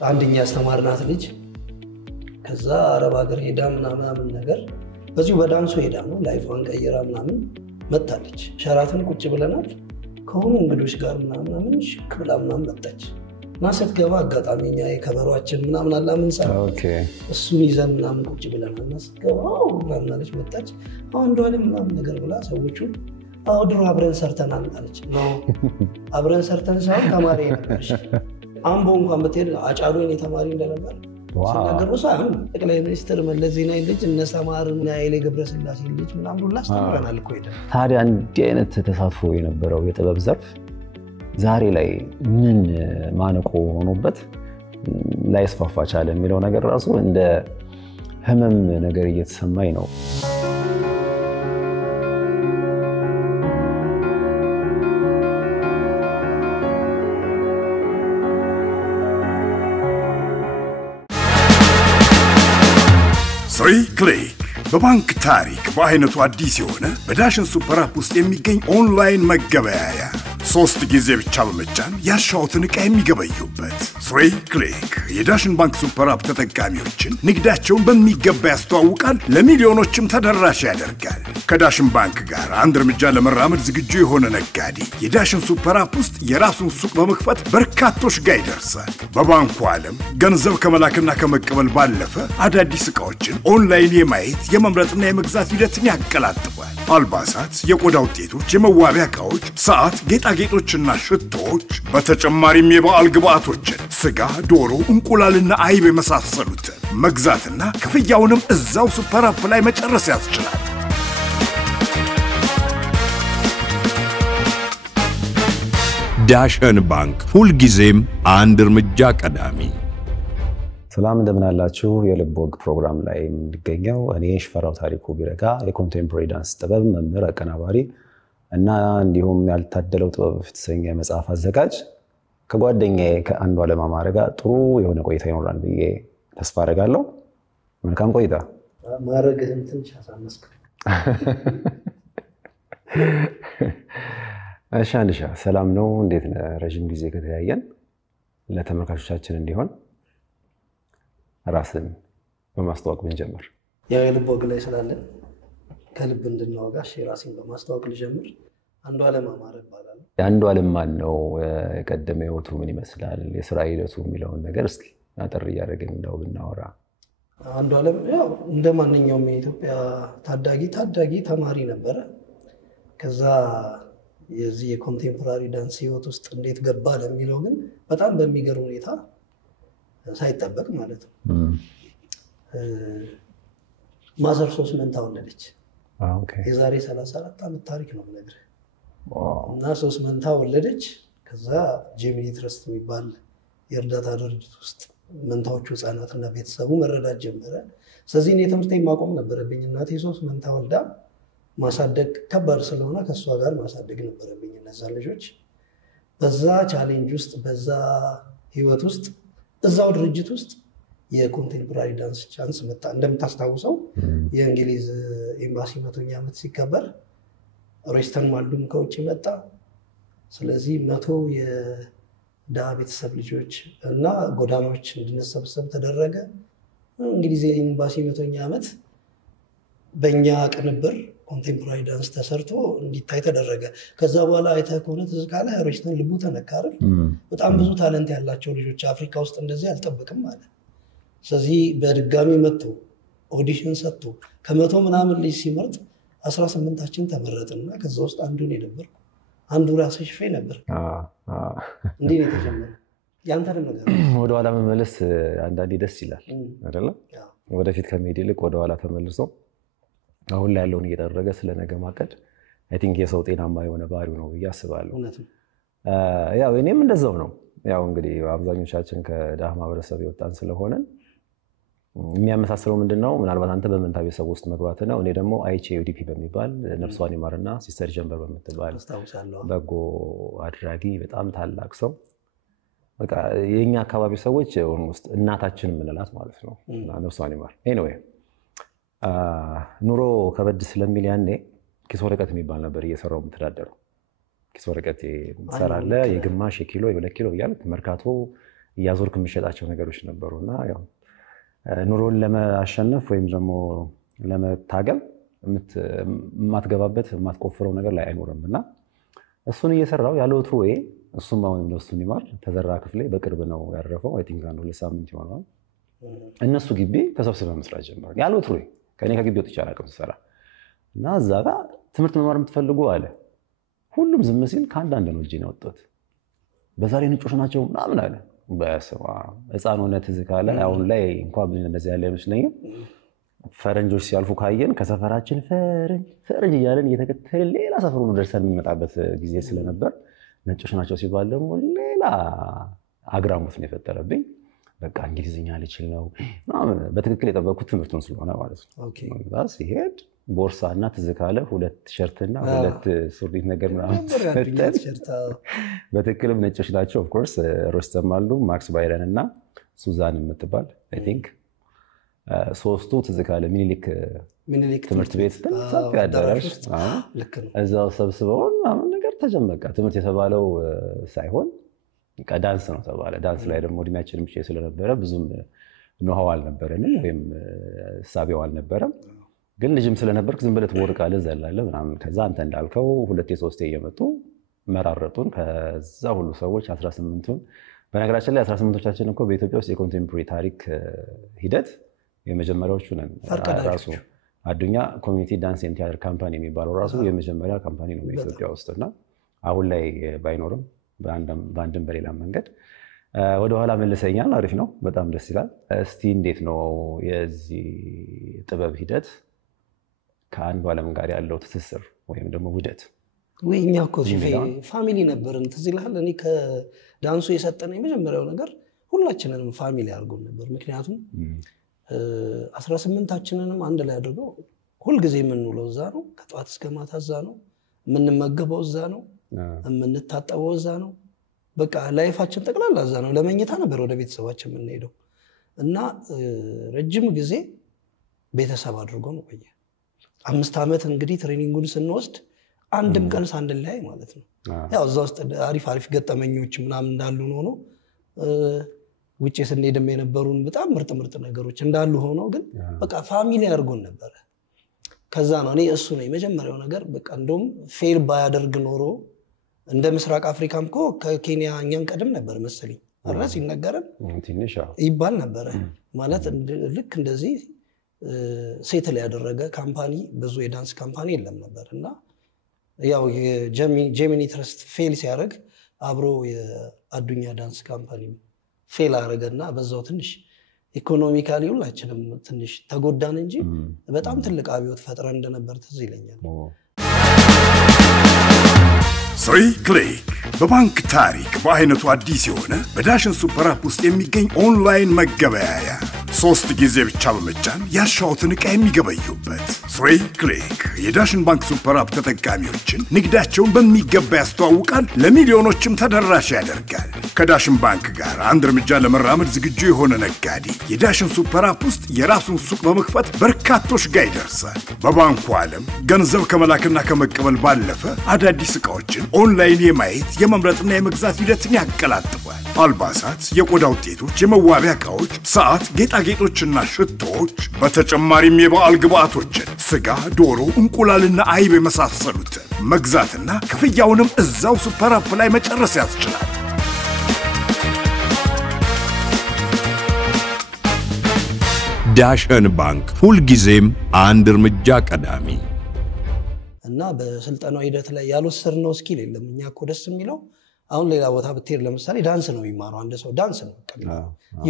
አንደኛ ያስተማርናት ልጅ ከዛ አረብ ሀገር ሄዳ ምናምን ነገር በዚሁ በዳንሱ ሄዳ ነው ላይፏን ቀይራ ምናምን መጣለች። ሸራተን ቁጭ ብለናል ከሆኑ እንግዶች ጋር ምናምን ሽክ ብላ ምናምን መጣች። እና ስትገባ አጋጣሚኛ የከበሯችን ምናምን አላምን ሰራ እሱን ይዘን ምናምን ቁጭ ብለናል። እና ስትገባ ምናምን አለች መጣች። አንዷ ላይ ምናምን ነገር ብላ ሰዎቹ ድሮ አብረን ሰርተናል አለች። ነው አብረን ሰርተን ሳይሆን ተማሪ ነበርሽ። አምቦ እንኳን ብትሄድ አጫሉ የኔ ተማሪ እንደነበር ሲናገሩ ሳይሆን ጠቅላይ ሚኒስትር መለስ ዜናዊ ልጅ እነ ሰማርና ኃይሌ ገብረስላሴ ልጅ ምናምን ሁሉ አስተምረናል እኮ ሄደ። ታዲያ እንዲህ አይነት ተሳትፎ የነበረው የጥበብ ዘርፍ ዛሬ ላይ ምን ማነቆ ሆኖበት ላይስፋፋ ቻለ የሚለው ነገር ራሱ እንደ ህመም ነገር እየተሰማኝ ነው። Three Click በባንክ ታሪክ በአይነቱ አዲስ የሆነ በዳሽን ሱፐር አፕ ውስጥ የሚገኝ ኦንላይን መገበያያ 3 ጊዜ ብቻ በመጫን ያሻውትን ዕቃ የሚገበዩበት 3 Click የዳሽን ባንክ ሱፐር አፕ ተጠቃሚዎችን ንግዳቸውን በሚገባ ያስተዋውቃል፣ ለሚሊዮኖችም ተደራሽ ያደርጋል። ከዳሽን ባንክ ጋር አንድ እርምጃ ለመራመድ ዝግጁ የሆነ ነጋዴ የዳሽን ሱፐር አፕ ውስጥ የራሱን ሱቅ በመክፈት በርካቶች ጋር ይደርሳል። በባንኩ ዓለም ገንዘብ ከመላክና ከመቀበል ባለፈ አዳዲስ ዕቃዎችን ኦንላይን የማየት የመምረጥና የመግዛት ሂደትን ያቀላጥፋል። አልባሳት፣ የቆዳ ውጤቶች፣ የመዋቢያ ዕቃዎች፣ ሰዓት፣ ጌጣጌጦችና ሽቶዎች፣ በተጨማሪም የበዓል ግብአቶችን ስጋ፣ ዶሮ፣ እንቁላልና አይብ የመሳሰሉትን መግዛትና ክፍያውንም እዛው ሱፐር አፕ ላይ መጨረስ ያስችላል። ዳሽን ባንክ ሁልጊዜም አንድ እርምጃ ቀዳሚ። ሰላም እንደምን አላችሁ? የልብ ወግ ፕሮግራም ላይ የምንገኘው እኔ ሽፈራው ታሪኩ ቢረጋ የኮንቴምፖራሪ ዳንስ ጥበብ መምህር አቀናባሪ እና እንዲሁም ያልታደለው ጥበብ የተሰኘ መጽሐፍ አዘጋጅ ከጓደኛዬ ከአንዷለም አማረ ጋር ጥሩ የሆነ ቆይታ ይኖራል ብዬ ተስፋ አደርጋለሁ። መልካም ቆይታ። ማረግህን ትንሽ አሳነስክ። እሺ ሰላም ነው? እንዴት ነህ? ረጅም ጊዜ ከተያየን ለተመልካቾቻችን እንዲሆን ራስን በማስተዋወቅ ብንጀምር። የልብ ወግ ላይ ስላለን ከልብ እንድናወጋሽ ራስን በማስተዋወቅ ልጀምር። አንዷለም አማረ ይባላል። አንዷለም ማን ነው? የቀደመ ህይወቱ ምን ይመስላል? የሥራ ሂደቱ የሚለውን ነገር እስኪ አጠር እያደረግን እንደው ብናወራ። አንዷለም ያው እንደማንኛውም የኢትዮጵያ ታዳጊ ተማሪ ነበረ። ከዛ የዚህ የኮንቴምፖራሪ ዳንስ ህይወት ውስጥ እንዴት ገባ ለሚለው ግን በጣም በሚገርም ሁኔታ ሳይጠበቅ ማለት ነው። ማዘር 3 መንታ ወለደች። የዛሬ 34 ዓመት ታሪክ ነው የምነግርህ። እና 3 መንታ ወለደች። ከዛ ጄሚኒ ትረስት የሚባል የእርዳታ ድርጅት ውስጥ መንታዎቹ ህፃናትና ቤተሰቡ መረዳት ጀመረ። ስለዚህ እኔ ትምህርቴን ማቆም ነበረብኝ። እናቴ 3 መንታ ወልዳ ማሳደግ ከባድ ስለሆነ ከሷ ጋር ማሳደግ ነበረብኝ እነዛን ልጆች። በዛ ቻሌንጅ ውስጥ በዛ ህይወት ውስጥ እዛው ድርጅት ውስጥ የኮንቴምፖራሪ ዳንስ ቻንስ መጣ። እንደምታስታውሰው የእንግሊዝ ኤምባሲ 100ኛ ዓመት ሲከበር ሬስተን ማልዱም ከውጭ መጣ። ስለዚህ 100 የድሃ ቤተሰብ ልጆች እና ጎዳናዎች እንድንሰበሰብ ተደረገ። እንግሊዝ ኤምባሲ 100ኛ ዓመት በእኛ ቅንብር ኮንቴምፖራሪ ዳንስ ተሰርቶ እንዲታይ ተደረገ። ከዛ በኋላ አይተህ ከሆነ ትዝ ካለ ሬስተን ልቡ ተነካ አይደል? በጣም ብዙ ታለንት ያላቸው ልጆች አፍሪካ ውስጥ እንደዚህ አልጠብቅም ማለት። ስለዚህ በድጋሚ መጥቶ ኦዲሽን ሰጥቶ ከ100 ምናምን ልጅ ሲመርጥ 18ታችን ተመረጥና ከዛ ውስጥ አንዱን የነበርኩ አንዱ ራሴ ሽፌ ነበር። እንዴ ነው የተጀመረው። ያንተንም ነገር ወደ ኋላ መመለስ አንዳንዴ ደስ ይላል አይደል? ወደፊት ከመሄድ ይልቅ ወደ ኋላ ተመልሶ አሁን ላይ ያለውን እየተደረገ ስለነገ ማቀድ አይ ቲንክ የሰው ጤናማ የሆነ ባህሪው ነው ብዬ አስባለሁ። ያው እኔም እንደዛው ነው። ያው እንግዲህ አብዛኞቻችን ከድሃ ማህበረሰብ የወጣን ስለሆነ የሚያመሳስለው ምንድነው? ምናልባት አንተ በመንታ ቤተሰብ ውስጥ መግባት ነው። እኔ ደግሞ አይኤችዩዲፒ በሚባል ነፍሷን ይማርና ሲስተር ጀንበር በምትባል በጎ አድራጊ በጣም ታላቅ ሰው በቃ የኛ አካባቢ ሰዎች ኦልሞስት እናታችን ምንላት ማለት ነው። ነፍሷን ይማር። ኤኒዌይ ኑሮ ከበድ ስለሚል ያኔ ኪስ ወረቀት የሚባል ነበር እየሰራው የምትዳደረው። ኪስ ወረቀት ሰራለ የግማሽ የኪሎ የሁለት ኪሎ ይያል መርካቶ ያዞርክ የምትሸጣቸው ነገሮች ነበሩና ያው ኑሮን ለማሸነፍ ወይም ደግሞ ለመታገል የማትገባበት የማትቆፍረው ነገር ላይ አይኖርምና እሱን እየሰራው ያለው ትሮዬ እሱም አሁን እንደሱን ይማር ተዘራ ክፍሌ በቅርብ ነው ያረፈው አይ ቲንክ አንዱ ለሳምንት ይሆናል እነሱ ግቢ ተሰብስበን መስራት ጀመርን ያለው ትሮዬ ከኔ ከግቢ ወጥቼ አላውቅም ሰራ እና እዛ ጋር ትምህርት መማር የምትፈልጉ አለ ሁሉም ዝም ሲል ከአንዳንድ ነው ልጅ ነው ወጣት በዛሬ ንጮች ናቸው ምናምን አለ በስማ ህፃንነት እዚህ ካለ አሁን ላይ እንኳን እንደዚህ ያለ አይመስለኝም ፈረንጆች ሲያልፉ ካየን ከሰፈራችን ፈረንጅ እያለን እየተከተለ ሌላ ሰፈሩ ነው ደርሰን የሚመጣበት ጊዜ ስለነበር ነጮች ናቸው ሲባል ደግሞ ሌላ አግራሞት ነው የፈጠረብኝ በቃ እንግሊዝኛ ልችል ነው በትክክል የጠበቅኩት ትምህርቱን ስለሆነ ማለት ነው ኦኬ ዳስ ይሄድ ቦርሳና ትዝካለ ሁለት ቲሸርትና ሁለት ሱሪ ነገር ምናምን በትክክልም ነጮች ናቸው ኦፍ ኮርስ ሮስተም አሉ ማክስ ባይረን እና ሱዛን የምትባል አይ ቲንክ ሶስቱ ትዝካለ ሚኒሊክ ትምህርት ቤት ተሳፍ ያዳራሽ ልክ ነው እዛው ሰብስበው ምናምን ነገር ተጀመቀ ትምህርት የተባለው ሳይሆን ዳንስ ነው ተባለ ዳንስ ላይ ደግሞ እድሜያችን ምቼ ስለነበረ ብዙም ኖሃው አልነበረንም ወይም ሳቢው አልነበረም ግን ልጅም ስለነበርክ ዝም ብለህ ትወርቃለህ ዘላለህ ምናምን ከዛ አንተ እንዳልከው ሁለቴ ሶስቴ እየመጡ መራረጡን ከዛ ሁሉ ሰዎች 18ቱን በነገራችን ላይ 18ቶቻችን እኮ በኢትዮጵያ ውስጥ የኮንቴምፖራሪ ታሪክ ሂደት የመጀመሪያዎቹ ነን ራሱ አዱኛ ኮሚኒቲ ዳንስ ኤንድ ቲያትር ካምፓኒ የሚባለው ራሱ የመጀመሪያ ካምፓኒ ነው በኢትዮጵያ ውስጥና አሁን ላይ ባይኖርም በአንድም በሌላ መንገድ ወደ ኋላ መልሰኛል አሪፍ ነው በጣም ደስ ይላል እስቲ እንዴት ነው የዚህ ጥበብ ሂደት ከአንዱ ዓለም ጋር ያለው ትስስር ወይም ደግሞ ውደት ወይኛ እኮ ፋሚሊ ነበርን ትዝ ይላል እኔ ከዳንሱ የሰጠነ የመጀመሪያው ነገር ሁላችንንም ፋሚሊ አድርጎን ነበር ምክንያቱም 18ታችንንም አንድ ላይ አድርገው ሁሉ ጊዜ የምንውለው እዛ ነው ከጧት እስከ ማታ እዛ ነው የምንመገበው እዛ ነው የምንታጠበው እዛ ነው በቃ ላይፋችን ጠቅላላ እዛ ነው ለመኝታ ነበር ወደ ቤተሰባችን የምንሄደው እና ረጅም ጊዜ ቤተሰብ አድርጎ ነው ቆየ 5 አመት እንግዲህ ትሬኒንጉን ስንወስድ አንድም ቀን ሳንለያይ ማለት ነው ያው እዛ ውስጥ አሪፍ ገጠመኞች ምናምን እንዳሉ ሆኖ ውጪ ስንሄድም የነበሩን በጣም ምርጥ ነገሮች እንዳሉ ሆኖ ግን በቃ ፋሚሊ አድርጎን ነበር ከዛ ነው እኔ እሱ ነው የመጀመሪያው ነገር በቃ እንደውም ፌል ባያደርግ ኖሮ እንደ ምስራቅ አፍሪካም እኮ ከኬንያ እኛን ቀደም ነበር መሰለኝ አራስ ይነገራል ትንሽ ይባል ነበር ማለት ልክ እንደዚህ ሴትል ያደረገ ካምፓኒ ብዙ የዳንስ ካምፓኒ የለም ነበርና ያው የጄሚኒ ትረስት ፌል ሲያደርግ አብሮ የአዱኛ ዳንስ ካምፓኒ ፌል አደረገና በዛው ትንሽ ኢኮኖሚካሊ ሁላችንም ትንሽ ተጎዳን እንጂ በጣም ትልቅ አብዮት ፈጥረን እንደነበር ትዝ ይለኛል ሶይ ክሊክ በባንክ ታሪክ በአይነቱ አዲስ የሆነ በዳሽን ሱፐር አፕ ውስጥ የሚገኝ ኦንላይን መገበያያ 3 ጊዜ ብቻ በመጫን ያሻውትን ዕቃ የሚገበዩበት ሶይ ክሊክ የዳሽን ባንክ ሱፐር አፕ ተጠቃሚዎችን ንግዳቸውን በሚገባ ያስተዋውቃል ለሚሊዮኖችም ተደራሽ ያደርጋል ከዳሽን ባንክ ጋር አንድ እርምጃ ለመራመድ ዝግጁ የሆነ ነጋዴ የዳሽን ሱፐር አፕ ውስጥ የራሱን ሱቅ በመክፈት በርካቶች ጋር ይደርሳል በባንኩ ዓለም ገንዘብ ከመላክና ከመቀበል ባለፈ አዳዲስ ዕቃዎችን ኦንላይን የማየት የመምረጥና የመግዛት ሂደትን ያቀላጥፋል አልባሳት የቆዳ ውጤቶች የመዋቢያ ዕቃዎች ሰዓት ጌጣጌጦችና ሽቶዎች በተጨማሪም የበዓል ግብአቶችን ስጋ ዶሮ እንቁላልና አይብ የመሳሰሉት መግዛትና ክፍያውንም እዛው ሱፐር አፕ ላይ መጨረስ ያስችላል ዳሽን ባንክ ሁል ጊዜም አንድ እርምጃ ቀዳሚ እና በስልጠናው ሂደት ላይ ያልወሰድነው ስኪል የለም እኛ እኮ ደስ የሚለው አሁን ሌላ ቦታ ብትሄድ ለምሳሌ ዳንስ ነው የሚማረው አንድ ሰው ዳንስ ነው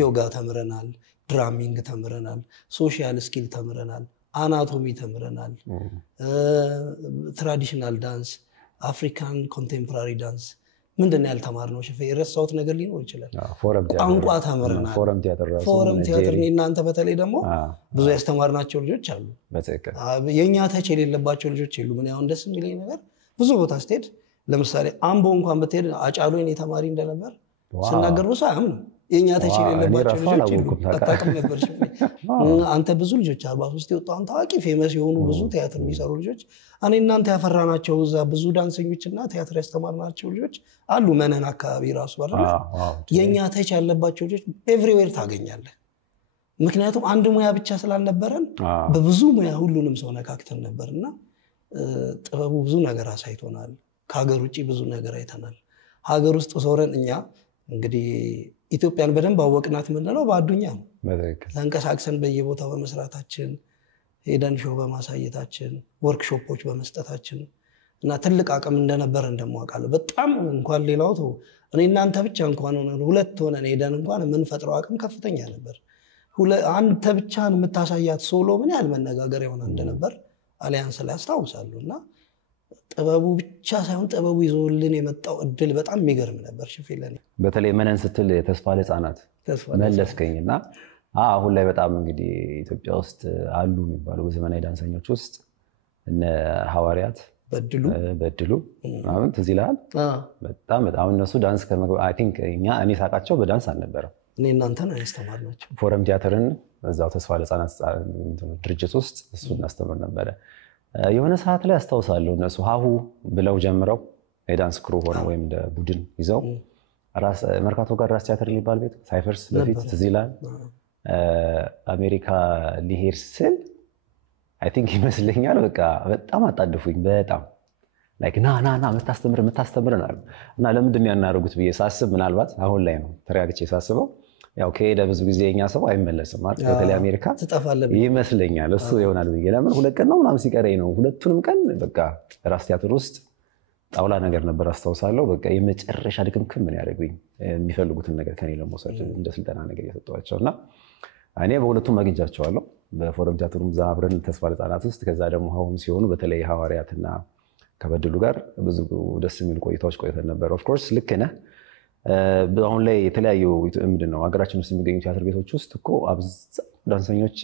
ዮጋ ተምረናል ድራሚንግ ተምረናል ሶሻል ስኪል ተምረናል አናቶሚ ተምረናል ትራዲሽናል ዳንስ አፍሪካን ኮንቴምፖራሪ ዳንስ ምንድነው ያልተማርነው ሸፈ የረሳውት ነገር ሊኖር ይችላል ቋንቋ ተምረናል ፎረም ቲያትር እናንተ በተለይ ደግሞ ብዙ ያስተማርናቸው ልጆች አሉ በትክክል የኛ ተች የሌለባቸው ልጆች የሉ ምን ያው እንደስ የሚለኝ ነገር ብዙ ቦታ ስትሄድ ለምሳሌ አምቦ እንኳን ብትሄድ አጫሉኝ የተማሪ እንደነበር ስናገር ነው ሳይም የኛ ተች የሌለባቸው ልጆች አታውቅም ነበር አንተ ብዙ ልጆች 43 የወጣው ታዋቂ ፌመስ የሆኑ ብዙ ቲያትር የሚሰሩ ልጆች እኔ እናንተ ያፈራናቸው እዛ ብዙ ዳንሰኞችና ቲያትር ያስተማርናቸው ልጆች አሉ መነን አካባቢ ራሱ አይደል የኛ ተች ያለባቸው ልጆች ኤቭሪዌር ታገኛለህ ምክንያቱም አንድ ሙያ ብቻ ስላልነበረን በብዙ ሙያ ሁሉንም ሰው ነካክተን ነበርና ጥበቡ ብዙ ነገር አሳይቶናል ከሀገር ውጪ ብዙ ነገር አይተናል ሀገር ውስጥ ሶረን እኛ እንግዲህ ኢትዮጵያን በደንብ አወቅናት ምንለው ባዱኛ ነው ተንቀሳቅሰን በየቦታው በመስራታችን ሄደን ሾው በማሳየታችን ወርክሾፖች በመስጠታችን እና ትልቅ አቅም እንደነበር እንደማውቃለሁ በጣም እንኳን ሌላው ተው እኔ እናንተ ብቻ እንኳን ሁለት ሆነን ሄደን እንኳን ምን ፈጥረው አቅም ከፍተኛ ነበር አንተ ብቻን የምታሳያት ሶሎ ምን ያህል መነጋገር የሆነ እንደነበር አሊያንስ ላይ አስታውሳለሁና ጥበቡ ብቻ ሳይሆን ጥበቡ ይዞልን የመጣው እድል በጣም የሚገርም ነበር ሽፊለኔ በተለይ መነን ስትል ተስፋ ለጻናት መለስከኝና አሁን ላይ በጣም እንግዲህ ኢትዮጵያ ውስጥ አሉ የሚባሉ በዘመናዊ ዳንሰኞች ውስጥ እነ ሐዋርያት በድሉ አሁን ትዝ ይላል በጣም እነሱ ዳንስ ከመግባት አይ ቲንክ እኔ ሳቃቸው በዳንስ አልነበረም እኔ እናንተ ነው ያስተማርናቸው ፎረም ቲያትርን እዛው ተስፋ ለጻናት ድርጅት ውስጥ እሱ እናስተምር ነበር የሆነ ሰዓት ላይ አስተዋውሳለሁ እነሱ ሃሁ ብለው ጀምረው የዳንስ ክሩ ሆነ ወይም እንደ ቡድን ይዘው ራስ መርካቶ ጋር ራስ ቲያትር ሊባል ቤት ሳይፈርስ በፊት ትዝ ይላል አሜሪካ ሊሄድ ስል አይ ቲንክ ይመስለኛል በቃ በጣም አጣድፉኝ በጣም ላይክ ና መታስተምረናል እና ለምንድን ነው ያናረጉት ብዬ ሳስብ ምናልባት አሁን ላይ ነው ተረጋግቼ ሳስበው ያው ከሄደ ብዙ ጊዜ የኛ ሰው አይመለስም ማለት በተለይ አሜሪካ ይመስለኛል እሱ ይሆናል ብዬ ለምን ሁለት ቀን ነው ምናምን ሲቀረኝ ነው ሁለቱንም ቀን በቃ ራስ ቲያትር ውስጥ ጣውላ ነገር ነበር አስተዋውሳለሁ በቃ የመጨረሻ ድክምክም ምን ያደርጉኝ የሚፈልጉትን ነገር ከኔ ለመውሰድ እንደ ስልጠና ነገር እየሰጠዋቸውና እኔ በሁለቱም አግኝቻቸዋለሁ በፎረም ቲያትሩም ዛብረን ተስፋ ለጻናት ውስጥ ከዛ ደግሞ አሁን ሲሆኑ በተለይ ሐዋርያትና ከበድሉ ጋር ብዙ ደስ የሚል ቆይታዎች ቆይተን ነበር ኦፍ ኮርስ ልክ ነህ አሁን ላይ የተለያዩ ምንድነው ሀገራችን ውስጥ የሚገኙ ቲያትር ቤቶች ውስጥ እኮ አብዛኛው ዳንሰኞች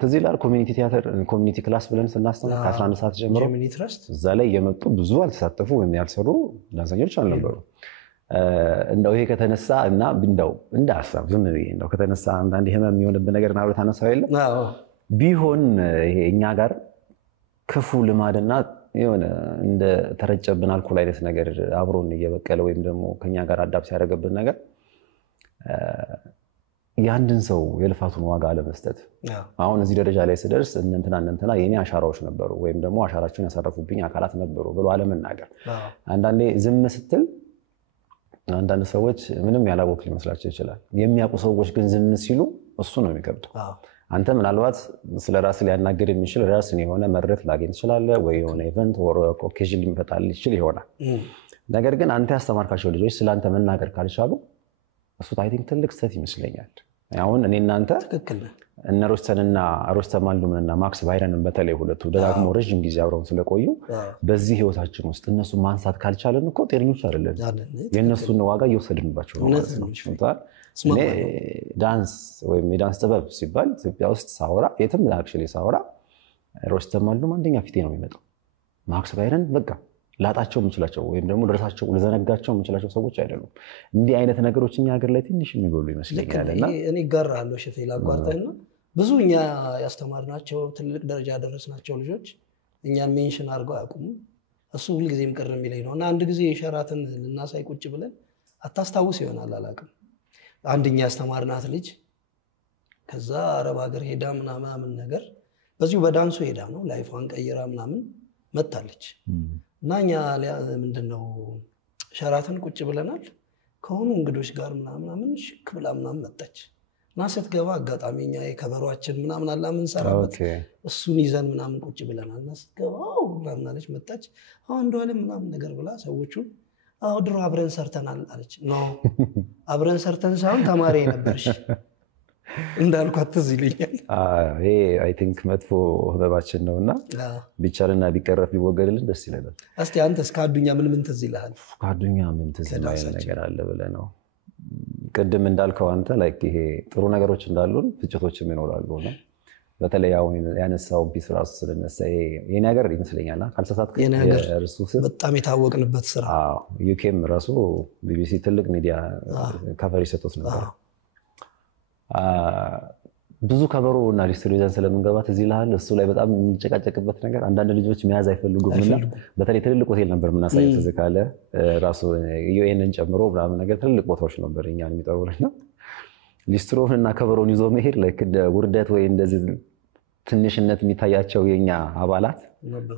ትዝ ይላል ኮሚኒቲ ቲያትር ኮሚኒቲ ክላስ ብለን ስናስተምር ከ11 ሰዓት ጀምሮ እዛ ላይ የመጡ ብዙ አልተሳተፉ ወይም ያልሰሩ ዳንሰኞች አልነበሩ እንደው ይሄ ከተነሳ እና እንደው እንደ ሐሳብ ዝም ብዬ እንደው ከተነሳ አንዳንድ ህመም የሚሆንብን ነገር ነው ታነሳው የለም ቢሆን ይሄ እኛ ጋር ክፉ ልማድና የሆነ እንደ ተረጨብን አልኮል አይነት ነገር አብሮን እየበቀለ ወይም ደግሞ ከኛ ጋር አዳፕት ያደረገብን ነገር ያንድን ሰው የልፋቱን ዋጋ አለመስጠት አሁን እዚህ ደረጃ ላይ ስደርስ እንንተና የኔ አሻራዎች ነበሩ ወይም ደግሞ አሻራቸውን ያሳረፉብኝ አካላት ነበሩ ብሎ አለመናገር አንዳንዴ ዝም ስትል አንዳንድ ሰዎች ምንም ያላወቅ ሊመስላቸው ይችላል የሚያውቁ ሰዎች ግን ዝም ሲሉ እሱ ነው የሚከብደው አንተ ምናልባት ስለራስ ሊያናገር የሚችል ራስን የሆነ መድረክ ላገኝ ይችላል ወይ የሆነ ኢቨንት ወር ኦኬዥን ሊመጣል ይችላል ይሆናል ነገር ግን አንተ ያስተማርካቸው ልጆች ስላንተ መናገር ካልቻሉ እሱ አይ ቲንክ ትልቅ ስህተት ይመስለኛል አሁን እኔ እናንተ ትክክል እነ ሮስተንና ሮስተማልዱምና ማክስ ባይረንን በተለይ ሁለቱ ደጋግሞ ረጅም ጊዜ አብረው ስለቆዩ በዚህ ህይወታችን ውስጥ እነሱ ማንሳት ካልቻለን እኮ ጤነኞች አይደለም የነሱን ዋጋ እየወሰድንባቸው ነው ማለት ነው እኔ ዳንስ ወይም የዳንስ ጥበብ ሲባል ኢትዮጵያ ውስጥ ሳወራ የትም አክቹሊ ሳወራ ሮስተማልዱም አንደኛ ፊቴ ነው የሚመጣው ማክስ ባይረን በቃ ላጣቸው የምንችላቸው ወይም ደግሞ ድረሳቸው ለዘነጋቸው የምንችላቸው ሰዎች አይደሉም እንዲህ አይነት ነገሮች እኛ ሀገር ላይ ትንሽ የሚጎሉ ይመስለኛልና እኔ ጋራለሁ ሽፌ ላቋርጠና ብዙኛ ያስተማርናቸው ትልቅ ደረጃ ያደረስናቸው ልጆች እኛን ሜንሽን አድርገው ያቁሙ እሱ ሁሉ ጊዜም ቀር የሚለኝ ነውና አንድ ጊዜ ሸራተን ልናሳይ ቁጭ ብለን አታስታውስ ይሆናል አላቅም አንደኛ ያስተማርናት ልጅ ከዛ አረብ ሀገር ሄዳ ምናምን ነገር በዚሁ በዳንሱ ሄዳ ነው ላይፏን ቀይራ ምናምን መጣለች ናኛ ምንድነው ሸራተን ቁጭ ብለናል ከሆኑ እንግዶች ጋር ምናምን ሽክ ብላ ምናምን መጣች እና ስትገባ አጋጣሚኛ የከበሯችን ምናምን አላ ምን ሰራበት እሱን ይዘን ምናምን ቁጭ ብለናል እና ስትገባው ምናምን አለች መጣች አሁን እንደዋለ ምናምን ነገር ብላ ሰዎቹ ድሮ አብረን ሰርተናል አለች ነው አብረን ሰርተን ሳይሆን ተማሪ ነበርሽ እንዳልኳት ትዝ ይለኛል ይሄ አይ ቲንክ መጥፎ ህበባችን ነውና ቢቻልና ቢቀረፍ ቢወገድልን ደስ ይላል እስቲ አንተስ ካዱኛ ምን ትዝ ይላል ካዱኛ ምን ትዝ ይላል ነገር አለ ብለ ነው ቅድም እንዳልከው አንተ ላይክ ይሄ ጥሩ ነገሮች እንዳሉን ፍጭቶችም ይኖራሉ ነው በተለይ አሁን ያነሳው ቢስ ራሱ ስለነሳ ይሄ ነገር ይመስለኛልና ካልተሳሳትኩ የርሱስ በጣም የታወቅንበት ስራ ዩኬም ራሱ ቢቢሲ ትልቅ ሚዲያ ከቨር ይሰጡት ነበር ብዙ ከበሮ እና ሊስትሮ ይዘን ስለምንገባት እዚህ ይላል እሱ ላይ በጣም የሚጨቃጨቅበት ነገር አንዳንድ ልጆች መያዝ አይፈልጉምና በተለይ ትልልቅ ሆቴል ነበር የምናሳየው ተዘካለ ራሱ ዩኤንን ጨምሮ ብራም ነገር ትልልቅ ቦታዎች ነበር እኛን የሚጠሩልና ሊስትሮን እና ከበሮን ይዞ መሄድ ላይክ ውርደት ወይ እንደዚህ ትንሽነት የሚታያቸው የኛ አባላት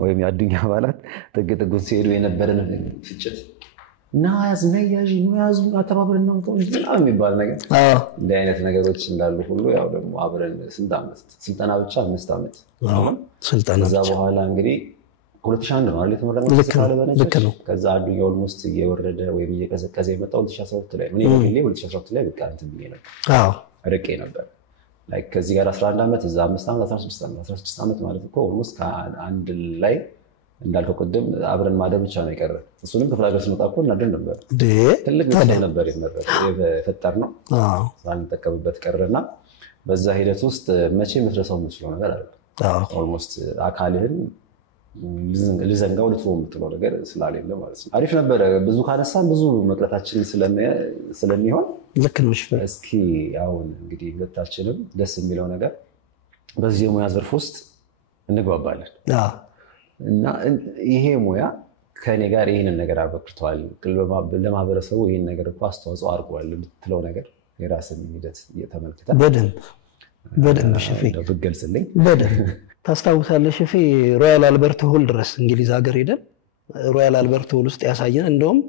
ወይም ያዱኛ አባላት ጥግጥጉን ሲሄዱ የነበረን ፍጭት ናዝ ነያጂ ናዝ አተባብረን ነው በጣም የሚባል ነገር እንደ አይነት ነገሮች እንዳሉ ሁሉ ያው ደግሞ አብረን ስንት ዓመት ስልጠና ብቻ 5 ዓመት ስልጠና ከዛ በኋላ እንግዲህ 2001 ነው አይደል ተመረቀው ተሳለ በነገር ከዛ አዱኛ ኦልሞስት እየወረደ ወይም እየቀዘቀዘ የመጣው 2012 ላይ ነው እኔ 2012 ላይ በቃ እንትን ብዬ ነበር ረቄ ነበር ላይክ ከዚህ ጋር 11 ዓመት እዛ 5 ዓመት 16 ዓመት ማለት እኮ ኦልሞስት ከአንድ ላይ እንዳልከው ቀደም አብረን ማደም ብቻ ነው የቀረ እሱንም ከፍላገር ስመጣ እኮ እናደን ነበር ትልቅ ነገር ነበር የፈጠርነው ሳንጠቀምበት ቀረና በዛ ሂደት ውስጥ መቼ መስረሰው መስሎ ነገር አለ ኦልሞስት አካልህን ልዘንጋው ልትወው የምትለው ነገር ስላሌለ ማለት ነው አሪፍ ነበር ብዙ ካነሳን ብዙ መቅረታችን ስለሚሆን ልክ ነው እስኪ አሁን እንግዲህ ሁለታችንም ደስ የሚለው ነገር በዚህ የሙያ ዘርፍ ውስጥ እንግባባለን እና ይሄ ሙያ ከኔ ጋር ይሄንን ነገር አበክቷል ለማህበረሰቡ ይሄን ነገር እኮ አስተዋጽኦ አድርጓል የምትለው ነገር የራስን ሂደት እየተመለከተ በደንብ ሽፌ በግልጽልኝ በደንብ ታስታውሳለህ ሽፌ ሮያል አልበርት ሆል ድረስ እንግሊዝ ሀገር ሄደን ሮያል አልበርት ሆል ውስጥ ያሳየን እንደውም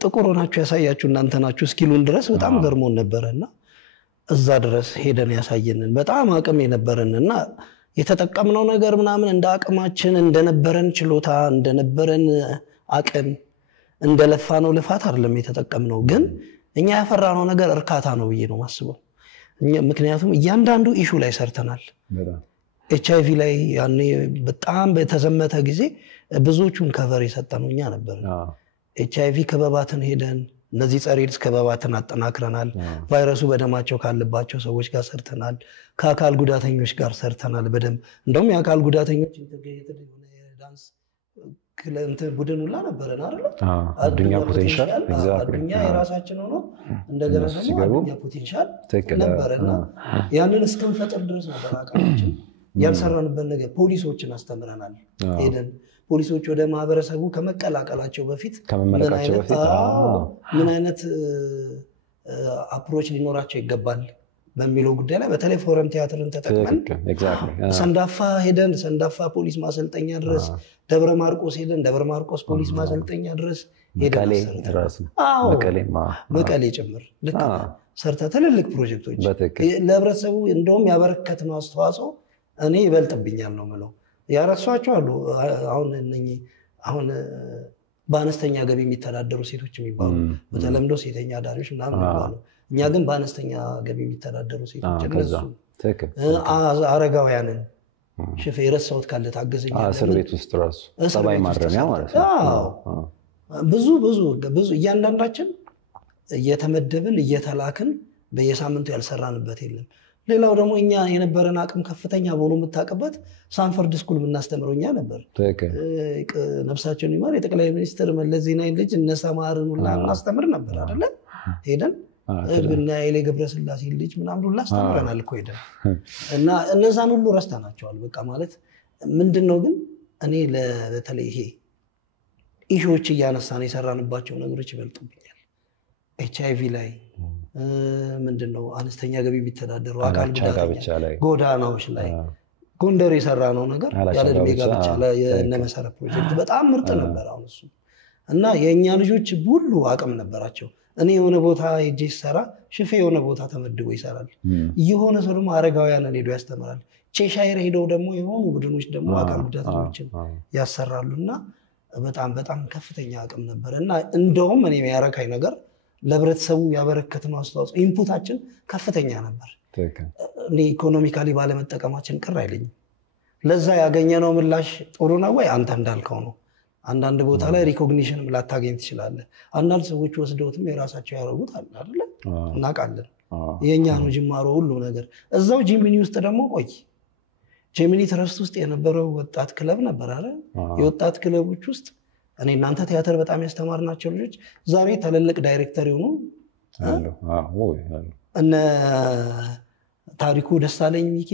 ጥቁር ሆናችሁ ያሳያችሁ እናንተ ናችሁ ስኪሉን ድረስ በጣም ገርሞን ነበርና እዛ ድረስ ሄደን ያሳየንን በጣም አቅም የነበረንና የተጠቀምነው ነገር ምናምን እንደ አቅማችን እንደነበረን ችሎታ እንደነበረን አቅም እንደለፋነው ልፋት አይደለም የተጠቀምነው ግን እኛ ያፈራነው ነገር እርካታ ነው ብዬ ነው ማስበው ምክንያቱም እያንዳንዱ ኢሹ ላይ ሰርተናል ኤችአይቪ ላይ ያኔ በጣም በተዘመተ ጊዜ ብዙዎቹን ከቨር የሰጠነው እኛ ነበር ኤችአይቪ ከበባትን ሄደን እነዚህ ጸሬድስ ከበባትን አጠናክረናል ቫይረሱ በደማቸው ካለባቸው ሰዎች ጋር ሰርተናል ከአካል ጉዳተኞች ጋር ሰርተናል በደም እንደውም የአካል ጉዳተኞች ኢንተግሬትድ ዳንስ ክለንት ቡድን ሁላ ነበርና አይደል አዱኛ ፖቴንሻል አዱኛ የራሳችን ሆኖ እንደገና ደግሞ አዱኛ ፖቴንሻል ነበርና ያንን እስከንፈጥር ድረስ ነበር አቃማችን ያልሰራንበት ነገር ፖሊሶችን አስተምረናል ሄደን ፖሊሶች ወደ ማህበረሰቡ ከመቀላቀላቸው በፊት ምን አይነት አፕሮች ሊኖራቸው ይገባል በሚለው ጉዳይ ላይ በተለይ ፎረም ቲያትርን ተጠቅመን ሰንዳፋ ሄደን ሰንዳፋ ፖሊስ ማሰልጠኛ ድረስ ደብረ ማርቆስ ሄደን ደብረ ማርቆስ ፖሊስ ማሰልጠኛ ድረስ ሄደን መቀሌ ጭምር ልክ ሰርተ ትልልቅ ፕሮጀክቶች ለህብረተሰቡ እንደውም ያበረከትነው አስተዋጽኦ እኔ ይበልጥብኛል ነው ማለት ያረሷቸው አሉ አሁን እነኚህ አሁን በአነስተኛ ገቢ የሚተዳደሩ ሴቶች የሚባሉ በተለምዶ ሴተኛ አዳሪዎች ምናምን የሚባሉ እኛ ግን በአነስተኛ ገቢ የሚተዳደሩ ሴቶች እነሱ አረጋውያንን ሽፌ የረሳሁት ካለ ታገዘኛ እስር ቤት ውስጥ ራሱ ሰባይ ማረሚያ ማለት ነው ብዙ እያንዳንዳችን እየተመደብን እየተላክን በየሳምንቱ ያልሰራንበት የለም ሌላው ደግሞ እኛ የነበረን አቅም ከፍተኛ ሆኖ የምታቀበት ሳንፈርድ ስኩል ምናስተምረውኛ ነበር ነፍሳቸውን ይማር የጠቅላይ ሚኒስትር መለስ ዜናዊ ልጅ እነሰማርን ሁላ እናስተምር ነበር አይደል ሄደን እብና ኢሌ ገብረስላሴ ልጅ ምናምን ሁላ አስተምረናል እኮ ሄደን እና እነዛን ሁሉ ረስተናቸዋል በቃ ማለት ምንድነው ግን እኔ ለተለይ ይሄ ኢሹዎች እያነሳን የሰራንባቸው ነገሮች ይበልጡብኛል ኤችአይቪ ላይ ምንድነው አነስተኛ ገቢ ቢተዳደሩ አካል ጉዳተኛ ጎዳናዎች ላይ ጎንደር የሰራነው ነገር ያለድሜ ጋብቻ ላይ የነመሰረ ፕሮጀክት በጣም ምርጥ ነበር አሁን እሱ እና የኛ ልጆች ሁሉ አቅም ነበራቸው እኔ የሆነ ቦታ ሄጄ ሰራ ሽፌ የሆነ ቦታ ተመድቦ ይሰራል የሆነ ሰው ደግሞ አረጋውያንን ሄዶ ያስተምራል ቼሻይር ሄደው ደግሞ የሆኑ ቡድኖች ደግሞ አካል ጉዳተኞችን ያሰራሉና በጣም ከፍተኛ አቅም ነበርና እንደውም እኔ የሚያረካኝ ነገር ለህብረተሰቡ ያበረከትነው አስተዋጽኦ ኢንፑታችን ከፍተኛ ነበር እኔ ኢኮኖሚካሊ ባለመጠቀማችን ቅር አይለኝም ለዛ ያገኘነው ምላሽ ጥሩ ነው ወይ አንተ እንዳልከው ነው አንዳንድ ቦታ ላይ ሪኮግኒሽንም ላታገኝ ትችላለህ አንዳንድ ሰዎች ወስደውትም የራሳቸው ያረጉት አይደል እናቃለን የኛ ነው ጅማሮ ሁሉ ነገር እዛው ጂሚኒ ውስጥ ደግሞ ቆይ ጂሚኒ ትረስት ውስጥ የነበረው ወጣት ክለብ ነበር አይደል የወጣት ክለቦች ውስጥ እኔ እናንተ ቲያትር በጣም ያስተማርናቸው ልጆች ዛሬ ተለልቅ ዳይሬክተር ይሆኑ ታሪኩ ደሳለኝ ሚኪ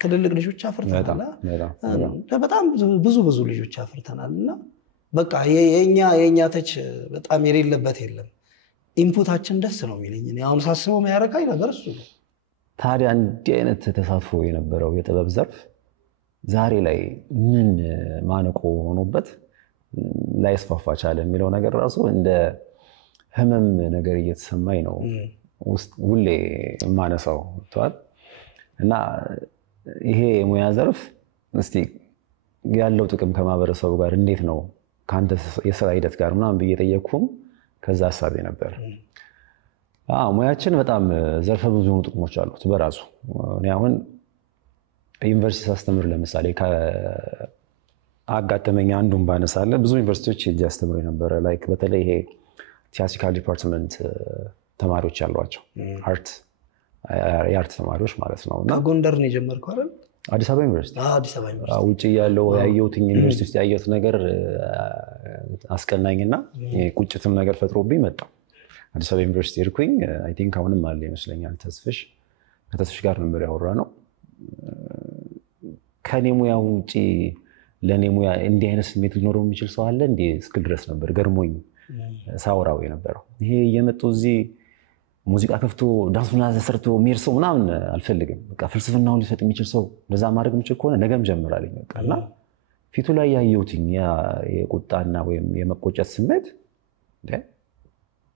ትልልቅ ልጆች አፍርተናል። በጣም ብዙ ልጆች አፍርተናልና በቃ የኛ ተች በጣም የሌለበት የለም። ኢንፑታችን ደስ ነው የሚለኝ እኔ አሁን ሳስበው የሚያረካኝ ነገር እሱ ነው። ታዲያ እንዲህ አይነት ተሳትፎ የነበረው የጥበብ ዘርፍ ዛሬ ላይ ምን ማነቆ ሆኖበት ላይስፋፋ ቻለ የሚለው ነገር ራሱ እንደ ህመም ነገር እየተሰማኝ ነው ውስጥ ሁሌ ማነሳው ተዋል እና ይሄ የሙያ ዘርፍ እስቲ ያለው ጥቅም ከማህበረሰቡ ጋር እንዴት ነው ካንተ የሥራ ሂደት ጋር ምናምን በየጠየቅኩም ከዛ ሐሳቤ ነበር። ሙያችን በጣም ዘርፈ ብዙ ጥቅሞች አሉት በራሱ። እኔ አሁን ዩኒቨርሲቲ ሳስተምር ለምሳሌ ከአጋጠመኝ አንዱን ባነሳለ ብዙ ዩኒቨርሲቲዎች ሄጄ አስተምሬ ነበር። ላይክ በተለይ ይሄ ቲያትሪካል ዲፓርትመንት ተማሪዎች ያሏቸው የአርት ተማሪዎች ማለት ነው። እና ጎንደር ነው የጀመርከው አይደል? አዲስ አበባ ዩኒቨርሲቲ ውጪ ያለው ያየሁት ዩኒቨርሲቲ ውስጥ ያየሁት ነገር አስቀናኝና ቁጭትም ነገር ፈጥሮብኝ መጣ። አዲስ አበባ ዩኒቨርሲቲ ሄድኩኝ። አይ ቲንክ አሁንም አለ ይመስለኛል ከተስፍሽ ጋር ነበር ያወራነው። ከኔ ሙያ ውጪ ለኔ ሙያ እንዲህ አይነት ስሜት ሊኖረው የሚችል ሰው አለ እንዴ እስክል ድረስ ነበር ገርሞኝ ሳወራው የነበረው። ይሄ እየመጡ እዚህ ሙዚቃ ከፍቶ ዳንሱን አሰርቶ የሚሄድ ሰው ምናምን አልፈልግም። በቃ ፍልስፍናውን ሊሰጥ የሚችል ሰው ለዛ ማድረግ የሚችል ከሆነ ነገም ጀምራለኝ በቃና ፊቱ ላይ ያየሁትኝ የቁጣና ወይም የመቆጨት ስሜት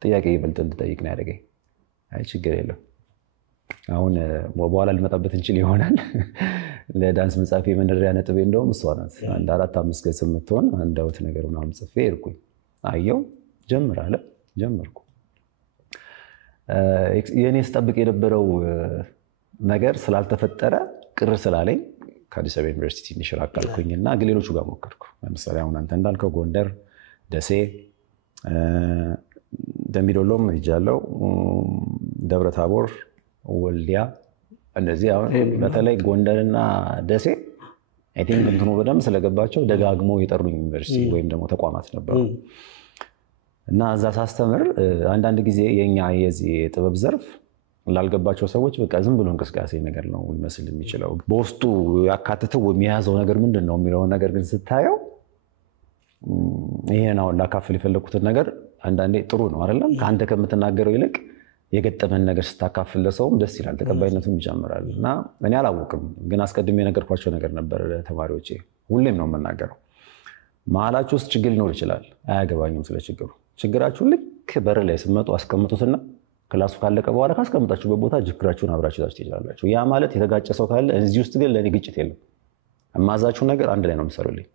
ጥያቄ ይበልጥ እንድጠይቅ ነው ያደረገኝ። አይ ችግር የለም አሁን በኋላ ልመጣበት እንችል ይሆናል። ለዳንስ መጽሐፌ የመንደርደሪያ ነጥቤ እንደውም እሷ ናት። አንድ 4-5 ገጽ የምትሆን አንድ አውት ነገር ምናምን ጽፌ ሄድኩኝ። አየው ጀመርኩ። የኔ ስጠብቅ የነበረው ነገር ስላልተፈጠረ ቅር ስላለኝ ከአዲስ አበባ ዩኒቨርሲቲ ትንሽ ራቅ አልኩኝና ግን ሌሎቹ ጋር ሞከርኩ። ለምሳሌ አሁን አንተ እንዳልከው ጎንደር፣ ደሴ፣ ደምቢዶሎም ሄጃለሁ፣ ደብረ ታቦር፣ ወልዲያ። እነዚህ አሁን በተለይ ጎንደርና ደሴ አይ ቲንክ እንትኑ በደንብ ስለገባቸው ደጋግሞ የጠሩኝ ዩኒቨርሲቲ ወይም ደግሞ ተቋማት ነበሩ። እና እዛ ሳስተምር አንዳንድ ጊዜ የኛ የዚህ የጥበብ ዘርፍ ላልገባቸው ሰዎች በቃ ዝም ብሎ እንቅስቃሴ ነገር ነው ሊመስል የሚችለው። በውስጡ ያካተተው የሚያዘው ነገር ምንድነው የሚለው ነገር ግን ስታየው ይሄን አሁን ላካፍል የፈለኩትን ነገር አንዳንዴ ጥሩ ነው አይደለም? ከአንተ ከምትናገረው ይልቅ የገጠመን ነገር ስታካፍል ለሰውም ደስ ይላል፣ ተቀባይነቱም ይጨምራል። እና እኔ አላወቅም ግን አስቀድሜ የነገርኳቸው ነገር ነበር ተማሪዎቼ። ሁሌም ነው የምናገረው መሀላችሁ ውስጥ ችግር ሊኖር ይችላል፣ አያገባኝም ስለ ችግራችሁ ልክ በር ላይ ስመጡ አስቀምጡትና ክላሱ ካለቀ በኋላ ካስቀምጣችሁበት ቦታ ችግራችሁን አብራችሁ ይዛችሁ ትሄዳላችሁ። ያ ማለት የተጋጨ ሰው ካለ እዚህ ውስጥ ግን ለኔ ግጭት የለም። እማዛችሁ ነገር አንድ ላይ ነው የምትሰሩልኝ።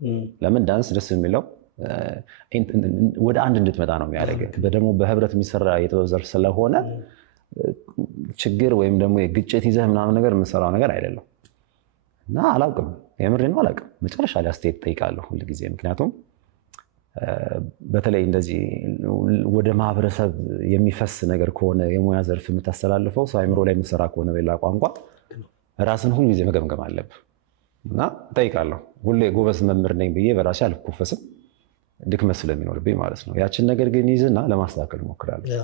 ለምን ዳንስ ደስ የሚለው ወደ አንድ እንድትመጣ ነው የሚያደርገው። በደሞ በህብረት የሚሰራ የጥበብ ዘርፍ ስለሆነ ችግር ወይም ደግሞ ግጭት ይዘህ ምናምን ነገር የምሰራው ነገር አይደለም። እና አላውቅም፣ የምሬን ነው አላውቅም። መጨረሻ ላይ አስተያየት ጠይቃለሁ ሁሉ ጊዜ። ምክንያቱም በተለይ እንደዚህ ወደ ማህበረሰብ የሚፈስ ነገር ከሆነ የሙያ ዘርፍ የምታስተላልፈው ሰው አይምሮ ላይ የምትሰራ ከሆነ በሌላ ቋንቋ ራስን ሁሉ ጊዜ መገምገም አለብህ። እና ጠይቃለሁ። ሁሌ ጎበዝ መምህር ነኝ ብዬ በራሴ አልኮፈስም፣ ድክመት ስለሚኖርብኝ ማለት ነው። ያችን ነገር ግን ይዝና ለማስተካከል እሞክራለሁ።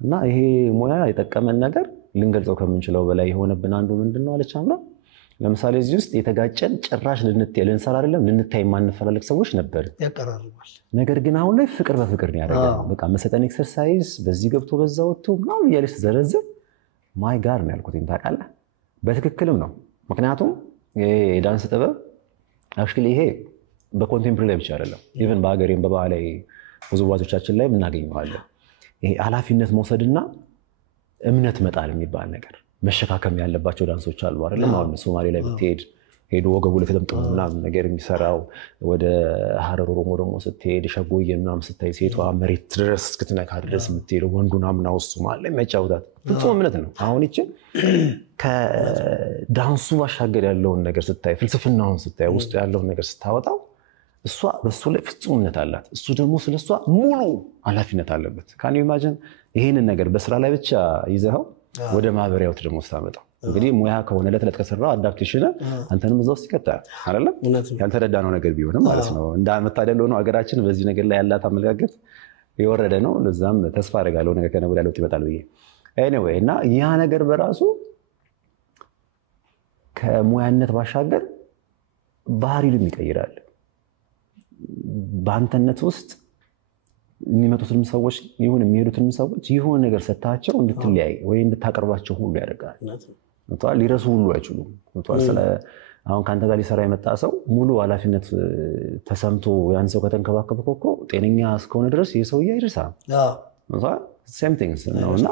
እና ይሄ ሙያ የጠቀመን ነገር ልንገልጸው ከምንችለው በላይ የሆነብን አንዱ ምንድነው አለች አምራ። ለምሳሌ እዚህ ውስጥ የተጋጨን ጭራሽ ልንሰራ አይደለም ልንታይ የማንፈላለግ ሰዎች ነበር። ያቀራርባል። ነገር ግን አሁን ላይ ፍቅር በፍቅር ነው ያደረገው። በቃ መሰጠን ኤክሰርሳይዝ በዚህ ገብቶ በዛ ወጥቶ ምናምን እያለች ዘረዘር ማይ ጋር ነው ያልኩት። ታውቃለህ በትክክልም ነው። ምክንያቱም የዳንስ ጥበብ አክቹሊ ይሄ በኮንቴምፖራሪ ላይ ብቻ አይደለም፣ ኢቭን በሀገሬም በባህላዊ ውዝዋዜዎቻችን ላይ እናገኘዋለን። ይሄ ኃላፊነት መውሰድና እምነት መጣል የሚባል ነገር መሸካከም ያለባቸው ዳንሶች አሉ አይደል? አሁን ሶማሌ ላይ ብትሄድ ሄዶ ወገቡ ላይ ተጠምጥሞ ምናምን ነገር የሚሰራው፣ ወደ ሀረር ኦሮሞ ደግሞ ስትሄድ ሸጎዬ ምናምን ስታይ ሴቷ መሬት ድረስ እስክትነካ ድረስ የምትሄደው ወንዱና ምናምን እሱ ማለት የሚያጫውታት ፍጹም እምነት ነው። አሁን ይቺ ከዳንሱ ባሻገር ያለውን ነገር ስታይ፣ ፍልስፍናውን ስታይ፣ ውስጡ ያለውን ነገር ስታወጣው እሷ በሱ ላይ ፍጹም እምነት አላት። እሱ ደግሞ ስለሷ ሙሉ ኃላፊነት አለበት። ካን ዩ ኢማጂን ይሄንን ነገር በስራ ላይ ብቻ ይዘኸው ወደ ማህበራዊ ህይወት ደግሞ ስታመጣው እንግዲህ ሙያ ከሆነ ለተለት ከሰራው አዳፕቴሽን አንተንም እዛው ሲከታ አይደለም ያልተረዳነው ነገር ቢሆንም ማለት ነው። እንዳመታደል ሆኖ ሀገራችን በዚህ ነገር ላይ ያላት አመለካከት የወረደ ነው። ለዛም ተስፋ አደርጋለሁ ነገር ከነገ ወዲያ ለውጥ ይመጣል ብዬ ኤኒዌይ። እና ያ ነገር በራሱ ከሙያነት ባሻገር ባህሪንም ይቀይራል ባንተነት ውስጥ የሚመጡትም ሰዎች ይሁን የሚሄዱትም ሰዎች ይሁን ነገር ሰጣቸው እንድትለያይ ወይ እንድታቀርባቸው ሁሉ ያደርጋል እንቷል ሊረሱ ሁሉ አይችሉም እንቷል ስለ አሁን ካንተ ጋር ሊሰራ የመጣ ሰው ሙሉ ኃላፊነት ተሰምቶ ያን ሰው ከተንከባከበው እኮ ጤነኛ እስከሆነ ድረስ የሰውዬ አይርሳ እንቷል ሴም ቲንግስ ነውና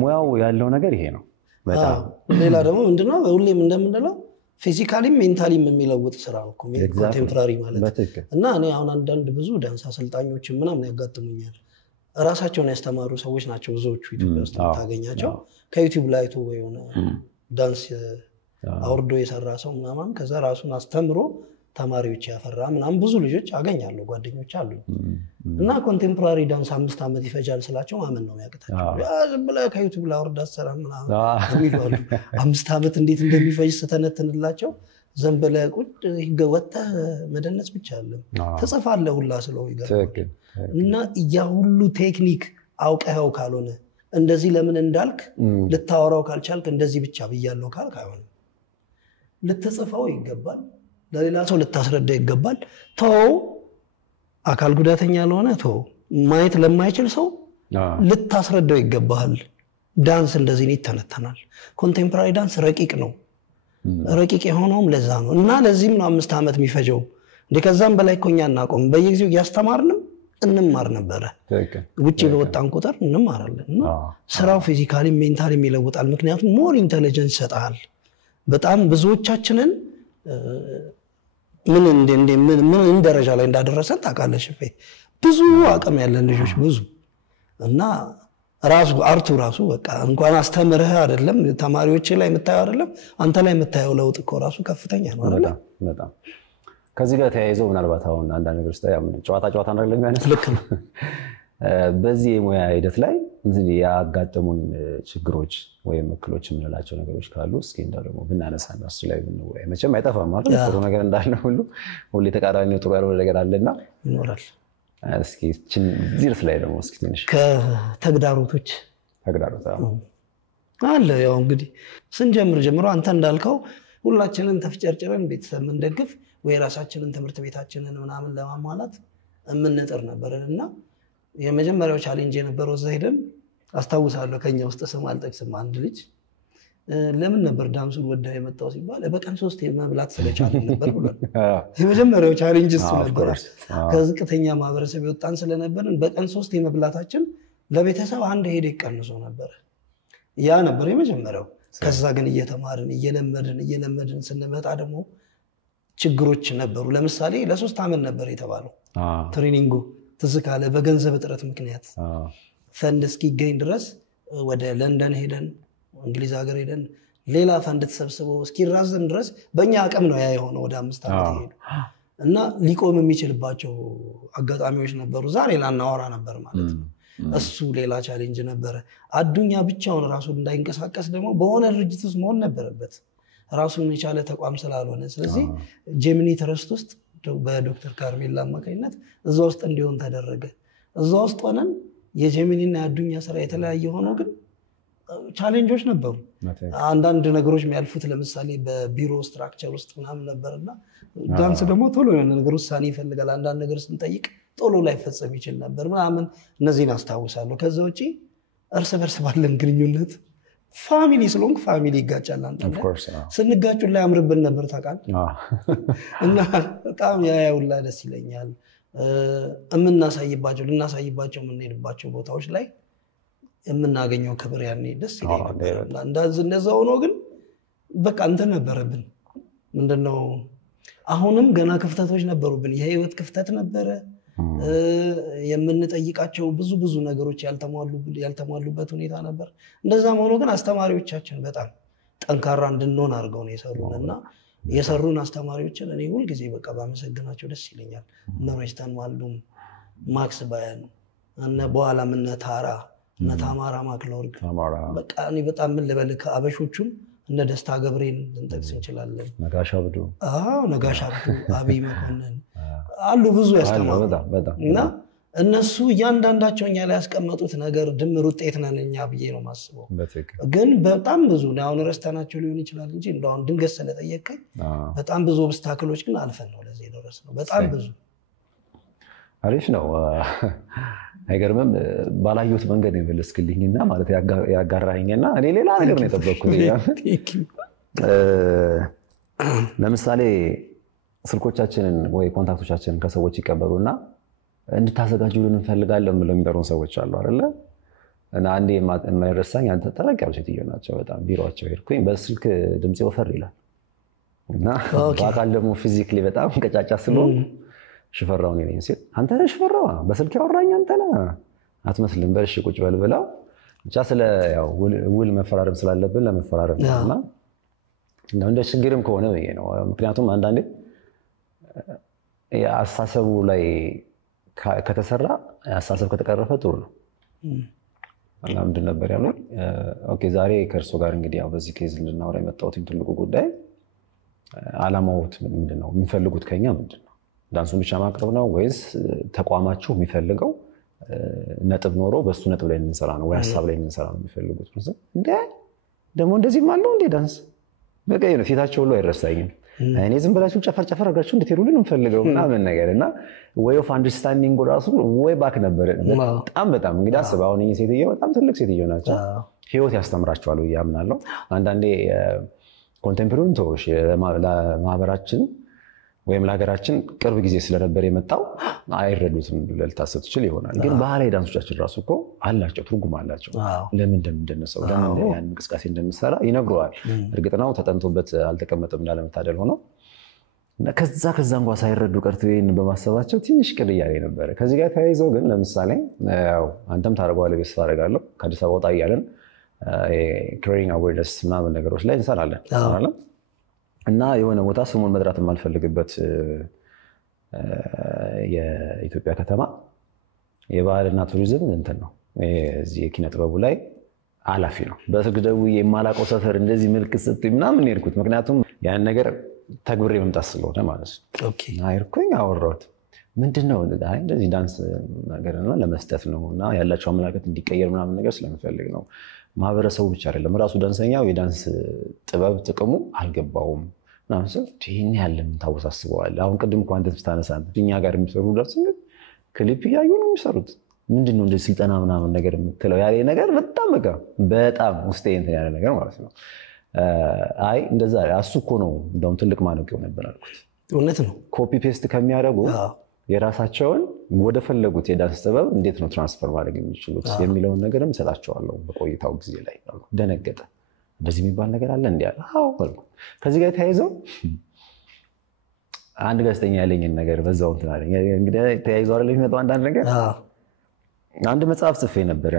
ሙያው ያለው ነገር ይሄ ነው በጣም ሌላ ደግሞ ምንድነው ሁሌም እንደምንለው ፊዚካሊ ሜንታሊ የሚለውጥ ስራ ነው ኮንቴምፖራሪ ማለት እና እኔ አሁን አንዳንድ ብዙ ዳንስ አሰልጣኞች ምናምን ያጋጥሙኛል ራሳቸውን ያስተማሩ ሰዎች ናቸው ብዙዎቹ ኢትዮጵያ ውስጥ ታገኛቸው ከዩቲዩብ ላይ አይቶ የሆነ ዳንስ አውርዶ የሰራ ሰው ምናምን ከዛ ራሱን አስተምሮ ተማሪዎች ያፈራ ምናምን ብዙ ልጆች አገኛለሁ ጓደኞች አሉ እና ኮንቴምፖራሪ ዳንስ 5 አመት ይፈጃል ስላቸው ማመን ነው ያቀታቸው ያ ዝም ብለ ከዩቲዩብ ላይ አውርዳ ሰራ ምናምን ይሏሉ 5 አመት እንዴት እንደሚፈጅ ተተነተንላቸው ዝም ብለ ቁጭ ይገወጣ መደነስ ብቻ አይደለም ተጽፋለህ ሁላ ስለው ይገርማል እና ያ ሁሉ ቴክኒክ አውቀኸው ካልሆነ እንደዚህ ለምን እንዳልክ ልታወራው ካልቻልክ እንደዚህ ብቻ ብያለሁ ካልክ አይሆንም ልትጽፈው ይገባል ለሌላ ሰው ልታስረዳ ይገባል ተው አካል ጉዳተኛ ለሆነ ተው ማየት ለማይችል ሰው ልታስረዳው ይገባል ዳንስ እንደዚህ ነው ይተነተናል ኮንቴምፖራሪ ዳንስ ረቂቅ ነው ረቂቅ የሆነውም ለዛ ነው እና ለዚህም ነው 5 አመት የሚፈጀው እንደከዛም በላይ ኮኛ እናቆም በየጊዜው ያስተማርንም እንማር ነበር ውጪ በወጣን ቁጥር እንማራለን እና ስራው ፊዚካሊ ሜንታሊ ይለውጣል ምክንያቱም ሞር ኢንተለጀንስ ይሰጣል በጣም ብዙዎቻችንን ምን ደረጃ ላይ እንዳደረሰን ታውቃለሽ ብዙ አቅም ያለን ልጆች ብዙ እና ራሱ አርቱ ራሱ በቃ እንኳን አስተምረህ አይደለም ተማሪዎች ላይ የምታየው አይደለም አንተ ላይ የምታየው ለውጥ እኮ ራሱ ከፍተኛ ነው አይደል በጣም ከዚህ ጋር ተያይዞ ምናልባት አሁን አንድ ነገር ስታይ ጨዋታ ነገር ለሚያነስ ልክ ነው በዚህ የሙያ ሂደት ላይ እንግዲህ ያጋጠሙን ችግሮች ወይ መክሎች ምንላቸው ነገሮች ካሉ እስኪ እንደደግሞ ብናነሳና እሱ ላይ ብንወያይ መቼም አይጠፋም ማለት ጥሩ ነገር እንዳለ ሁሉ ተቃራኒው ጥሩ ያለው ነገር አለና ይኖራል እስኪ ዚርስ ላይ ደግሞ እስኪ ትንሽ ከተግዳሮቶች አለ ያው እንግዲህ ስንጀምር ጀምሮ አንተ እንዳልከው ሁላችንን ተፍጨርጭረን ቤተሰብ እንደግፍ ወይ ራሳችንን ትምህርት ቤታችንን ምናምን ለማሟላት እንነጥር ነበርና የመጀመሪያው ቻሌንጅ የነበረው ዘሄደን አስተዋውሳለሁ ከኛ ውስጥ ስም አልጠቅስም አንድ ልጅ ለምን ነበር ዳንሱን ወዳ የመጣው ሲባል በቀን 3 የመብላት ስለቻለ ነበር ብሎ የመጀመሪያው ቻሌንጅ እሱ ነበር ከዝቅተኛ ማህበረሰብ የወጣን ስለነበርን በቀን 3 የመብላታችን ለቤተሰብ አንድ ሄደ ይቀንሶ ነበር ያ ነበር የመጀመሪያው ከዛ ግን እየተማርን እየለመድን ስንመጣ ደግሞ ችግሮች ነበሩ ለምሳሌ ለ3 አመት ነበር የተባለው ትሬኒንጉ ተዝካለ በገንዘብ እጥረት ምክንያት ፈንድ እስኪገኝ ድረስ ወደ ለንደን ሄደን እንግሊዝ ሀገር ሄደን ሌላ ፈንድ ተሰብስቦ እስኪራዘም ድረስ በእኛ አቅም ነው ያ የሆነው ወደ 5 አመት ሄዱ እና ሊቆም የሚችልባቸው አጋጣሚዎች ነበሩ ዛሬ ላናወራ ነበር ማለት ነው እሱ ሌላ ቻሌንጅ ነበር አዱኛ ብቻውን ራሱ እንዳይንቀሳቀስ ደግሞ በሆነ ድርጅት ውስጥ መሆን ነበረበት ራሱን የቻለ ተቋም ስላልሆነ ስለዚህ ጄሚኒ ትረስት ውስጥ በዶክተር ካርሜላ አማካኝነት እዛው ውስጥ እንዲሆን ተደረገ እዛው ውስጥ ሆነን የጄሚኒና አዱኛ ስራ የተለያየ ሆኖ ግን ቻሌንጆች ነበሩ አንዳንድ ነገሮች የሚያልፉት ለምሳሌ በቢሮ ስትራክቸር ውስጥ ምናምን ነበርና ዳንስ ደግሞ ቶሎ የሆነ ነገር ውሳኔ ይፈልጋል አንዳንድ ነገር ስንጠይቅ ቶሎ ላይ ፈጸም ይችል ነበር ምናምን እነዚህን አስተዋውሳለሁ ከዛ ውጪ እርስ በርስ ባለን ግንኙነት ፋሚሊ ስለሆንክ ፋሚሊ ይጋጫል አንተ ስንጋጩ ላይ አምርብን ነበር ታውቃለህ እና በጣም ያያውላ ደስ ይለኛል ልናሳይባቸው የምንሄድባቸው ቦታዎች ላይ የምናገኘው ክብር ያኔ ደስ ይለኛል እንደዛ ሆኖ ግን በቃ አንተ ነበረብን ምንድነው አሁንም ገና ክፍተቶች ነበሩብን የህይወት ክፍተት ነበረ የምንጠይቃቸው ብዙ ነገሮች ያልተሟሉበት ሁኔታ ነበር እንደዛም ሆኖ ግን አስተማሪዎቻችን በጣም ጠንካራ እንድንሆን አድርገው ነው የሰሩንና የሰሩን አስተማሪዎችን እኔ ሁሉ ጊዜ በቃ ባመሰግናቸው ደስ ይለኛል ነሮይስታን ማልዱም ማክስ ባያን እና በኋላ ምን ታራ እና ታማራ ማክሎርግ በቃ እኔ በጣም ምን ልበልክ አበሾቹም እነ ደስታ ገብሬን እንጠቅስ እንችላለን ነጋሽ አብዱ አብይ መኮንን አሉ ብዙ ያስተማሩ እና እነሱ እያንዳንዳቸው እኛ ላይ ያስቀመጡት ነገር ድምር ውጤት ነን እኛ ብዬ ነው ማስበው ግን በጣም ብዙ ነው አሁን ረስተናቸው ሊሆን ይችላል እንጂ እንደው አሁን ድንገት ስለጠየቀኝ በጣም ብዙ ኦብስታክሎች ግን አልፈን ነው ለዚህ ደረስ ነው በጣም ብዙ አሪፍ ነው አይገርምም ባላየሁት መንገድ ነው የመለስክልኝና ማለት ያጋራኸኝና እኔ ሌላ ነገር ነው የጠበቅኩት ለምሳሌ ስልኮቻችንን ወይ ኮንታክቶቻችንን ከሰዎች ይቀበሉና እንድታዘጋጁልን እንፈልጋለን ብለው የሚጠሩን ሰዎች አሉ አይደለ እና አንዴ የማይረሳኝ አንተ ተለቅ ያሉ ሴትዮ ናቸው በጣም ቢሮአቸው ሄድኩኝ በስልክ ድምጽ ወፈር ይላል እና በአካል ደግሞ ፊዚካሊ በጣም ቀጫጫ ስለሆነ ሽፈራው ነኝ ሲል አንተ ነህ ሽፈራው በስልክ ያወራኝ አንተ ነህ አትመስልም በልሽ ቁጭ በል ብለው ብቻ ስለ ያው ውል መፈራረም ስላለብን ለመፈራረም ነውና እንደ ችግርም ከሆነ ይሄ ነው ምክንያቱም አንዳንዴ ያሳሰቡ ላይ ከተሰራ ያሳሰብ ከተቀረፈ ጥሩ ነው እና ምንድን ነበር ያለው ኦኬ ዛሬ ከርሶ ጋር እንግዲህ ያው በዚህ ኬዝ ልናወራ የመጣሁት ትልቁ ጉዳይ አላማውት ምንድነው የሚፈልጉት ከኛ ምንድነው ዳንሱን ብቻ ማቅረብ ነው ወይስ ተቋማችሁ የሚፈልገው ነጥብ ኖሮ በሱ ነጥብ ላይ እንሰራ ነው ወይ ሐሳብ ላይ እንሰራ ነው የሚፈልጉት ነው እንዴ ደሞ እንደዚህ ማለት እንዴ ዳንስ በቃ ነው ፊታቸው ሁሉ አይረሳኝም እኔ ዝም ብላችሁ ጨፈር አድርጋችሁ እንድትሄዱልን እንፈልገው ምናምን ነገርና way of understanding ራሱ way back ነበር በጣም እንግዲህ አስበው እኔ ሴትዮ በጣም ትልቅ ሴትዮ ናቸው ህይወት ያስተምራቸዋል ያምናለሁ አንዳንዴ ኮንቴምፖራሪ ቶሽ ለማህበራችን ወይም ለሀገራችን ቅርብ ጊዜ ስለነበር የመጣው አይረዱትም ልታስብ ትችል ይሆናል ግን ባህላዊ ዳንሶቻችን ራሱ እኮ አላቸው ትርጉም አላቸው ለምን እንደምንደነሰው ለምን ያን እንቅስቃሴ እንደምንሰራ ይነግሩዋል እርግጥ ነው ተጠንቶበት አልተቀመጠም እንዳለመታደል ሆኖ እና ከዛ እንኳን ሳይረዱ ቀርተው በማሰባቸው ትንሽ ቅል ያለኝ ነበር ከዚህ ጋር ተያይዞ ግን ለምሳሌ ያው አንተም ታረጋዋለህ በስፋ አረጋለሁ ከአዲስ አበባ ወጣ ይያለን ክሬሪንግ አዌርነስ ምናምን ነገሮች ላይ እንሰራለን አይደል እና የሆነ ቦታ ስሙን መድራት የማልፈልግበት የኢትዮጵያ ከተማ የባህልና ቱሪዝም እንትን ነው እዚህ የኪነ ጥበቡ ላይ አላፊ ነው በስግደው የማላቀው ሰፈር እንደዚህ ምልክት ሰጥቶኝ ምናምን ሄድኩት ምክንያቱም ያን ነገር ተግብሬ መምጣት ስለሆነ ማለት ነው ኦኬ አይርኩኝ አወራሁት ምንድነው እንደዚህ ዳንስ ነገርና ለመስጠት ነውና ያላቸው አመላከት እንዲቀየር ምናምን ነገር ስለምፈልግ ነው ማህበረሰቡ ብቻ አይደለም ራሱ ዳንሰኛው የዳንስ ጥበብ ጥቅሙ አልገባውም ምናምን ሰው ይሄን ያለም ታውሳስበዋል አሁን ቅድም እንኳን ተስታነሳን እኛ ጋር የሚሰሩ ዳንሰኞች ክሊፕ ያዩ ነው የሚሰሩት ምንድነው እንደዚህ ስልጠና ምናምን ነገር የምትለው ያለ ነገር በጣም ውስጤ እንትን ያለ ነገር ማለት ነው አይ እንደዛ አሱ እኮ ነው እንደውም ትልቅ ማነቂው ነበር አልኩት እውነት ነው ኮፒ ፔስት ከሚያደርጉ የራሳቸውን ወደ ፈለጉት የዳንስ ጥበብ እንዴት ነው ትራንስፈር ማድረግ የሚችሉት የሚለውን ነገርም ሰጣቸዋለሁ በቆይታው ጊዜ ላይ ደነገጠ እንደዚህ የሚባል ነገር አለ እንዴ አለ አዎ አልኩ ከዚህ ጋር ተያይዘው አንድ ጋዜጠኛ ያለኝን ነገር በዛው እንትን አለኝ እንግዲህ ተያይዘው አይደል የሚመጣው አንድ ነገር አንድ መጽሐፍ ጽፌ ነበር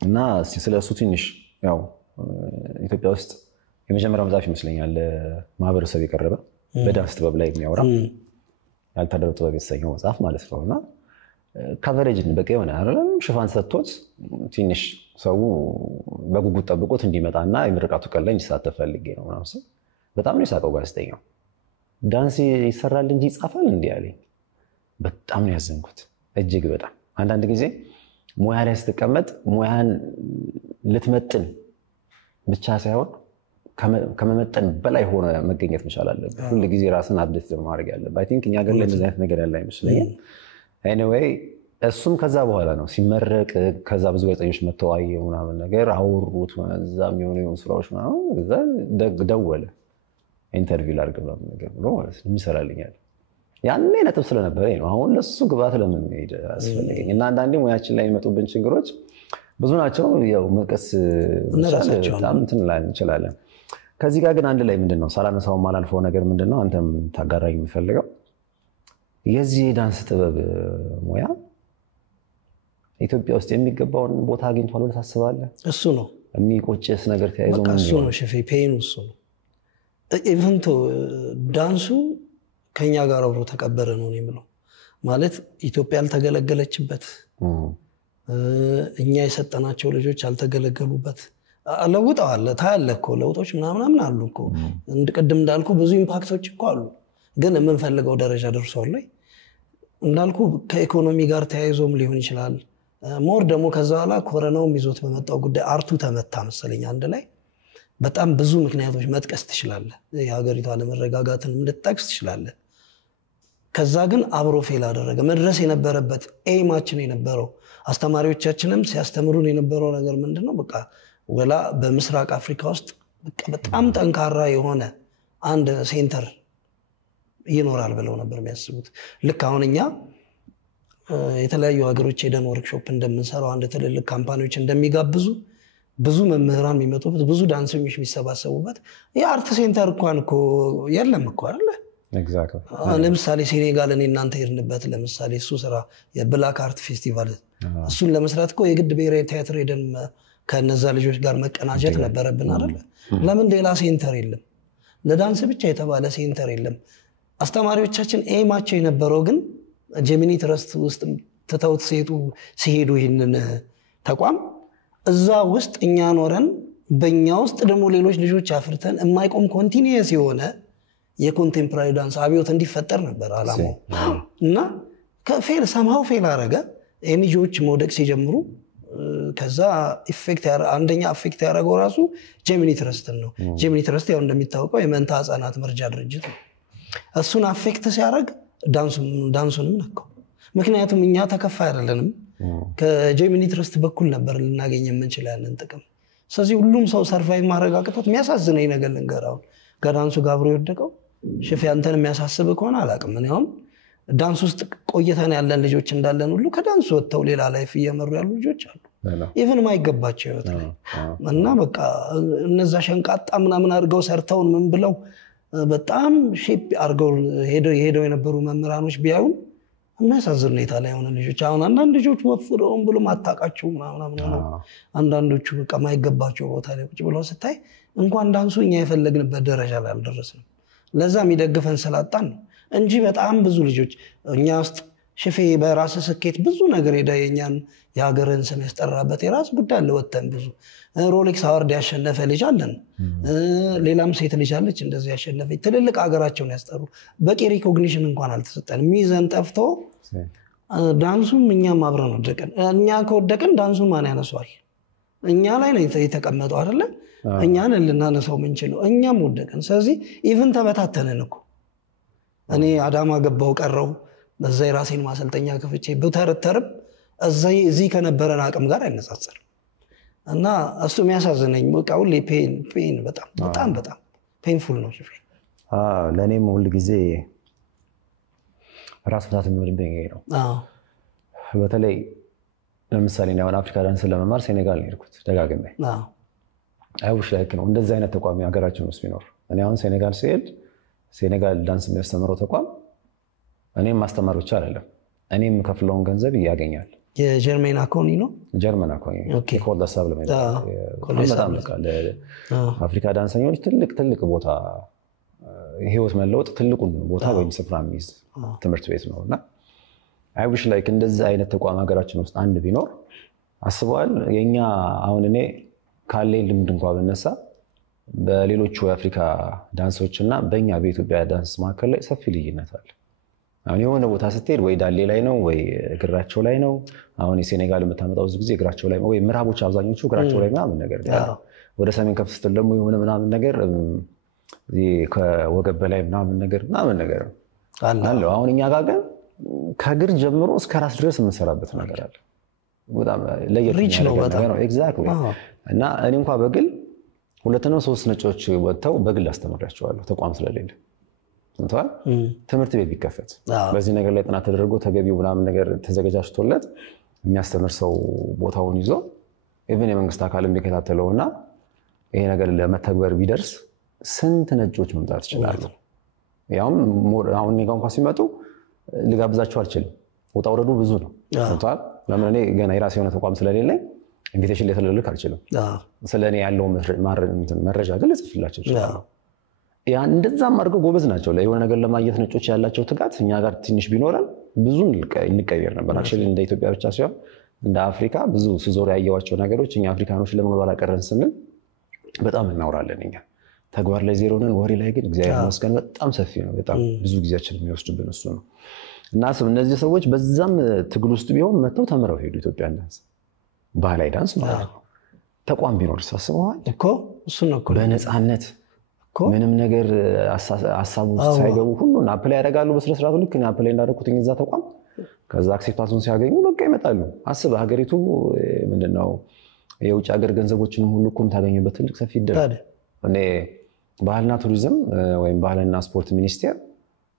እና ስለሱ ትንሽ ያው ኢትዮጵያ ውስጥ የመጀመሪያው መጽሐፍ ይመስለኛል ማህበረሰብ የቀረበ በዳንስ ጥበብ ላይ የሚያወራ ያልተደረገ ጥበብ የተሰኘው መጽሐፍ ማለት ነውና ካቨሬጅን በቃ የሆነ አይደለም ሽፋን ሰጥቶት ትንሽ ሰው በጉጉት ጠብቆት እንዲመጣና የምርቃቱ ቀን ላይ እንዲሳተፍ ፈልጌ ነው ማለት ነው በጣም ነው የሳቀው ጋዜጠኛው ዳንስ ይሰራል እንጂ ይጻፋል እንዴ አለኝ በጣም ነው ያዘንኩት እጅግ በጣም አንዳንድ ጊዜ ሙያ ላይ ስትቀመጥ ሙያን ልትመጥን ብቻ ሳይሆን ከመመጠን በላይ ሆነ መገኘት መቻል አለበት ሁሉ ጊዜ ራስን አፕዴት ለማድረግ ያለበት አይ ቲንክ እኛ ሀገር ላይ እንደዚህ አይነት ነገር ያለ አይመስለኝም ኤኒዌይ እሱም ከዛ በኋላ ነው ሲመረቅ ከዛ ብዙ ጋዜጠኞች መተዋየ ምናምን ነገር አወሩት ማዛም የሆነ ስራዎች ምናምን እዛ ደወለ ኢንተርቪው ላድርግ ምናምን ነገር ብሎ ማለት ነው የሚሰራልኛል ያኔ ነጥብ ስለነበረ ነው አሁን ለሱ ግባት ለምን ሄደ አስፈልገኝ እና አንዳንዴ ሙያችን ላይ የሚመጡብን ችግሮች ብዙ ናቸው ያው መቀስ በጣም እንትን ላይ እንችላለን ከዚህ ጋር ግን አንድ ላይ ምንድነው ሳላነሳው ማላልፈው ነገር ምንድነው አንተም ታጋራኝ የሚፈልገው የዚህ ዳንስ ጥበብ ሙያ ኢትዮጵያ ውስጥ የሚገባውን ቦታ አግኝቷል ብለህ ታስባለህ እሱ ነው የሚቆጭስ ነገር ተያይዞ ምን እሱ ነው ሸፌ ፔኑ እሱ ነው ኢቨንቶ ዳንሱ ከኛ ጋር አብሮ ተቀበረ ነው የሚለው ማለት ኢትዮጵያ አልተገለገለችበት እኛ የሰጠናቸው ልጆች አልተገለገሉበት አለውጣው ታያለኮ ለውጦች ምናምን አሉኮ እንደቀደም እንዳልኩ ብዙ ኢምፓክቶች እኮ አሉ ግን የምንፈልገው ደረጃ ደርሷል ላይ እንዳልኩ ከኢኮኖሚ ጋር ተያይዞም ሊሆን ይችላል ሞር ደግሞ ከዛ በኋላ ኮሮናው ይዞት በመጣው ጉዳይ አርቱ ተመታ መሰለኝ አንድ ላይ በጣም ብዙ ምክንያቶች መጥቀስ ትችላለህ የሀገሪቷ ለመረጋጋትን እንድትጠቅስ ትችላለህ ከዛ ግን አብሮ ፌል አደረገ መድረስ የነበረበት ኤማችን የነበረው አስተማሪዎቻችንም ሲያስተምሩን የነበረው ነገር ምንድነው በቃ ወላ በምስራቅ አፍሪካ ውስጥ በጣም ጠንካራ የሆነ አንድ ሴንተር ይኖራል ብለው ነበር የሚያስቡት ልክ አሁንኛ የተለያዩ ሀገሮች ሄደን ወርክሾፕ እንደምንሰራው አንድ ትልልቅ ካምፓኒዎች እንደሚጋብዙ ብዙ መምህራን የሚመጡበት ብዙ ዳንሰኞች የሚሰባሰቡበት የአርት ሴንተር እንኳን እኮ የለም እኮ አይደለ ኤግዛክትሊ ለምሳሌ ሴኔጋል እኔ እናንተ ሄድንበት ለምሳሌ እሱ ስራ የብላክ አርት ፌስቲቫል እሱን ለመስራት እኮ የግድ ብሔራዊ ቲያትር ሄደን ከነዛ ልጆች ጋር መቀናጀት ነበረብን አይደለ ለምን ሌላ ሴንተር የለም ለዳንስ ብቻ የተባለ ሴንተር የለም አስተማሪዎቻችን ኤማቸው የነበረው ግን ጀሚኒ ትረስት ውስጥ ተተውት ሲሄዱ ይሄንን ተቋም እዛ ውስጥ እኛ ኖረን በእኛ ውስጥ ደግሞ ሌሎች ልጆች አፍርተን የማይቆም ኮንቲኒየስ የሆነ የኮንቴምፖራሪ ዳንስ አብዮት እንዲፈጠር ነበር አላማው እና ከፌል ሰማው ፌል አረገ ኤንጂዎች መውደቅ ሲጀምሩ ከዛ ኢፌክት አንደኛ ኢፌክት ያደረገው ራሱ ጀሚኒ ትረስት ነው ጀሚኒ ትረስት ያው እንደሚታወቀው የመንታ ህጻናት መርጃ ድርጅት ነው እሱን አፌክት ሲያደርግ ዳንሱንም ነካው ምክንያቱም እኛ ተከፋይ አይደለንም ከጀሚኒ ትረስት በኩል ነበር ልናገኝ የምንችለው ያንን ጥቅም ስለዚህ ሁሉም ሰው ሰርቫይቭ ማረጋግጦት የሚያሳዝነኝ ነገር ልንገራው ከዳንሱ ጋር አብሮ ይወደቀው ሽፍ ያንተን የሚያሳስብ ከሆነ አላቅም ምን ይሁን ዳንስ ውስጥ ቆይተን ያለን ልጆች እንዳለን ሁሉ ከዳንስ ወጥተው ሌላ ላይፍ እየመሩ ያሉ ልጆች አሉ ኢቭን ማይገባቸው ህይወት ላይ እና በቃ እነዛ ሸንቃጣ ምናምን አድርገው ሰርተውን ምን ብለው በጣም ሼፕ አድርገው ሄደው የነበሩ መምህራኖች ቢያዩን የሚያሳዝን ሁኔታ ላይ ሆነ ልጆች አሁን አንዳንድ ልጆች ወፍረውም ብሎ ማጣቃቸው ምናምን አንዳንዶቹ በቃ ማይገባቸው ቦታ ላይ ቁጭ ብለው ስታይ እንኳን ዳንሱ እኛ የፈለግንበት ደረጃ ላይ አልደረስንም ለዛ የሚደግፈን ስላጣን እንጂ በጣም ብዙ ልጆች እኛ ውስጥ ሽፌ በራስ ስኬት ብዙ ነገር የዳየኛን የሀገርን ስም ያስጠራበት የራስ ጉዳይ ለወተን ብዙ ሮሌክስ አዋርድ ያሸነፈ ልጅ አለን ሌላም ሴት ልጅ አለች እንደዚህ ያሸነፈች ትልልቅ ሀገራቸውን ያስጠሩ በቂ ሪኮግኒሽን እንኳን አልተሰጠን ሚዘን ጠፍቶ ዳንሱም እኛም አብረን ወደቀን እኛ ከወደቀን ዳንሱን ማን ያነሷል እኛ ላይ ነው የተቀመጠው አይደለ እኛን ልናነሳው ምንችለው እኛም ወደቀን ስለዚህ ኢቭን ተበታተነን እኮ እኔ አዳማ ገባው ቀረው በዛ የራሴን ማሰልጠኛ ከፍቼ ብተረተርም እዚህ ከነበረን አቅም ጋር አይነጻጸርም እና እሱ የሚያሳዝነኝ በቃ ሁሌ ፔን በጣም ፔንፉል ነው ሽፌ ለኔም ሁሉ ጊዜ ራስ ምታት የሚወድብኝ ነው በተለይ ለምሳሌ ነው አፍሪካ ዳንስ ለመማር ሴኔጋል ነው የሄድኩት ደጋግሜ አይውሽ ላይክ ነው እንደዚህ አይነት ተቋም ሀገራችን ውስጥ ቢኖር እኔ አሁን ሴኔጋል ሲሄድ ሴኔጋል ዳንስ የሚያስተምረው ተቋም እኔም ማስተማር ብቻ አይደለም እኔም ከፍለውን ገንዘብ ያገኛል የጀርመን አኮኒ ነው ጀርመን አኮኒ ኮል ዳሳብ በጣም አፍሪካ ዳንሰኞች ትልቅ ቦታ ህይወት መለወጥ ትልቁን ቦታ ወይም ስፍራ የሚይዝ ትምህርት ቤት ነውና አይውሽ ላይክ እንደዚህ አይነት ተቋም ሀገራችን ውስጥ አንድ ቢኖር አስበዋል የኛ አሁን እኔ ካለ ልምድ እንኳን በነሳ በሌሎቹ የአፍሪካ ዳንሶችና በእኛ በኢትዮጵያ ዳንስ መካከል ላይ ሰፊ ልዩነት አለ አሁን የሆነ ቦታ ስትሄድ ወይ ዳሌ ላይ ነው ወይ እግራቸው ላይ ነው አሁን የሴኔጋል የምታመጣው ብዙ ጊዜ እግራቸው ላይ ወይ ምዕራቦች አብዛኞቹ እግራቸው ላይ ምናምን ነገር ወደ ሰሜን ከፍ ስትል ደግሞ የሆነ ምናምን ነገር ከወገብ በላይ ምናምን ነገር አለው አሁን እኛ ጋር ግን ከእግር ጀምሮ እስከ ራስ ድረስ የምንሰራበት ነገር አለ በጣም ለየት ነው በጣም ኤግዛክትሊ እና እኔ እንኳን በግል ሁለት ነው ሶስት ነጮች ወጥተው በግል አስተምራቸዋለሁ ተቋም ስለሌለ እንቷል ትምህርት ቤት ቢከፈት በዚህ ነገር ላይ ጥናት ተደርጎ ተገቢው ምናምን ነገር ተዘጋጅቶለት የሚያስተምር ሰው ቦታውን ይዞ ኢቭን የመንግስት አካልም ቢከታተለውና ይሄ ነገር ለመተግበር ቢደርስ ስንት ነጮች መምጣት ይችላሉ ያውም አሁን እኔ ጋር እንኳን ሲመጡ ልጋብዛቸው አልችልም ወጣ ወረዱ ብዙ ነው እንቷል ለምን እኔ ገና የራሴ የሆነ ተቋም ስለሌለኝ ኢንቪቴሽን ለተለልክ አልችልም ስለኔ ያለው መረጃ ግልጽ ይችላልላችሁ ያን እንደዛም አድርገው ጎበዝ ናቸው ለየሆነ ነገር ለማየት ነጮች ያላቸው ትጋት እኛ ጋር ትንሽ ቢኖረን ብዙ እንቀየር ነበር አክቹሊ እንደ ኢትዮጵያ ብቻ ሳይሆን እንደ አፍሪካ ብዙ ሲዞር ያየዋቸው ነገሮች እኛ አፍሪካኖች ለምን ባላቀረን ስንል በጣም እናውራለን እኛ ተግባር ላይ ዜሮ ነን ወሬ ላይ ግን እግዚአብሔር ይመስገን በጣም ሰፊ ነው በጣም ብዙ ጊዜያችን የሚወስድብን እሱ ነው እና እነዚህ ሰዎች በዛም ትግል ውስጥ ቢሆን መተው ተምረው ሄዱ ኢትዮጵያን ዳንስ ባህላዊ ዳንስ ማለት ነው ተቋም ቢኖር ሳስበዋል እኮ እሱ ነው እኮ በነፃነት ምንም ነገር ሐሳቡ ሳይገቡ ሁሉን አፕላይ ያደርጋሉ በስነ ስርዓቱ ልክ ነው አፕላይ እንዳደረኩት እዛ ተቋም ከዛ አክሴፕታንሱን ሲያገኙ በቃ ይመጣሉ አስበ ሀገሪቱ ምንድነው የውጭ ሀገር ገንዘቦችንም ሁሉ እኮም ታገኙበት ትልቅ ሰፊ ይደረግ እኔ ባህልና ቱሪዝም ወይም ባህልና ስፖርት ሚኒስቴር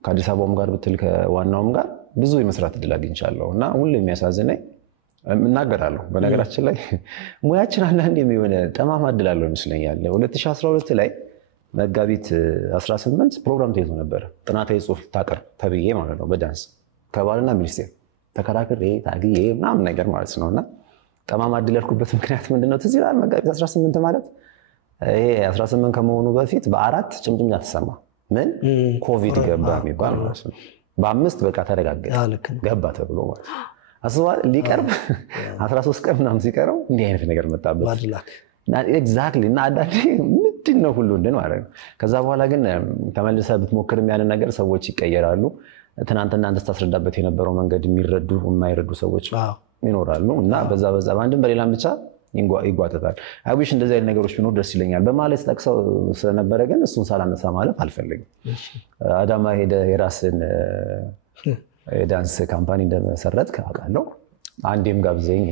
ከአዲስ አበባም ጋር ብትል ከዋናውም ጋር ብዙ የመስራት እድል አግኝቻለሁና ሁሉ የሚያሳዝነኝ እናገራለሁ በነገራችን ላይ ሙያችን አንዳንዴ የሚሆነ ጠማማ እድል አለው ይመስለኛል 2012 ላይ መጋቢት 18 ፕሮግራም ተይዞ ነበር ጥናታዊ ጽሁፍ ታቀርብ ተብዬ ማለት ነው በዳንስ ከባህልና ሚኒስቴር ተከራክሬ ታግዬ ምናምን ነገር ማለት ነውና ጠማማ እድል ያልኩበት ምክንያት ምንድነው ትዝ ይላል መጋቢት 18 ማለት ይሄ 18 ከመሆኑ በፊት በአራት ጭምጭምታ ተሰማ ምን ኮቪድ ገባ የሚባል ማለት ነው በአምስት በቃ ተረጋገጠ ገባ ተብሎ ማለት አስዋል ሊቀርብ 13 ቀን ምናምን ሲቀረው እንዲህ አይነት ነገር መጣበት እና ኤግዛክትሊ እና አዳዲ ምንድነው ሁሉ እንደን ማለት ነው ከዛ በኋላ ግን ተመልሰህ ብትሞክርም ያንን ነገር ሰዎች ይቀየራሉ ትናንትና አንተ ታስረዳበት የነበረው መንገድ የሚረዱ የማይረዱ ሰዎች ይኖራሉ እና በዛ ባንድም በሌላም ብቻ ይጓተታል አይዊሽ እንደዚህ አይነት ነገሮች ቢኖር ደስ ይለኛል በማለት ተጠቅሰው ስለነበረ ግን እሱን ሳላነሳ ማለፍ አልፈልግም አዳማ ሄደ የራስን ዳንስ ካምፓኒ እንደመሰረትክ አውቃለሁ አንዴም ጋብዘኝ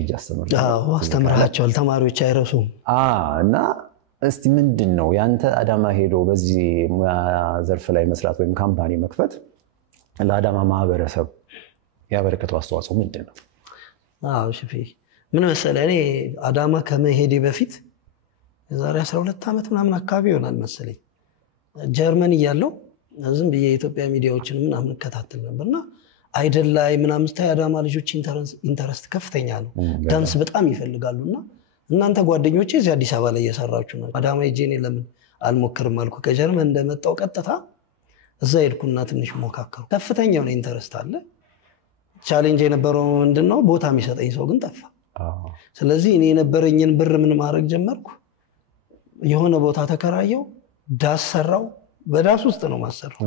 አስተምራቸዋል ተማሪዎች አይረሱም እና እስቲ ምንድነው ያንተ አዳማ ሄዶ በዚህ ሙያ ዘርፍ ላይ መስራት ወይም ካምፓኒ መክፈት ለአዳማ ማህበረሰብ ያበረከተው አስተዋጽኦ ምንድነው ሽፊ ምን መሰለህ እኔ አዳማ ከመሄዴ በፊት የዛሬ 12 ዓመት ምናምን አካባቢ ይሆናል መሰለኝ ጀርመን እያለሁ ዝም ብዬ የኢትዮጵያ ሚዲያዎችን ምናምን ከታተል ነበርና አይደል ላይ ምናምን ስታይ አዳማ ልጆች ኢንተረስት ከፍተኛ ነው ዳንስ በጣም ይፈልጋሉና እናንተ ጓደኞቼ እዚህ አዲስ አበባ ላይ እየሰራችሁ ነው አዳማ ሄጄኔ ለምን አልሞክርም አልኩ ከጀርመን እንደመጣው ቀጥታ እዛ ሄድኩና ትንሽ ሞካከሩ ከፍተኛ ነው ኢንተረስት አለ ቻሌንጅ የነበረው ምንድነው ቦታ የሚሰጠኝ ሰው ግን ጠፋ ስለዚህ እኔ የነበረኝን ብር ምን ማድረግ ጀመርኩ የሆነ ቦታ ተከራየው ዳስ ሰራው በዳስ ውስጥ ነው ማሰራው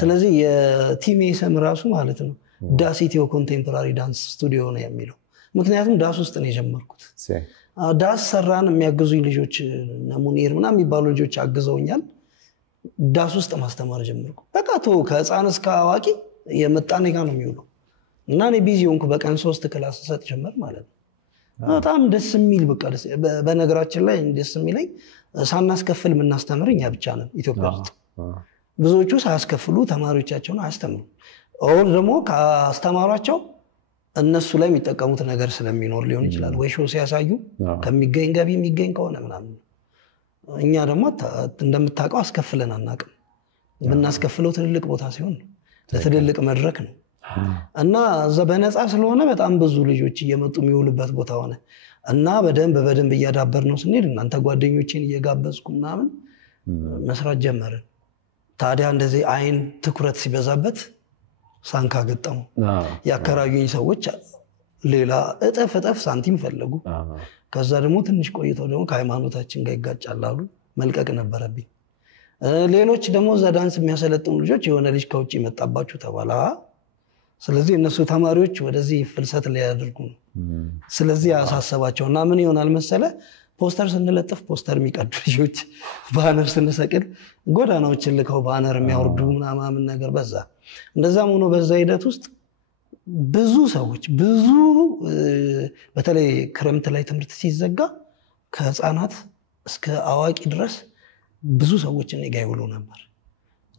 ስለዚህ የቲም ስም ራሱ ማለት ነው ዳስ ኢትዮ ኮንቴምፖራሪ ዳንስ ስቱዲዮ ነው የሚለው ምክንያቱም ዳስ ውስጥ ነው የጀመርኩት ዳስ ሰራን የሚያግዙኝ ልጆች ነሙኒር ምናምን የሚባሉ ልጆች አግዘውኛል ዳስ ውስጥ ማስተማር ጀመርኩ በቃ ከህፃን እስከ አዋቂ የመጣኔ ጋር ነው የሚውለው እና እኔ ቢዚ ሆንኩ በቀን 3 ክላስ ሰጥ ጀመር ማለት ነው በጣም ደስ የሚል በቃ በነገራችን ላይ ደስ የሚለኝ ሳናስከፍል ምናስተምር እኛ ብቻ ነን ኢትዮጵያ ውስጥ ብዙዎቹ ሳያስከፍሉ ተማሪዎቻቸውን አያስተምሩ አሁን ደግሞ ካስተማሯቸው እነሱ ላይ የሚጠቀሙት ነገር ስለሚኖር ሊሆን ይችላል ወይ ሾው ሲያሳዩ ከሚገኝ ገቢ የሚገኝ ከሆነ ምናምን እኛ ደግሞ እንደምታውቀው አስከፍለን አናውቅም ምናስከፍለው ትልልቅ ቦታ ሲሆን ለትልልቅ መድረክ ነው እና ዘበነጻ ስለሆነ በጣም ብዙ ልጆች እየመጡ የሚውልበት ቦታ ሆነ እና በደንብ እያዳበር ነው ስንሄድ እናንተ ጓደኞቼን እየጋበዝኩ ምናምን መስራት ጀመርን ታዲያ እንደዚህ አይን ትኩረት ሲበዛበት ሳንካ ገጠሙ ያከራዩኝ ሰዎች ሌላ እጥፍ ሳንቲም ፈለጉ ከዛ ደግሞ ትንሽ ቆይተው ደግሞ ከሃይማኖታችን ጋር ይጋጫላሉ መልቀቅ ነበረብኝ ሌሎች ደግሞ ዳንስ የሚያሰለጥኑ ልጆች የሆነ ልጅ ከውጭ መጣባችሁ ተባላ ስለዚህ እነሱ ተማሪዎች ወደዚህ ፍልሰት ላይ ያደርጉ ነው ስለዚህ ያሳሰባቸውና ምን ይሆናል መሰለ ፖስተር ስንለጥፍ ፖስተር የሚቀዱ ልጆች ባነር ስንሰቅል ጎዳናዎችን ልከው ባነር የሚያወርዱ ምናምን ነገር በዛ እንደዛም ሆኖ በዛ ሂደት ውስጥ ብዙ ሰዎች በተለይ ክረምት ላይ ትምህርት ሲዘጋ ከህፃናት እስከ አዋቂ ድረስ ብዙ ሰዎች እኔ ጋር ይውሉ ነበር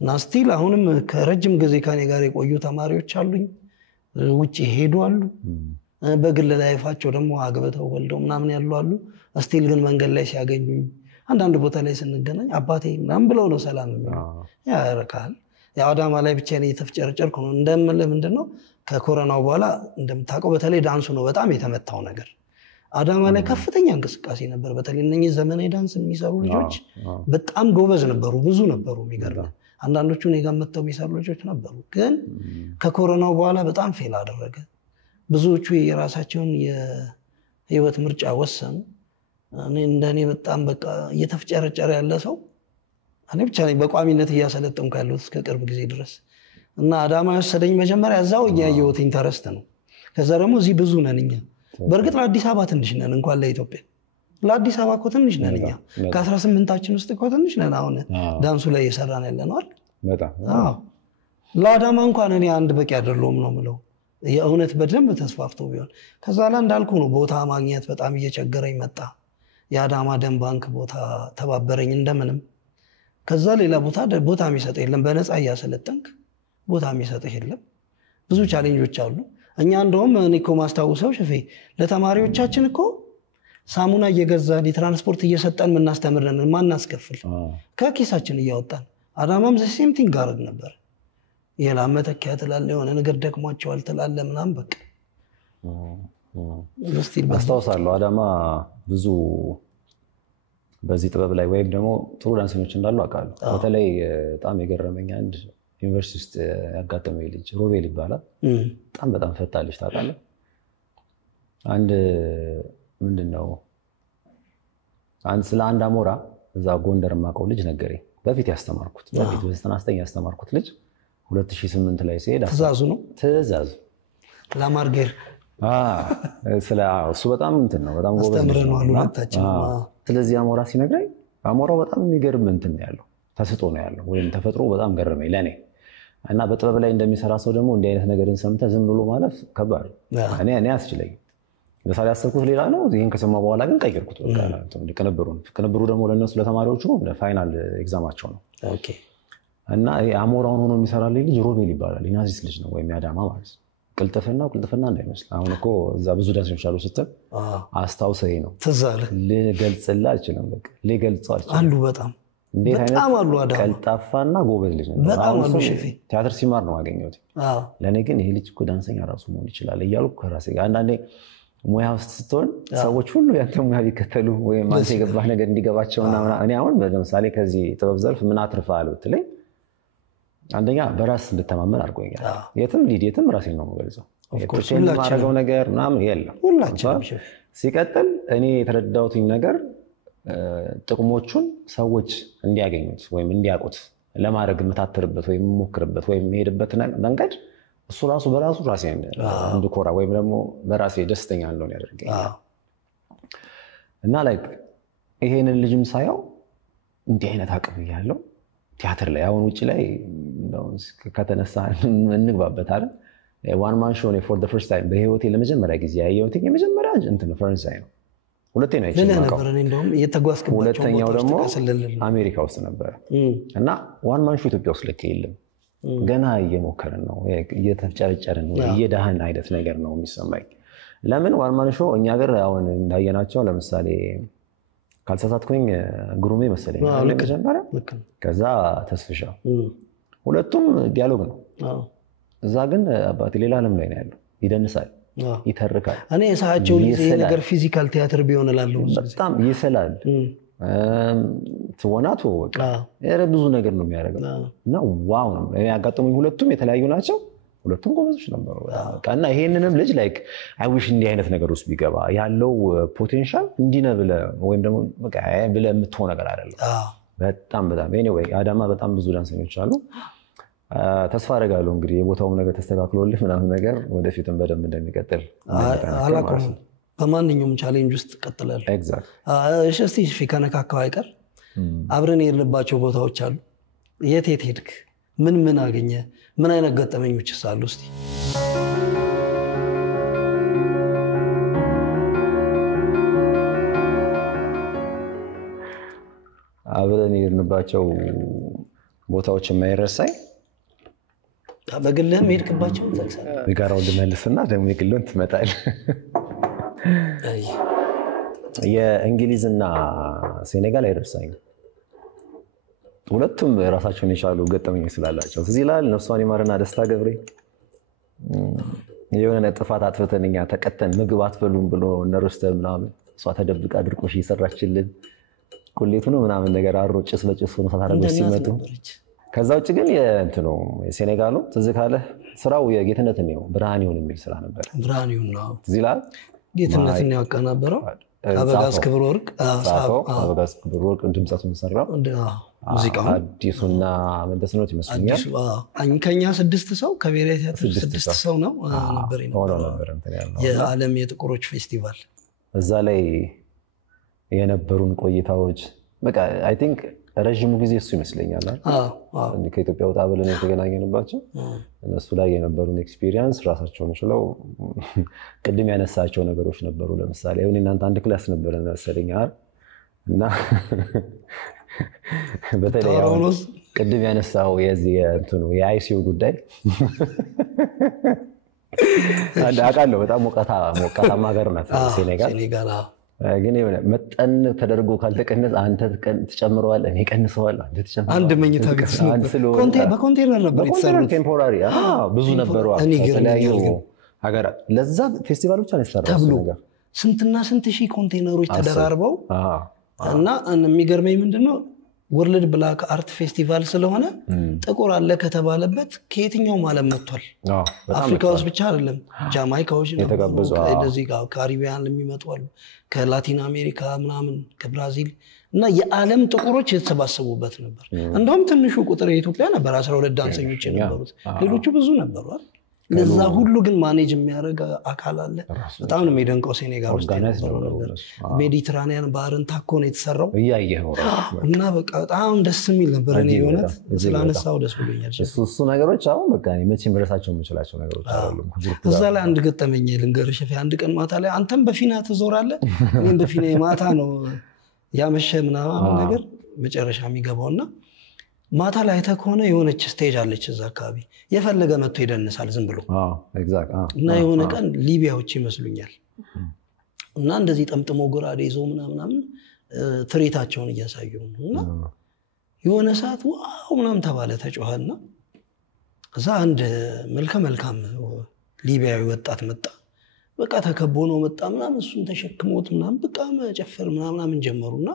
እና ስቲል አሁንም ከረጅም ጊዜ ከኔ ጋር የቆዩ ተማሪዎች አሉኝ ውጪ ሄዱ አሉ በግል ላይፋቸው ደግሞ አግብተው ወልደው ምናምን ያሉ አሉ ስቲል ግን መንገድ ላይ ሲያገኙኝ አንዳንድ ቦታ ላይ ስንገናኝ አባቴ ምናምን ብለው ነው ሰላም የሚለው ያረካል ያዳማ ላይ ብቻ ነው የተፍጨርጨርኩ ነው እንደምልህ ምንድነው ከኮሮናው በኋላ እንደምታውቀው በተለይ ዳንሱ ነው በጣም የተመታው ነገር አዳማ ላይ ከፍተኛ እንቅስቃሴ ነበር በተለይ እነኚህ ዘመናዊ ዳንስ የሚሰሩ ልጆች በጣም ጎበዝ ነበሩ ብዙ ነበሩ የሚገርም አንዳንዶቹ እኔ ጋር መጥተው የሚሰሩ ልጆች ነበሩ ግን ከኮሮናው በኋላ በጣም ፌል አደረገ ብዙዎቹ የራሳቸውን የህይወት ምርጫ ወሰኑ እኔ እንደኔ በጣም በቃ እየተፍጨረጨረ ያለ ሰው እኔ ብቻ ነኝ በቋሚነት እያሰለጠንኩ ያለሁት እስከ ቅርብ ጊዜ ድረስ እና አዳማ ወሰደኝ መጀመሪያ እዛው ያየሁት ኢንተረስት ነው ከዛ ደግሞ እዚህ ብዙ ነን እኛ በርግጥ ለአዲስ አበባ ትንሽ ነን እንኳን ለኢትዮጵያ ለአዲስ አበባ እኮ ትንሽ ነን እኛ ከ18ታችን ውስጥ እኮ ትንሽ ነን አሁን ዳንሱ ላይ እየሰራን ያለነው አይደል በጣም ለአዳማ እንኳን እኔ አንድ በቂ አይደለም ነው የምለው የእውነት በደንብ ተስፋፍቶ ቢሆን ከዛ ላይ እንዳልኩ ነው ቦታ ማግኘት በጣም እየቸገረኝ መጣ የአዳማ ደም ባንክ ቦታ ተባበረኝ እንደምንም ከዛ ሌላ ቦታ የሚሰጥ የለም በነፃ ያሰለጠንክ ቦታ የሚሰጥ የለም ብዙ ቻሌንጆች አሉ እኛ እንደውም እኔ እኮ ማስተዋወሰው ሸፌ ለተማሪዎቻችን እኮ ሳሙና እየገዛን የትራንስፖርት እየሰጠን ምናስተምረን ማናስከፍል ከኪሳችን እያወጣን አዳማም ዘሴም ቲንግ ጋር ነበር የላመተከያ ተላለ የሆነ ነገር ደክሟቸዋል ተላለ ምናም በቃ አስተዋውሳለሁ አዳማ ብዙ በዚህ ጥበብ ላይ ወይም ደግሞ ጥሩ ዳንሰኞች እንዳሉ አውቃለሁ በተለይ በጣም የገረመኝ አንድ ዩኒቨርሲቲ ውስጥ ያጋጠመኝ ልጅ ሮቤል ይባላል በጣም ፈጣን ልጅ ታውቃለህ አንድ ምንድነው አንድ ስለ አንድ አሞራ እዛ ጎንደር ማቀው ልጅ ነገረኝ በፊት ያስተማርኩት በፊት በ99 ያስተማርኩት ልጅ 2008 ላይ ሲሄድ ትእዛዙ ለማርገር እሱ በጣም እንትን ነው በጣም ጎበዝ ነው ስለዚህ አሞራ ሲነግረኝ አሞራው በጣም የሚገርም እንትን ነው ያለው ተስጦ ነው ያለው ወይም ተፈጥሮ በጣም ገረመኝ ለኔ እና በጥበብ ላይ እንደሚሰራ ሰው ደግሞ እንዲህ አይነት ነገርን ሰምተ ዝም ብሎ ማለፍ ከባድ እኔ አስችለኝ ለሳለ ያሰብኩት ሌላ ነው ይሄን ከሰማ በኋላ ግን ቀይርኩት በቃ ከነበሩ ደግሞ ለነሱ ለተማሪዎቹ ፋይናል ኤግዛማቸው ነው ኦኬ እና አሞራውን ሆኖ የሚሰራልኝ ልጅ ሮቤል ይባላል ኢናዚስ ልጅ ነው ወይም ያዳማ ማለት ቅልጥፍና እንዳይመስል አሁን እኮ እዛ ብዙ ዳንሰኞች አሉ ስትል አስታውሰኝ ነው ተዛለ ልገልጽላ አልችልም በቃ ልገልጸው አልችልም አሉ በጣም አሉ አዳማ ቀልጣፋና ጎበዝ ልጅ ነው በጣም አሉ ሸፊ ቲያትር ሲማር ነው ያገኘሁት ለኔ ግን ይሄ ልጅ እኮ ዳንሰኛ ራሱ መሆን ይችላል እያልኩ ከራሴ ጋር አንዳንዴ ሙያ ውስጥ ስትሆን ሰዎች ሁሉ ያንተ ሙያ ቢከተሉ ወይም አንተ የገባህ ነገር እንዲገባቸውና እኔ አሁን ለምሳሌ ከዚህ ጥበብ ዘርፍ ምን አትርፋለሁ ብትለኝ አንደኛ በራስ እንድተማመን አድርጎኛል የትም ራሴን ነው የምገልጸው ሁላችንም ማድረገው ነገር ምናምን የለም ሁላችንም ሲቀጥል እኔ የተረዳሁትኝ ነገር ጥቅሞቹን ሰዎች እንዲያገኙት ወይም እንዲያውቁት ለማድረግ የምታትርበት ወይም የምሞክርበት ወይም የምሄድበት መንገድ እሱ ራሱ በራሱ ራሴን እንድኮራ ወይም ደግሞ በራሴ ደስተኛ እንደሆነ ያደርገኛል እና ላይክ ይሄንን ልጅም ሳየው እንዲህ አይነት አቅም ያለው ቲያትር ላይ አሁን ውጪ ላይ ከተነሳ እንግባበት አይደል ዋን ማን ሾው ነው for the first time በህይወቴ ለመጀመሪያ ጊዜ ያየሁት የመጀመሪያ እንትን ፈረንሳይ ነው ሁለቴ ነው ነበር እኔ እንደውም እየተጓዝኩባቸው ሁለተኛው ደግሞ አሜሪካ ውስጥ ነበር እና ዋን ማን ሾው ኢትዮጵያ ውስጥ ልክ የለም ገና እየሞከረን ነው እየተጨረጨረን ነው እየዳህን አይነት ነገር ነው የሚሰማኝ ለምን ዋን ማን ሾው እኛ ሀገር አሁን እንዳየናቸው ለምሳሌ ካልተሳሳትኩኝ ግሩሜ መሰለኝ ለመጀመሪያ ከዛ ተስፍሻ ሁለቱም ዲያሎግ ነው እዛ ግን አባቴ ሌላ ዓለም ላይ ነው ያለው ይደንሳል ይተርካል እኔ ሳቸው ይሄ ነገር ፊዚካል ቲያትር ቢሆን እላለሁ በጣም ይሰላል ትወናቱ ወቃ ብዙ ነገር ነው የሚያደርገው እና ዋው ነው እኔ ያጋጠሙኝ ሁለቱም የተለያዩ ናቸው ሁለቱም ጎበዞች ነበሩ እና ይሄንንም ልጅ ላይክ አይ ዊሽ እንዲህ አይነት ነገር ውስጥ ቢገባ ያለው ፖቴንሻል እንዲነብለ ወይም ደግሞ በቃ ብለ የምትሆን ነገር አይደለም በጣም ኤኒዌይ አዳማ በጣም ብዙ ዳንሰኞች አሉ ተስፋ አደርጋለሁ እንግዲህ የቦታውም ነገር ተስተካክሎልህ ምናምን ነገር ወደፊትም በደንብ እንደሚቀጥል አላቆም በማንኛውም ቻሌንጅ ውስጥ ቀጥላል ኤግዛክት እሺ ከነካካው አይቀር አብረን የሄድንባቸው ቦታዎች አሉ የት ሄድክ ምን አገኘ ምን አይነት ገጠመኞችስ አሉ እስቲ አብረን የሄድንባቸው ቦታዎች የማይረሳኝ በግልህም ሄድክባቸው ዘክሰና የጋራውን ልመልስና ደግሞ የግሉን ትመጣል የእንግሊዝና ሴኔጋል አይረሳኝም ሁለቱም ራሳቸውን የቻሉ ገጠመኝ ስላላቸው እዚህ ላይ ነፍሷን ይማርና ደስታ ገብሬ የሆነ ጥፋት አጥፍተንኛ ተቀተን ምግብ አትበሉም ብሎ ነርስተን ምናምን እሷ ተደብቃ ድርቆሽ ይሰራችልን ኩሌቱ ነው ምናምን ነገር አሮ ጭስ በጭስ ሆኖ ታታረገው ሲመጡ ከዛ ውጭ ግን የእንትኑ የሴኔጋሉ ትዝ ካለ ስራው የጌትነት ነው ብርሃን ይሁን የሚል ስራ ነበር ብርሃን ይሁን ነው እዚህ ላይ ጌትነት ነው ያቀናበረው አበጋዝ ክብር ወርቅ አበጋዝ ክብር ወርቅ ድምጻቱን ሰራው ሙዚቃው አዲሱና መደስኖት ይመስለኛል አዲሱ ከኛ 6 ሰው ከብሔራዊ ቲያትር 6 ሰው ነው ነበር የዓለም የጥቁሮች ፌስቲቫል እዛ ላይ የነበሩን ቆይታዎች በቃ አይ ቲንክ ረጅሙ ጊዜ እሱ ይመስለኛል ከኢትዮጵያ ወጣ ብለን የተገናኘንባቸው እነሱ ላይ የነበሩን ኤክስፒሪየንስ ራሳቸውን ችለው ቅድም ያነሳቸው ነገሮች ነበሩ ለምሳሌ እኔ እናንተ አንድ ክላስ ነበረን መሰለኝ እና በተለይ ቅድም ያነሳው የዚህ እንትኑ የአይሲዩ ጉዳይ አቃለው በጣም ሞቃታማ ሀገር ናት ሴኔጋል ግን መጠን ተደርጎ ካልተቀነሰ አንተ ትጨምረዋል እኔ ቀንሰዋል አንተ ትጨምረዋል አንድ መኝታ ቤት በኮንቴነር ነበር የተሰሩት ቴምፖራሪ ብዙ ነበሩ የተለያዩ ሀገራት ለዛ ፌስቲቫል ብቻ ነው የተሰራው ነገር ስንትና ስንት ሺህ ኮንቴነሮች ተደራርበው እና የሚገርመኝ ምንድነው ወርልድ ብላክ አርት ፌስቲቫል ስለሆነ ጥቁር አለ ከተባለበት ከየትኛው ዓለም መጥቷል አፍሪካ ውስጥ ብቻ አይደለም ጃማይካዎች ነበሩ ከዚህ ጋር ካሪቢያን የሚመጡ አሉ ከላቲን አሜሪካ ምናምን ከብራዚል እና የዓለም ጥቁሮች የተሰባሰቡበት ነበር እንደውም ትንሹ ቁጥር የኢትዮጵያ ነበር 12 ዳንሰኞች የነበሩት ሌሎቹ ብዙ ነበሩ ለዛ ሁሉ ግን ማኔጅ የሚያደርግ አካል አለ በጣም ነው የሚደንቀው ሴኔጋል ውስጥ ሜዲትራኒያን ባህርን ታኮ ነው የተሰራው ያየኸው እና በቃ በጣም ደስ የሚል ነበር እኔ የሆነት ስላነሳው ደስ ብሎኛል እሱ ነገሮች አሁን በቃ መቼም ረሳቸው የምችላቸው ነገሮች አይደሉም እዛ ላይ አንድ ገጠመኝ ልንገርሽ አንድ ቀን ማታ ላይ አንተም በፊና ትዞራለህ እኔም በፊና ማታ ነው ያመሸ ምናምን ነገር መጨረሻ የሚገባውና ማታ ላይ ተከሆነ የሆነች ስቴጅ አለች እዛ አካባቢ የፈለገ መጥቶ ይደንሳል ዝም ብሎ ኤግዛክት እና የሆነ ቀን ሊቢያዎች ይመስሉኛል እና እንደዚህ ጠምጥሞ ጎራዴ ይዘው ምናምን ትርኢታቸውን እያሳዩ እና የሆነ ሰዓት ዋው ምናምን ተባለ ተጮኸና እዛ አንድ መልካም ሊቢያዊ ወጣት መጣ በቃ ተከቦ ነው መጣ ምናምን እሱን ተሸክሞት ምናምን በቃ መጨፈር ምናምን ጀመሩና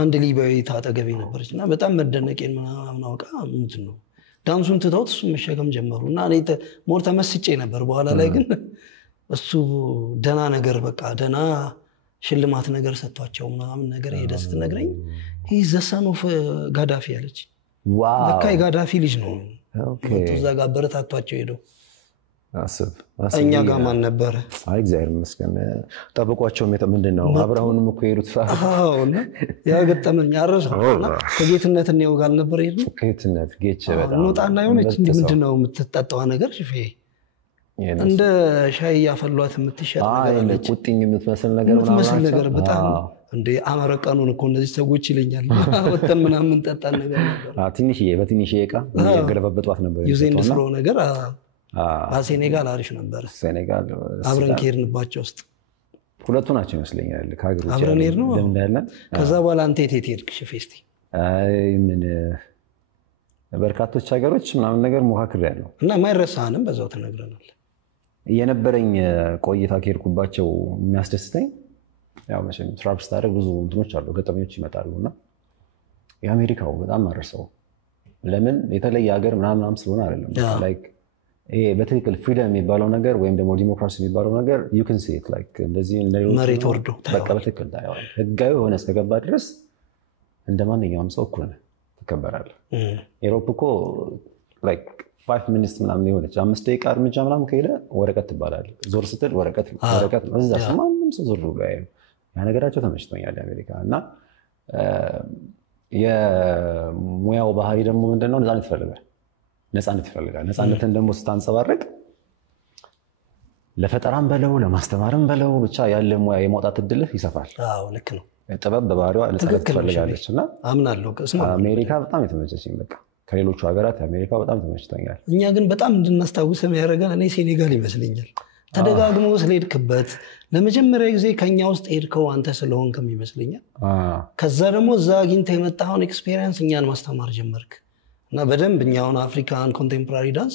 አንድ ሊቢያዊ ታጠገቤ ነበርችና በጣም መደነቄን ምናምን አውቃ ምንድነው ዳንሱን ትተውት እሱ መሸከም ጀመሩና እኔ ሞር ተመስጬ ነበር በኋላ ላይ ግን እሱ ደና ነገር በቃ ደና ሽልማት ነገር ሰጥቷቸው ምናምን ነገር ሄደ ስትነግረኝ he's the son of ጋዳፊ አለች ዋው በቃ የጋዳፊ ልጅ ነው ኦኬ እዛ ጋር በረታቷቸው ሄደው አስብ እኛ ጋር ማን ነበር እግዚአብሔር ይመስገን ጠብቋቸው ምንድነው አብራውንም እኮ ይሩት አዎና ያገጠመኝ አረሳውና ከጌትነት ነው ጋር ነበር ይሄዱ ከጌትነት ጌች በጣም ኖጣና የሆነች ምንድነው የምትጠጣው ነገር ሽፌ እንደ ሻይ ያፈሏት የምትሸጥ ነገር አለች ቁጥኝ የምትመስል ነገር በጣም እንደ አመረቀኑን እኮ እነዚህ ሰዎች ይለኛል ወተን ምናምን ጠጣን ነገር ነበር በትንሽዬ ዕቃ ያገረበበጧት ነበር ዩዜንድ ስሮ ነገር ሴኔጋል አሪፍ ነበር ሴኔጋል አብረን ከሄድንባቸው ውስጥ ሁለቱ ናቸው ይመስለኛል ከሀገር ውጭ አብረን ሄድን ነው እንደምናያለ ከዛ በኋላ አንተ የት ሄድክ ሽፌስቲ ምን በርካቶች ሀገሮች ምናምን ነገር ሞካክሬያለሁ እና ማይረሳንም በዛው ተነግረናል የነበረኝ ቆይታ ከሄድኩባቸው የሚያስደስተኝ ያው መቼም ትራቭል ስታደርግ ብዙ እንትኖች አሉ ገጠመኞች ይመጣሉና የአሜሪካው በጣም አረሰው ለምን የተለየ ሀገር ምናምን ስለሆነ አይደለም ላይክ በትክክል ፍሪደም የሚባለው ነገር ወይም ደግሞ ዲሞክራሲ የሚባለው ነገር you can see it like እንደዚህ መሬት ወርዶ በቃ በትክክል ታየዋለህ ህጋዊ ሆነ እስከገባ ድረስ እንደማንኛውም ሰው እኩል ነህ ትከበራለህ ዩሮፕ እኮ like 5 minutes ምናምን የሆነች 5 ደቂቃ እርምጃ ምናምን ከሄደ ወረቀት ትባላለህ ዞር ስትል ወረቀት ነው እዛ ማንም ሰው ዞር ብሎ ያየው ያ ነገራቸው ተመችቶኛል አሜሪካ እና የሙያው ባህሪ ደግሞ ምንድነው ነፃነት ይፈልጋል ነፃነትን ደግሞ ስታንጸባርቅ ለፈጠራም በለው ለማስተማርም በለው ብቻ ያለ ሙያ የማውጣት እድልህ ይሰፋል አዎ ልክ ነው ጥበብ በባህሪዋ ነፃነት ትፈልጋለች እና አምናለሁ አሜሪካ በጣም የተመቸችኝ በቃ ከሌሎቹ ሀገራት አሜሪካ በጣም ተመችቶኛል እኛ ግን በጣም እንድናስታውስ የሚያደርገን እኔ ሴኔጋል ይመስለኛል ተደጋግሞ ስለሄድክበት ለመጀመሪያ ጊዜ ከኛ ውስጥ ሄድከው አንተ ስለሆንከም ይመስለኛል ከዛ ደግሞ እዛ አግኝተህ የመጣውን ኤክስፒሪየንስ እኛን ማስተማር ጀመርክ እና በደንብ እኛውን አፍሪካን ኮንቴምፖራሪ ዳንስ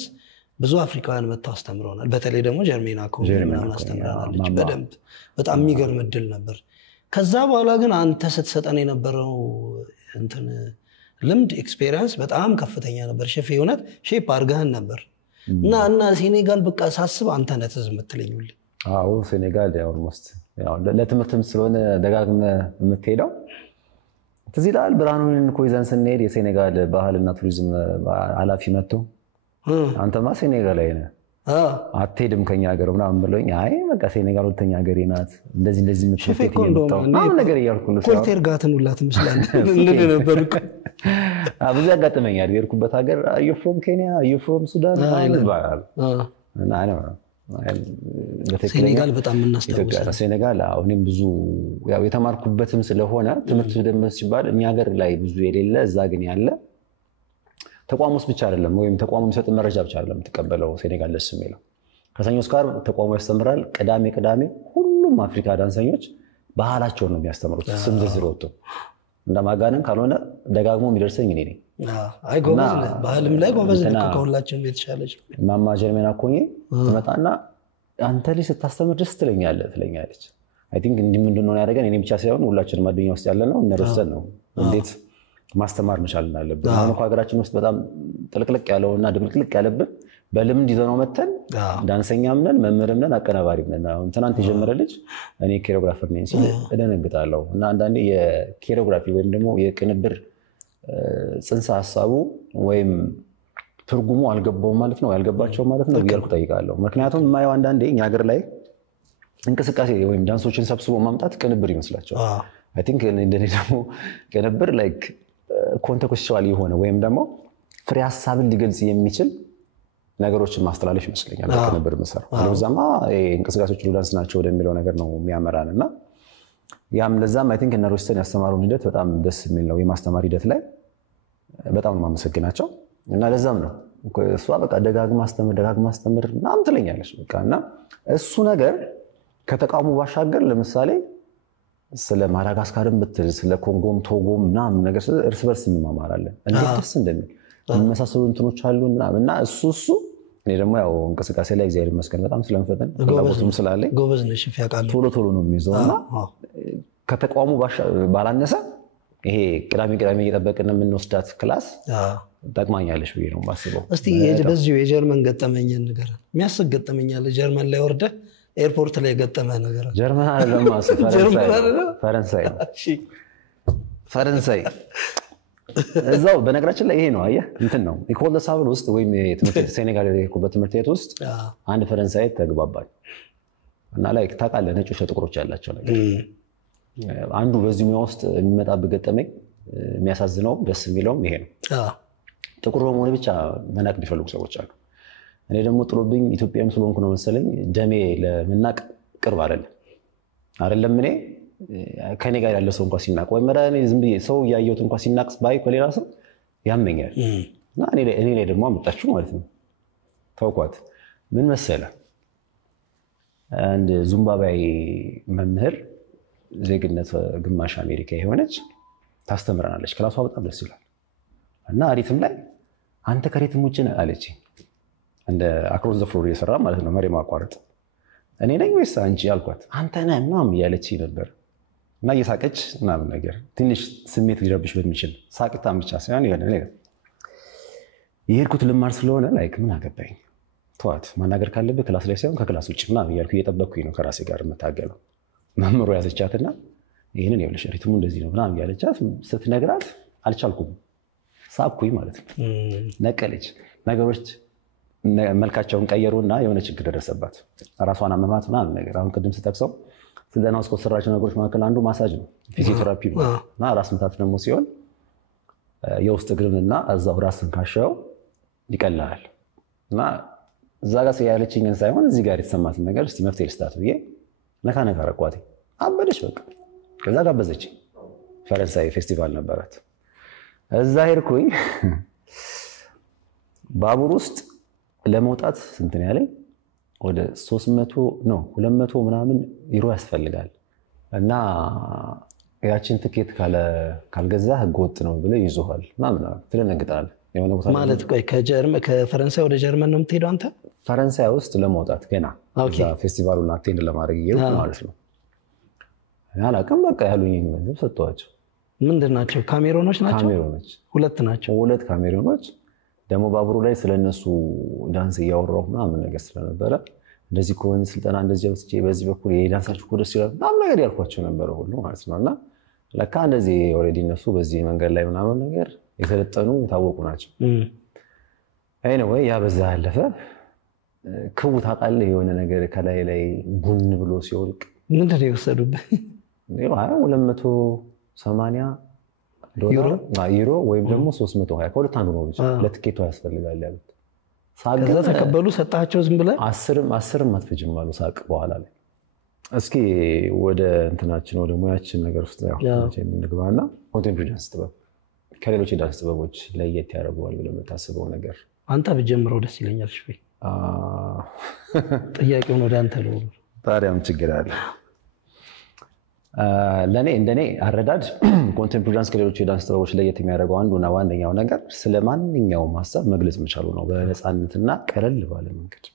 ብዙ አፍሪካውያን መጥተው አስተምረውናል በተለይ ደግሞ ጀርሜና ኮንቴምፖራሪ አስተምራናለች በደንብ በጣም የሚገርም እድል ነበር ከዛ በኋላ ግን አንተ ስትሰጠን የነበረው እንትን ልምድ ኤክስፒሪየንስ በጣም ከፍተኛ ነበር ሼፍ የሆነት ሼፕ አርጋህን ነበር እና ሴኔጋል በቃ ሳስብ አንተ ነህ ትዝ የምትለኝልኝ ሴኔጋል ኦልሞስት ለትምህርትም ስለሆነ ደጋግመህ የምትሄደው ትዝ ይላል ብርሃኑን እኮ ይዘን ስንሄድ የሴኔጋል ባህልና ቱሪዝም ኃላፊ መጥቶ አንተማ ሴኔጋል ላይ ነህ አትሄድም ከኛ ሀገር ምናምን ብለውኝ አይ በቃ ሴኔጋል ሁለተኛ ሀገሬ ናት እንደዚህ የምትሸፈት ይመጣው ነገር እያልኩ ነው ኮልቴር ጋትን ሁላ ትመስላለህ እንደ ነበር ብዙ ያጋጥመኛል የሄድኩበት ሀገር አዩ ፍሮም ኬንያ አዩ ፍሮም ሱዳን አይባል እና ሴኔጋል በጣም እናስተውሳለን ሴኔጋል አሁንም ብዙ ያው የተማርኩበትም ስለሆነ ትምህርት ደምስ ሲባል እኛ ሀገር ላይ ብዙ የሌለ እዛ ግን ያለ ተቋሙስ ብቻ አይደለም ወይም ተቋሙ የሚሰጥ መረጃ ብቻ አይደለም ተቀበለው ሴኔጋል ደስ የሚለው ከሰኞ እስከ ዓርብ ተቋሙ ያስተምራል ቅዳሜ ሁሉም አፍሪካ ዳንሰኞች ባህላቸውን ነው የሚያስተምሩት ስም ዝርዝር ወጥቶ እንደማጋነን ካልሆነ ደጋግሞ የሚደርሰኝ እኔ ነኝ አይ ጎበዝ ነህ ባህልም ላይ ጎበዝ ነህ ከሁላችንም የተሻለች ማማ ጀርመና ኮኜ ትመጣና አንተ ላይ ስታስተምር ደስ ትለኛለች አይ ቲንክ እንዲህ ምንድነው ያደረገን እኔ ብቻ ሳይሆን ሁላችንም ማድኛ ውስጥ ያለ ነው እነረሰን ነው እንዴት ማስተማር መቻል እንዳለብን አሁን ሀገራችን ውስጥ በጣም ጥልቅልቅ ያለውና ድምልቅልቅ ያለብን በልምድ ይዘነው መተን ዳንሰኛም ነን መምህርም ነን አቀናባሪም ነን አሁን ትናንት የጀመረ ልጅ እኔ ኮሪዮግራፈር ነኝ ሲል እደነግጣለሁ እና አንዳንዴ የኮሪዮግራፊ ወይም ደግሞ የቅንብር ጽንሰ ሐሳቡ ወይም ትርጉሙ አልገባውም ማለት ነው ያልገባቸው ማለት ነው ይያልኩ ጠይቃለሁ ምክንያቱም ማየው አንዳንዴ እኛ ሀገር ላይ እንቅስቃሴ ወይም ዳንሶችን ሰብስቦ ማምጣት ቅንብር ይመስላቸዋል አይ ቲንክ እንደኔ ደግሞ ቅንብር ላይክ ኮንቴክስቹዋል የሆነ ወይም ደግሞ ፍሬ ሐሳብን ሊገልጽ የሚችል ነገሮችን ማስተላለፍ ይመስለኛል ቅንብር መሰረት አለዛማ እንቅስቃሴዎች ዳንስ ናቸው ወደሚለው ነገር ነው የሚያመራንና ያም ለዛም አይ ቲንክ እነ ሮስተን ያስተማሩን ሂደት በጣም ደስ የሚል ነው የማስተማር ሂደት ላይ በጣም ነው ማመሰግናቸው እና ለዛም ነው እሷ በቃ ደጋግማ አስተምር ምናምን ትለኛለች በቃ እና እሱ ነገር ከተቃውሞ ባሻገር ለምሳሌ ስለ ማዳጋስካርም ብትል ስለ ኮንጎም ቶጎም ምናምን ነገር እርስ በርስ እንማማራለን እንዴት ደስ እንደሚል የሚመሳሰሉ እንትኖች አሉና እና እሱ እኔ ደግሞ ያው እንቅስቃሴ ላይ እግዚአብሔር ይመስገን በጣም ስለምፈጠን ፍላጎቱም ስላለኝ ጎበዝ ነሽ ያቃሉ ቶሎ ነው የሚይዘውና ከተቋሙ ባላነሰ ይሄ ቅዳሜ እየጠበቅን የምንወስዳት ክላስ ጠቅማኛለች ብዬ ነው የማስበው እስቲ በዚሁ የጀርመን ገጠመኝን ነገር የሚያስቅ ገጠመኛል ጀርመን ላይ ወርደ ኤርፖርት ላይ ገጠመ ነገር ጀርመን አይደለም ፈረንሳይ እዛው በነገራችን ላይ ይሄ ነው አየህ እንትን ነው ኢኮል ደሳብል ውስጥ ወይም የትምህርት ሴኔጋል የሄድኩበት ትምህርት ቤት ውስጥ አንድ ፈረንሳይ ተግባባል እና ላይክ ታውቃለህ ነጮች ጥቁሮች ያላቸው ነገር አንዱ በዚህ ሙያ ውስጥ የሚመጣበት ገጠመኝ የሚያሳዝነው ደስ የሚለውም ይሄ ነው ጥቁር በመሆን ብቻ መናቅ የሚፈልጉ ሰዎች አሉ እኔ ደግሞ ጥሎብኝ ኢትዮጵያም ስለሆንኩ ነው መሰለኝ ደሜ ለመናቅ ቅርብ አይደለም እኔ ከኔ ጋር ያለ ሰው እንኳን ሲናቅ ወይ መራኔ ዝም ብዬ ሰው ያየሁት እንኳን ሲናቅ ባይ ኮሌራ ሰው ያመኛል እና እኔ ላይ ደግሞ አመጣችሁ ማለት ነው ታውቋት ምን መሰለ አንድ ዙምባባይ መምህር ዜግነት ግማሽ አሜሪካ የሆነች ታስተምረናለች ክላሷ በጣም ደስ ይላል እና አሪትም ላይ አንተ ከሪትም ውጭ ነህ አለች እንደ አክሮስ ዘ ፍሎር እየሰራ ማለት ነው መሪ ማቋረጥ እኔ ነኝ ወይስ አንቺ አልኳት አንተ ነህ ምናምን እያለች ነበር እና እየሳቀች ምናምን ነገር ትንሽ ስሜት ሊረብሽ በሚችል ሳቅታም ብቻ ሳይሆን የሆነ ነገር የሄድኩት ልማር ስለሆነ ላይክ ምን አገባኝ ተዋት ማናገር ካለብህ ክላስ ላይ ሳይሆን ከክላስ ውጭ ምናምን እያልኩ እየጠበቅኩኝ ነው ከራሴ ጋር የምታገለው መምህሩ ያዘቻትና ይሄንን ይኸውልሽ ሪትሙ እንደዚህ ነው ምናምን እያለቻት ስትነግራት አልቻልኩም ሳቅኩኝ ማለት ነው ነቀለች ነገሮች መልካቸውን ቀየሩና የሆነ ችግር ደረሰባት ራሷን አመማት ምናምን ነገር አሁን ቅድም ስጠቅሰው ስለና ውስጥ ከሰራቸው ነገሮች መካከል አንዱ ማሳጅ ነው ፊዚዮቴራፒ ነው እና ራስ ምታት ደግሞ ሲሆን የውስጥ እግርንና እዛው ራስን ካሻው ይቀላል እና እዛ ጋር ያለችኝን ሳይሆን እዚህ ጋር የተሰማትን ነገር እስቲ መፍትሄ ልስጣት ብዬ ነካ አረኳት አበደች በቃ ከዛ ጋበዘች ፈረንሳይ ፌስቲቫል ነበራት እዛ ሄድኩኝ ባቡር ውስጥ ለመውጣት ስንት ነው ያለኝ ወደ 300 ነው 200 ምናምን ዩሮ ያስፈልጋል እና ያችን ትኬት ካልገዛ ህገወጥ ነው ብለው ይዞሃል ምናምን ትደነግጣለህ የሆነ ቦታ ማለት ቆይ ከፈረንሳይ ወደ ጀርመን ነው የምትሄደው አንተ ፈረንሳይ ውስጥ ለመውጣት ገና እዛ ፌስቲቫሉን አቴንድ ለማድረግ ይሄው ማለት ነው ያላቀም በቃ ያሉኝ ገንዘብ ሰጥቷቸው ምንድናቸው ካሜሮኖች ናቸው ሁለት ካሜሮኖች ደግሞ ባቡሩ ላይ ስለነሱ ዳንስ ያወራው ምናምን ነገር ስለነበረ እንደዚህ ከሆነ ስልጠና እንደዚህ ወስጄ በዚህ በኩል የዳንሳችሁ ኮደስ ይላል ምናምን ነገር ያልኳቸው ነበር ሁሉ ማለት ነውና ለካ እንደዚህ ኦሬዲ እነሱ በዚህ መንገድ ላይ ምናምን ነገር የተለጠኑ የታወቁ ናቸው። ኤኒዌይ ያ በዛ ያለፈ ክው ታውቃለህ የሆነ ነገር ከላይ ላይ ቡን ብሎ ሲወልቅ ምንድን ነው የወሰዱብህ? ይሄ 280 ዩሮ ወይም ደግሞ 320 ከሁለት አንዱ ነው ብቻ ለትኬቱ ያስፈልጋል ያሉት። ከዛ ተቀበሉ ሰጣቸው ዝም ብለህ 10 አትፈጅም አሉ ሳቅ በኋላ ላይ። እስኪ ወደ እንትናችን ወደ ሙያችን ነገር ውስጥ ያው እንግባና ኮንቴምፖራሪ ዳንስ ጥበብ ከሌሎች ዳንስ ጥበቦች ለየት ያደርገዋል ብለህ የምታስበው ነገር አንተ ብጀምረው ደስ ይለኛል። እሺ ጥያቄውን ወደ አንተ ነው። ታዲያም ችግር አለ። ለኔ እንደኔ አረዳድ ኮንቴምፖራሪ ዳንስ ከሌሎች የዳንስ ጥበቦች ለየት የሚያደርገው አንዱና ዋነኛው ነገር ስለማንኛውም ሐሳብ መግለጽ መቻሉ ነው፣ በነፃነትና ቀለል ባለ መንገድ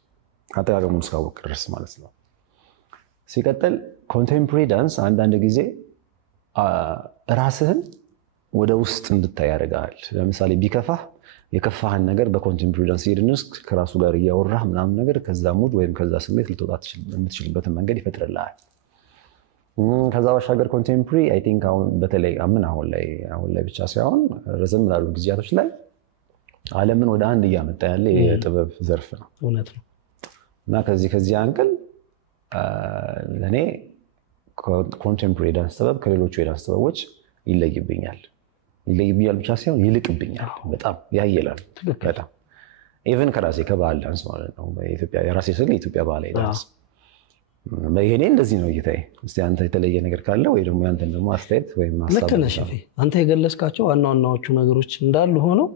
አጠቃቀሙን እስካወቅ ድረስ ማለት ነው። ሲቀጥል ኮንቴምፖራሪ ዳንስ አንዳንድ ጊዜ ራስህን ወደ ውስጥ እንድታይ ያደርጋል። ለምሳሌ ቢከፋህ የከፋህን ነገር በኮንቴምፖራሪ ዳንስ ሄድንስ ከራሱ ጋር እያወራህ ምናምን ነገር ከዛ ሙድ ወይም ከዛ ስሜት ልትወጣ የምትችልበትን መንገድ ይፈጥርልሃል። ከዛ ባሻገር ኮንቴምፖራሪ አይ ቲንክ አሁን በተለይ አሁን ላይ ብቻ ሳይሆን ረዘም ላሉ ጊዜያቶች ላይ ዓለምን ወደ አንድ እያመጣ ያለ የጥበብ ዘርፍ ነው። እውነት ነው። እና ከዚህ አንግል ለኔ ኮንቴምፖራሪ ዳንስ ጥበብ ከሌሎች የዳንስ ጥበቦች ይለይብኛል ብቻ ሳይሆን ይልቅብኛል። በጣም ያየላል። በጣም ኢቭን ከራሴ ከባህል ዳንስ ማለት ነው። በኢትዮጵያ የራሴ ስለ ኢትዮጵያ ባህል ዳንስ በየኔ እንደዚህ ነው እይታዬ። እስቲ አንተ የተለየ ነገር ካለ ወይ ደግሞ ያንተን ደግሞ አስተያየት ወይም ሐሳብ ልክ ነሽ። አንተ የገለጽካቸው ዋናዎቹ ነገሮች እንዳሉ ሆነው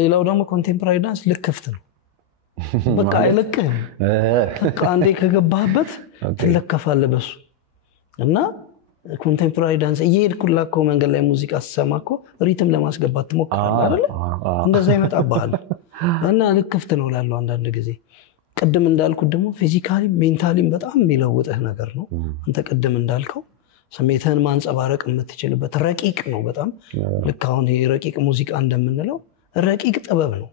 ሌላው ደግሞ ኮንቴምፖራሪ ዳንስ ልክ ክፍት ነው። በቃ አይለቅህም። በቃ አንዴ ከገባህበት ትለከፋለህ በሱ እና ኮንቴምፖራሪ ዳንስ እየሄድኩላከው መንገድ ላይ ሙዚቃ ሲሰማኮ ሪትም ለማስገባት ትሞክራለህ አይደል? እንደዛ ይመጣብሃል እና ልክ ክፍት ነው ላለው አንዳንድ ጊዜ ቅድም እንዳልኩት ደግሞ ፊዚካሊ ሜንታሊም በጣም የሚለውጥህ ነገር ነው። አንተ ቅድም እንዳልከው ስሜትህን ማንጸባረቅ የምትችልበት ረቂቅ ነው በጣም። ልክ አሁን ይሄ ረቂቅ ሙዚቃ እንደምንለው ረቂቅ ጥበብ ነው።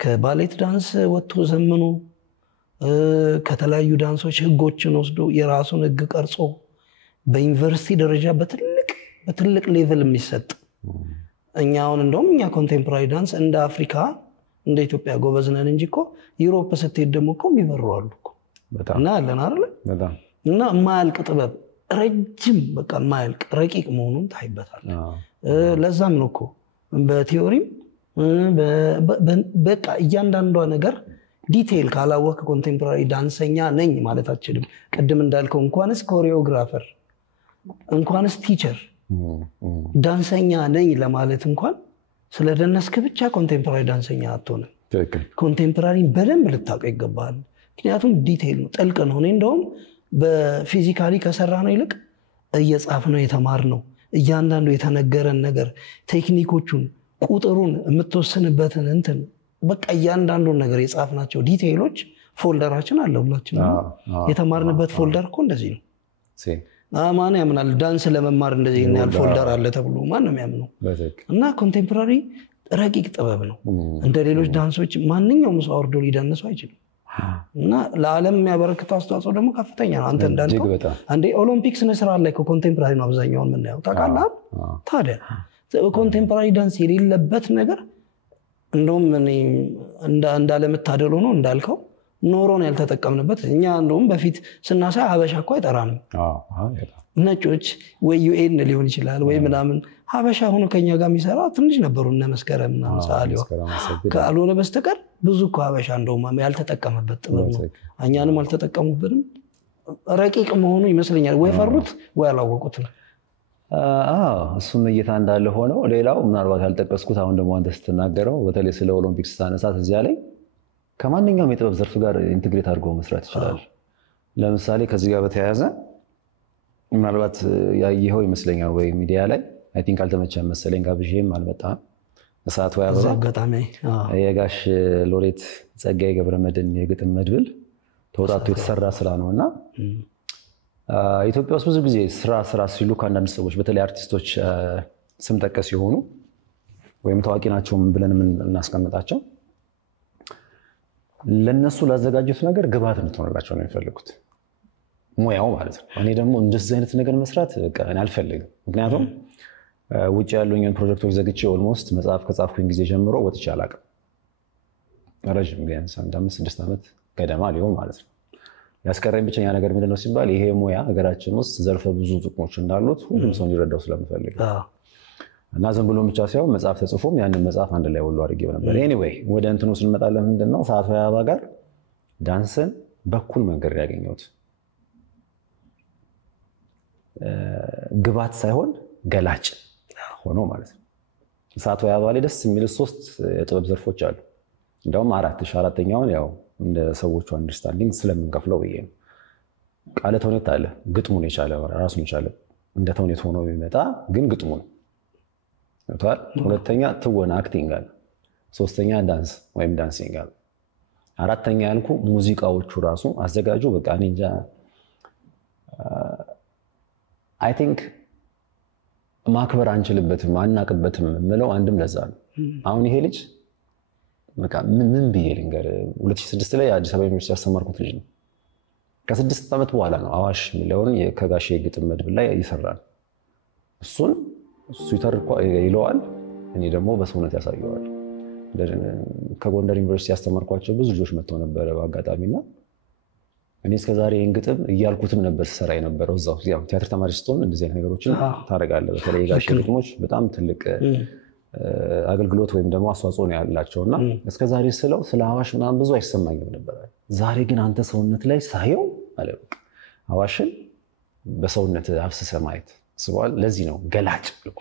ከባሌት ዳንስ ወጥቶ ዘመኑ ከተለያዩ ዳንሶች ህጎችን ወስዶ የራሱን ህግ ቀርጾ በዩኒቨርሲቲ ደረጃ በትልቅ ሌቭል የሚሰጥ እኛ አሁን እንደውም እኛ ኮንቴምፖራሪ ዳንስ እንደ አፍሪካ እንደ ኢትዮጵያ ጎበዝ ነን እንጂ እኮ ዩሮፕ ስትሄድ ደግሞ እኮ የሚበሩ አሉ እኮ እና አለን አይደል? እና የማያልቅ ጥበብ ረጅም በቃ የማያልቅ ረቂቅ መሆኑን ታይበታለህ። ለዛም ነው እኮ በቲዮሪም በቃ እያንዳንዷ ነገር ዲቴል ካላወቅ ኮንቴምፖራሪ ዳንሰኛ ነኝ ማለት አትችልም። ቅድም እንዳልከው እንኳንስ ኮሪዮግራፈር እንኳንስ ቲቸር ዳንሰኛ ነኝ ለማለት እንኳን ስለደነስክ ብቻ ኮንቴምፖራሪ ዳንሰኛ አትሆንም። ኮንቴምፖራሪ በደንብ ልታውቅ ይገባል። ምክንያቱም ዲቴል ነው፣ ጥልቅ ነው። እኔ እንደውም በፊዚካሊ ከሰራ ነው ይልቅ እየጻፍ ነው የተማር ነው እያንዳንዱ የተነገረን ነገር ቴክኒኮቹን ቁጥሩን የምትወስንበትን እንትን በቃ እያንዳንዱን ነገር የጻፍናቸው ዲቴይሎች ፎልደራችን አለ ሁላችንም የተማርንበት ፎልደር እኮ እንደዚህ ነው። ማን ያምናል ዳንስ ለመማር እንደዚህ ያለ ፎልደር አለ ተብሎ ማን ነው የሚያምነው? እና ኮንቴምፖራሪ ረቂቅ ጥበብ ነው። እንደ ሌሎች ዳንሶች ማንኛውም ሰው አውርዶ ሊዳንሰው አይችልም። እና ለዓለም የሚያበረክተው አስተዋጽኦ ደግሞ ከፍተኛ ነው። አንተ እንዳልከው አንዴ ኦሎምፒክስ ስራ ላይ ኮንቴምፖራሪ ነው አብዛኛውን የምናየው ታውቃለህ። ታዲያ ኮንቴምፖራሪ ዳንስ የሌለበት ነገር እንደውም እኔ እንዳለመታደል ሆኖ እንዳልከው ኖሮን ያልተጠቀምንበት እኛ እንደውም በፊት ስናሳይ ሀበሻ እኮ አይጠራም። ነጮች ወይ ዩኤን ሊሆን ይችላል ወይ ምናምን ሀበሻ ሆኖ ከኛ ጋር የሚሰራ ትንሽ ነበሩ እነ መስከረም እና ሳሊዮ ካልሆነ በስተቀር ብዙ እኮ ሀበሻ እንደውም ያልተጠቀመበት ጥበብ ነው። እኛንም አልተጠቀሙበትም። ረቂቅ መሆኑ ይመስለኛል ወይ ፈሩት ወይ አላወቁትም። እሱም እይታ እንዳለ ሆኖ ሌላው ምናልባት ያልጠቀስኩት አሁን ደግሞ አንተ ስትናገረው በተለይ ስለ ኦሎምፒክስ ታነሳት እዚያ ላይ ከማንኛውም የጥበብ ዘርፍ ጋር ኢንተግሬት አድርጎ መስራት ይችላል። ለምሳሌ ከዚህ ጋር በተያያዘ ምናልባት ያየኸው ይመስለኛል ወይ ሚዲያ ላይ አይ ቲንክ አልተመቸም መሰለኝ ጋብዤም አልመጣም። እሳቱ ያበራ አጋጣሚ የጋሽ ሎሬት ጸጋዬ ገብረመድህን የግጥም መድብል ተወጣቶ የተሰራ ስራ ነውና ኢትዮጵያ ውስጥ ብዙ ጊዜ ስራ ሲሉ ከአንዳንድ ሰዎች በተለይ አርቲስቶች ስም ጠቀስ ሲሆኑ ወይም ታዋቂ ናቸው ብለን እናስቀምጣቸው ለነሱ ላዘጋጁት ነገር ግብአት እንድትሆንላቸው ነው የሚፈልጉት። ሙያው ማለት ነው እኔ ደግሞ እንደዚህ አይነት ነገር መስራት በቃ እኔ አልፈልግም ምክንያቱም ውጭ ያሉኝን ፕሮጀክቶች ዘግቼ ኦልሞስት መጽሐፍ ከጻፍኩኝ ጊዜ ጀምሮ ወጥቼ አላውቅም ረጅም ቢያንስ 5-6 ዓመት ገደማ ሊሆን ማለት ነው ያስቀረኝ ብቸኛ ነገር ምንድነው ሲባል ይሄ ሙያ ሀገራችን ውስጥ ዘርፈ ብዙ ጥቅሞች እንዳሉት ሁሉም ሰው እንዲረዳው ስለምፈልግ እና ዝም ብሎ ብቻ ሳይሆን መጽሐፍ ተጽፎም ያንን መጽሐፍ አንድ ላይ ሁሉ አድርጌው ነበር ኤኒዌይ ወደ እንትኑ ስንመጣለን ምንድነው ሰዓቱ ያባ ጋር ዳንስን በኩል መንገድ ያገኘሁት ግባት ሳይሆን ገላጭ ሆኖ ማለት ነው ሰዓቱ ያባ ላይ ደስ የሚል 3 የጥበብ ዘርፎች አሉ እንደውም አራተኛውን ያው እንደ ሰዎቹ አንደርስታንዲንግ ስለምንከፍለው ብዬ ነው ቃለ ተውኔት አለ ግጥሙን የቻለ ራሱን የቻለ እንደ ተውኔት ሆኖ የሚመጣ ግን ግጥሙ ነው ታዲያ ሁለተኛ ትወና አክቲንግ አለ ሶስተኛ ዳንስ ወይም ዳንሲንግ አለ አራተኛ ያልኩ ሙዚቃዎቹ ራሱ አዘጋጁ በቃ እኔ እንጃ አይ ቲንክ ማክበር አንችልበትም አናቅበትም ምለው አንድም ለዛ ነው አሁን ይሄ ልጅ በቃ ምን ብዬ ልንገር 2006 ላይ አዲስ አበባ ዩኒቨርሲቲ ያስተማርኩት ልጅ ነው ከ6 ዓመት በኋላ ነው አዋሽ ሚሊዮን ከጋሼ ግጥም መድብል ላይ ይሰራል እሱን ይለዋል እኔ ደግሞ በሰውነት ያሳየዋል ከጎንደር ዩኒቨርሲቲ ያስተማርኳቸው ብዙ ልጆች መጥተው ነበር በአጋጣሚና እኔ እስከዛሬ ግጥም እያልኩትም ነበር ሰራ የነበረው እዛው ያው ቲያትር ተማሪ ስትሆን እንደዚህ አይነት ነገሮችን ታረጋለህ በተለይ ጋሼ ግጥሞች በጣም ትልቅ አገልግሎት ወይም ደግሞ አስተዋጽኦ ነው ያላቸውና እስከዛሬ ስለ አዋሽ ምናምን ብዙ አይሰማኝም ነበር ዛሬ ግን አንተ ሰውነት ላይ ሳየው አለ በቃ አዋሽን በሰውነት አፍስሰ ማየት ስባል ለዚህ ነው ገላጭ ልኩ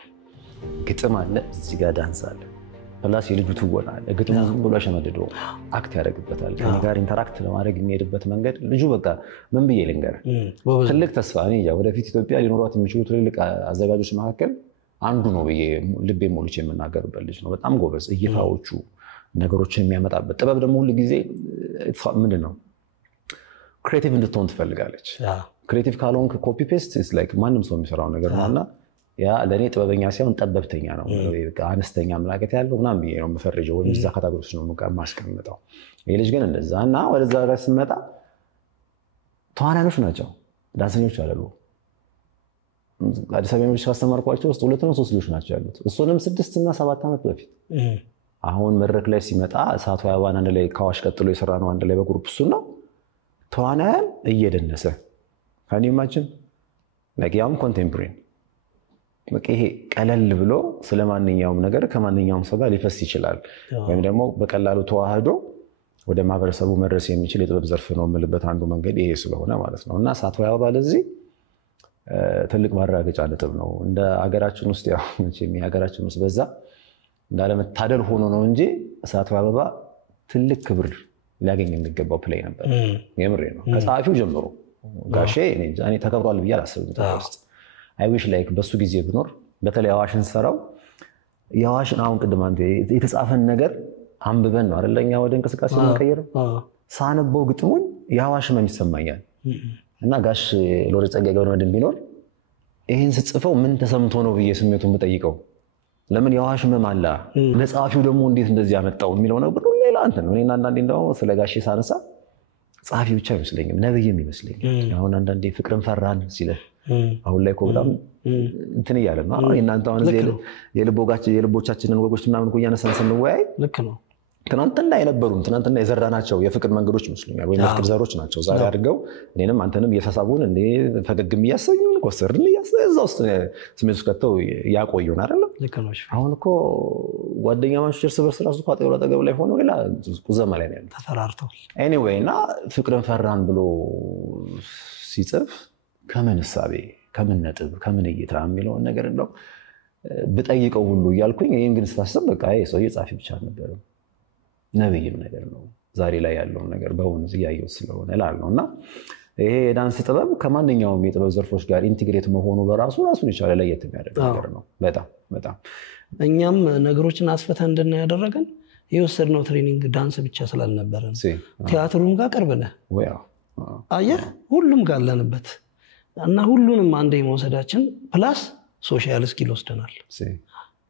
ግጥም አለ እዚህ ጋር ዳንስ አለ ፕላስ የልጁ ትወና አለ ግጥሙ ዝም ብሎ አሸመድዶ አክት ያደርግበታል ከኔ ጋር ኢንተራክት ለማድረግ የሚሄድበት መንገድ ልጁ በቃ ምን ብዬ ልንገር ትልቅ ተስፋ እኔ ወደፊት ኢትዮጵያ ሊኖሯት የሚችሉ ትልልቅ አዘጋጆች መካከል አንዱ ነው ብዬ ልቤ ሞልቼ የምናገርበት ልጅ ነው በጣም ጎበዝ እይታዎቹ ነገሮችን የሚያመጣበት ጥበብ ደግሞ ሁሉ ጊዜ ምንድነው ክሬቲቭ እንድትሆን ትፈልጋለች ክሬቲቭ ካልሆንክ ኮፒ ፔስት ኢዝ ላይክ ማንም ሰው የሚሰራው ነገር ነውና ያ ለኔ ጥበበኛ ሳይሆን ጠበብተኛ ነው በቃ አነስተኛ አምላከት ያለው ምናምን ብዬ ነው የምፈርጀው ወይ እዛ ካታጎሪስ ነው ማስቀምጠው ይሄ ልጅ ግን እንደዛና ወደዛ ጋር ስመጣ ተዋናዮች ናቸው ዳንሰኞች አይደሉ አዲስ አበባ ዩኒቨርሲቲ ያስተማርኳቸው ውስጥ 2 ነው 3 ልጆች ናቸው ያሉት እሱንም 6 እና 7 ዓመት በፊት አሁን መድረክ ላይ ሲመጣ ሰዓቱ ያባን አንድ ላይ ካዋሽ ቀጥሎ የሰራ ነው አንድ ላይ በግሩፕ እሱ ነው ተዋናያን እየደነሰ ካኒማችን ለጊያም ኮንቴምፖራሪ በቃ ይሄ ቀለል ብሎ ስለማንኛውም ነገር ከማንኛውም ሰው ጋር ሊፈስ ይችላል ወይም ደግሞ በቀላሉ ተዋህዶ ወደ ማህበረሰቡ መድረስ የሚችል የጥበብ ዘርፍ ነው የምልበት አንዱ መንገድ ይሄ ስለሆነ ማለት ነውና ሰዓቱ ያባ ለዚህ ትልቅ ማረጋገጫ ነጥብ ነው እንደ ሀገራችን ውስጥ ያው መቼም የሀገራችን ውስጥ በዛ እንዳለመታደል ሆኖ ነው እንጂ ሰዓቱ ያባ ትልቅ ክብር ሊያገኝ የሚገባው ፕሌይ ነበር የምሬ ነው ከጻፊው ጀምሮ ጋሼ እኔ ተከብሯል ብዬ አላስብም ታውስ አይ ዊሽ ላይክ በሱ ጊዜ ቢኖር በተለይ አዋሽን ሰራው ያዋሽን አሁን ቅድም አንተ የተጻፈን ነገር አንብበን ነው አይደለኛ ወደ እንቅስቃሴ መቀየር ሳነበው ግጥሙን ያዋሽ ምን ይሰማኛል እና ጋሽ ሎሬት ጸጋዬ ገብረመድህን ቢኖር ይሄን ስጽፈው ምን ተሰምቶ ነው ብዬ ስሜቱን ብጠይቀው ለምን ያዋሽ መማላ ለጻፊው ደግሞ እንዴት እንደዚህ ያመጣው የሚለው ነገር ሌላ አንተ ነው እኔና አንዳንዴ እንደው ስለ ጋሽ ሳነሳ ጻፊ ብቻ አይመስለኝም ነብይም ይመስለኝ አሁን አንዳንዴ ፍቅርን ፈራን ሲለ አሁን ላይ በጣም እንትን ይያለ ነው እናንተ አሁን የልቦቻችንን ወጎች ምናምን ቆያነሰን ስንወያይ ልክ ነው ትናንትና የነበሩን ትናንትና የዘራናቸው የፍቅር መንገዶች መስሉኛል ወይ የፍቅር ዘሮች ናቸው ዛሬ አድርገው እኔንም አንተንም እየተሳቡን እንዴ ፈገግም እያሰኙን ኮስተርን እያሰዛው ስሜቱ ከተው ያቆዩን አይደል ልክ ነው አሁን እኮ ጓደኛ ማቾች እርስ በርስ ራሱ ቋጠሮ አጠገብ ላይ ሆኖ ሌላ ቁዘማ ላይ ነው ተፈራርተው ኤኒዌይ እና ፍቅርን ፈራን ብሎ ሲጽፍ ከምን ሐሳቤ ከምን ነጥብ ከምን እይታ የሚለው ነገር ነው በጠይቀው ሁሉ ያልኩኝ ይሄን ግን ስታስብ በቃ ይሄ ሰው የጻፊ ብቻ ነበር ነብይም ነገር ነው ዛሬ ላይ ያለው ነገር በእውነት ያየው ስለሆነ ላልነውና ይሄ የዳንስ ጥበብ ከማንኛውም የጥበብ ዘርፎች ጋር ኢንቲግሬት መሆኑ በራሱ ራሱን የቻለ ለየት የሚያደርግ ነገር ነው በጣም እኛም ነገሮችን አስፈተን እንድናይ ያደረገን የወሰድነው ትሬኒንግ ዳንስ ብቻ ስላልነበረ ቲያትሩም ጋር ቀርበነ አየህ ሁሉም ጋር አለንበት እና ሁሉንም አንዴ መውሰዳችን ፕላስ ሶሻል ስኪል ወስደናል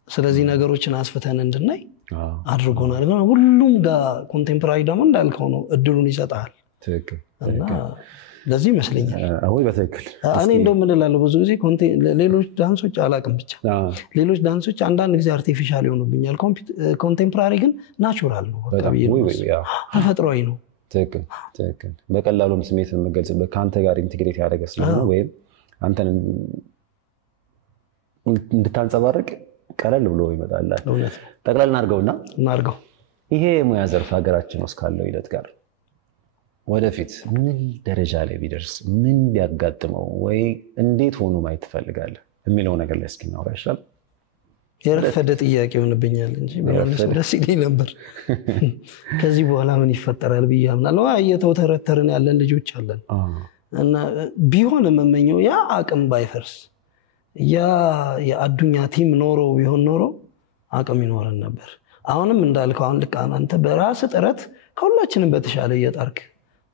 ስለዚህ ነገሮችን አስፈተን እንድናይ አድርጎናል ሁሉም ጋር ኮንቴምፖራሪ ደግሞ እንዳልከው ነው እድሉን ይሰጣል ትክክል እና ለዚህ ይመስለኛል ወይ በትክክል እኔ እንደው ምን እላለሁ ብዙ ጊዜ ሌሎች ዳንሶች አላቅም ብቻ ሌሎች ዳንሶች አንዳንድ ጊዜ አርቲፊሻል ይሆኑብኛል ኮንቴምፖራሪ ግን ናቹራል ነው ተፈጥሯዊ ነው ትክክል በቀላሉም ስሜት የምገልጽበት ካንተ ጋር ኢንቲግሬት ያደረገ ስለሆነ ወይም አንተን እንድታንጸባርቅ ቀለል ብሎ ይመጣል ጠቅላላ እናርገው ይሄ ሙያ ዘርፍ ሀገራችን ውስጥ ካለው ሂደት ጋር ወደፊት ምን ደረጃ ላይ ቢደርስ ምን ቢያጋጥመው ወይ እንዴት ሆኖ ማየት ትፈልጋለህ የሚለው ነገር ላይ እስኪ እናወራ ይሻላል የረፈደ ጥያቄ ሆነብኛል እንጂ በመለስ ደስ ይለኝ ነበር ከዚህ በኋላ ምን ይፈጠራል ብያምናለሁ እየተወተረተርን ያለን ልጆች አለን እና ቢሆን የምመኘው ያ አቅም ባይፈርስ ያ የአዱኛ ቲም ኖሮ ቢሆን ኖሮ አቅም ይኖረን ነበር አሁንም እንዳልከው አሁን ልክ አንተ በራስ ጥረት ከሁላችንም በተሻለ እየጣርክ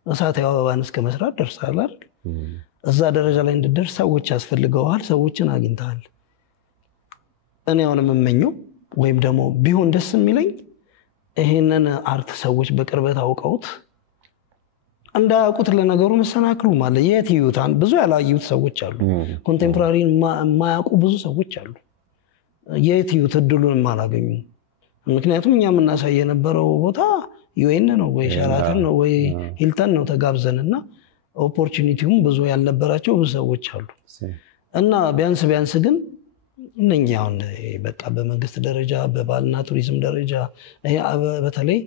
እሳት ያወባን እስከ መስራት ደርሳል አይደል እዛ ደረጃ ላይ እንድትደርስ ሰዎች ያስፈልገዋል ሰዎችን አግኝተሃል እኔ አሁን የምመኘው ወይም ደግሞ ቢሆን ደስ የሚለኝ ይሄንን አርት ሰዎች በቅርበት አውቀውት እንዳያውቁት ለነገሩ መሰናክሉ ማለት የትዩታን ብዙ ያላዩት ሰዎች አሉ ኮንቴምፖራሪን ማያውቁ ብዙ ሰዎች አሉ የትዩት እድሉን ማላገኙ ምክንያቱም እኛ የምናሳይ የነበረው ቦታ ዩኤን ነው ወይ ሸራተን ነው ወይ ሂልተን ነው ተጋብዘንና ኦፖርቹኒቲውም ብዙ ያልነበራቸው ብዙ ሰዎች አሉ እና ቢያንስ ግን እነኛው በቃ በመንግስት ደረጃ በባልና ቱሪዝም ደረጃ ይሄ በተለይ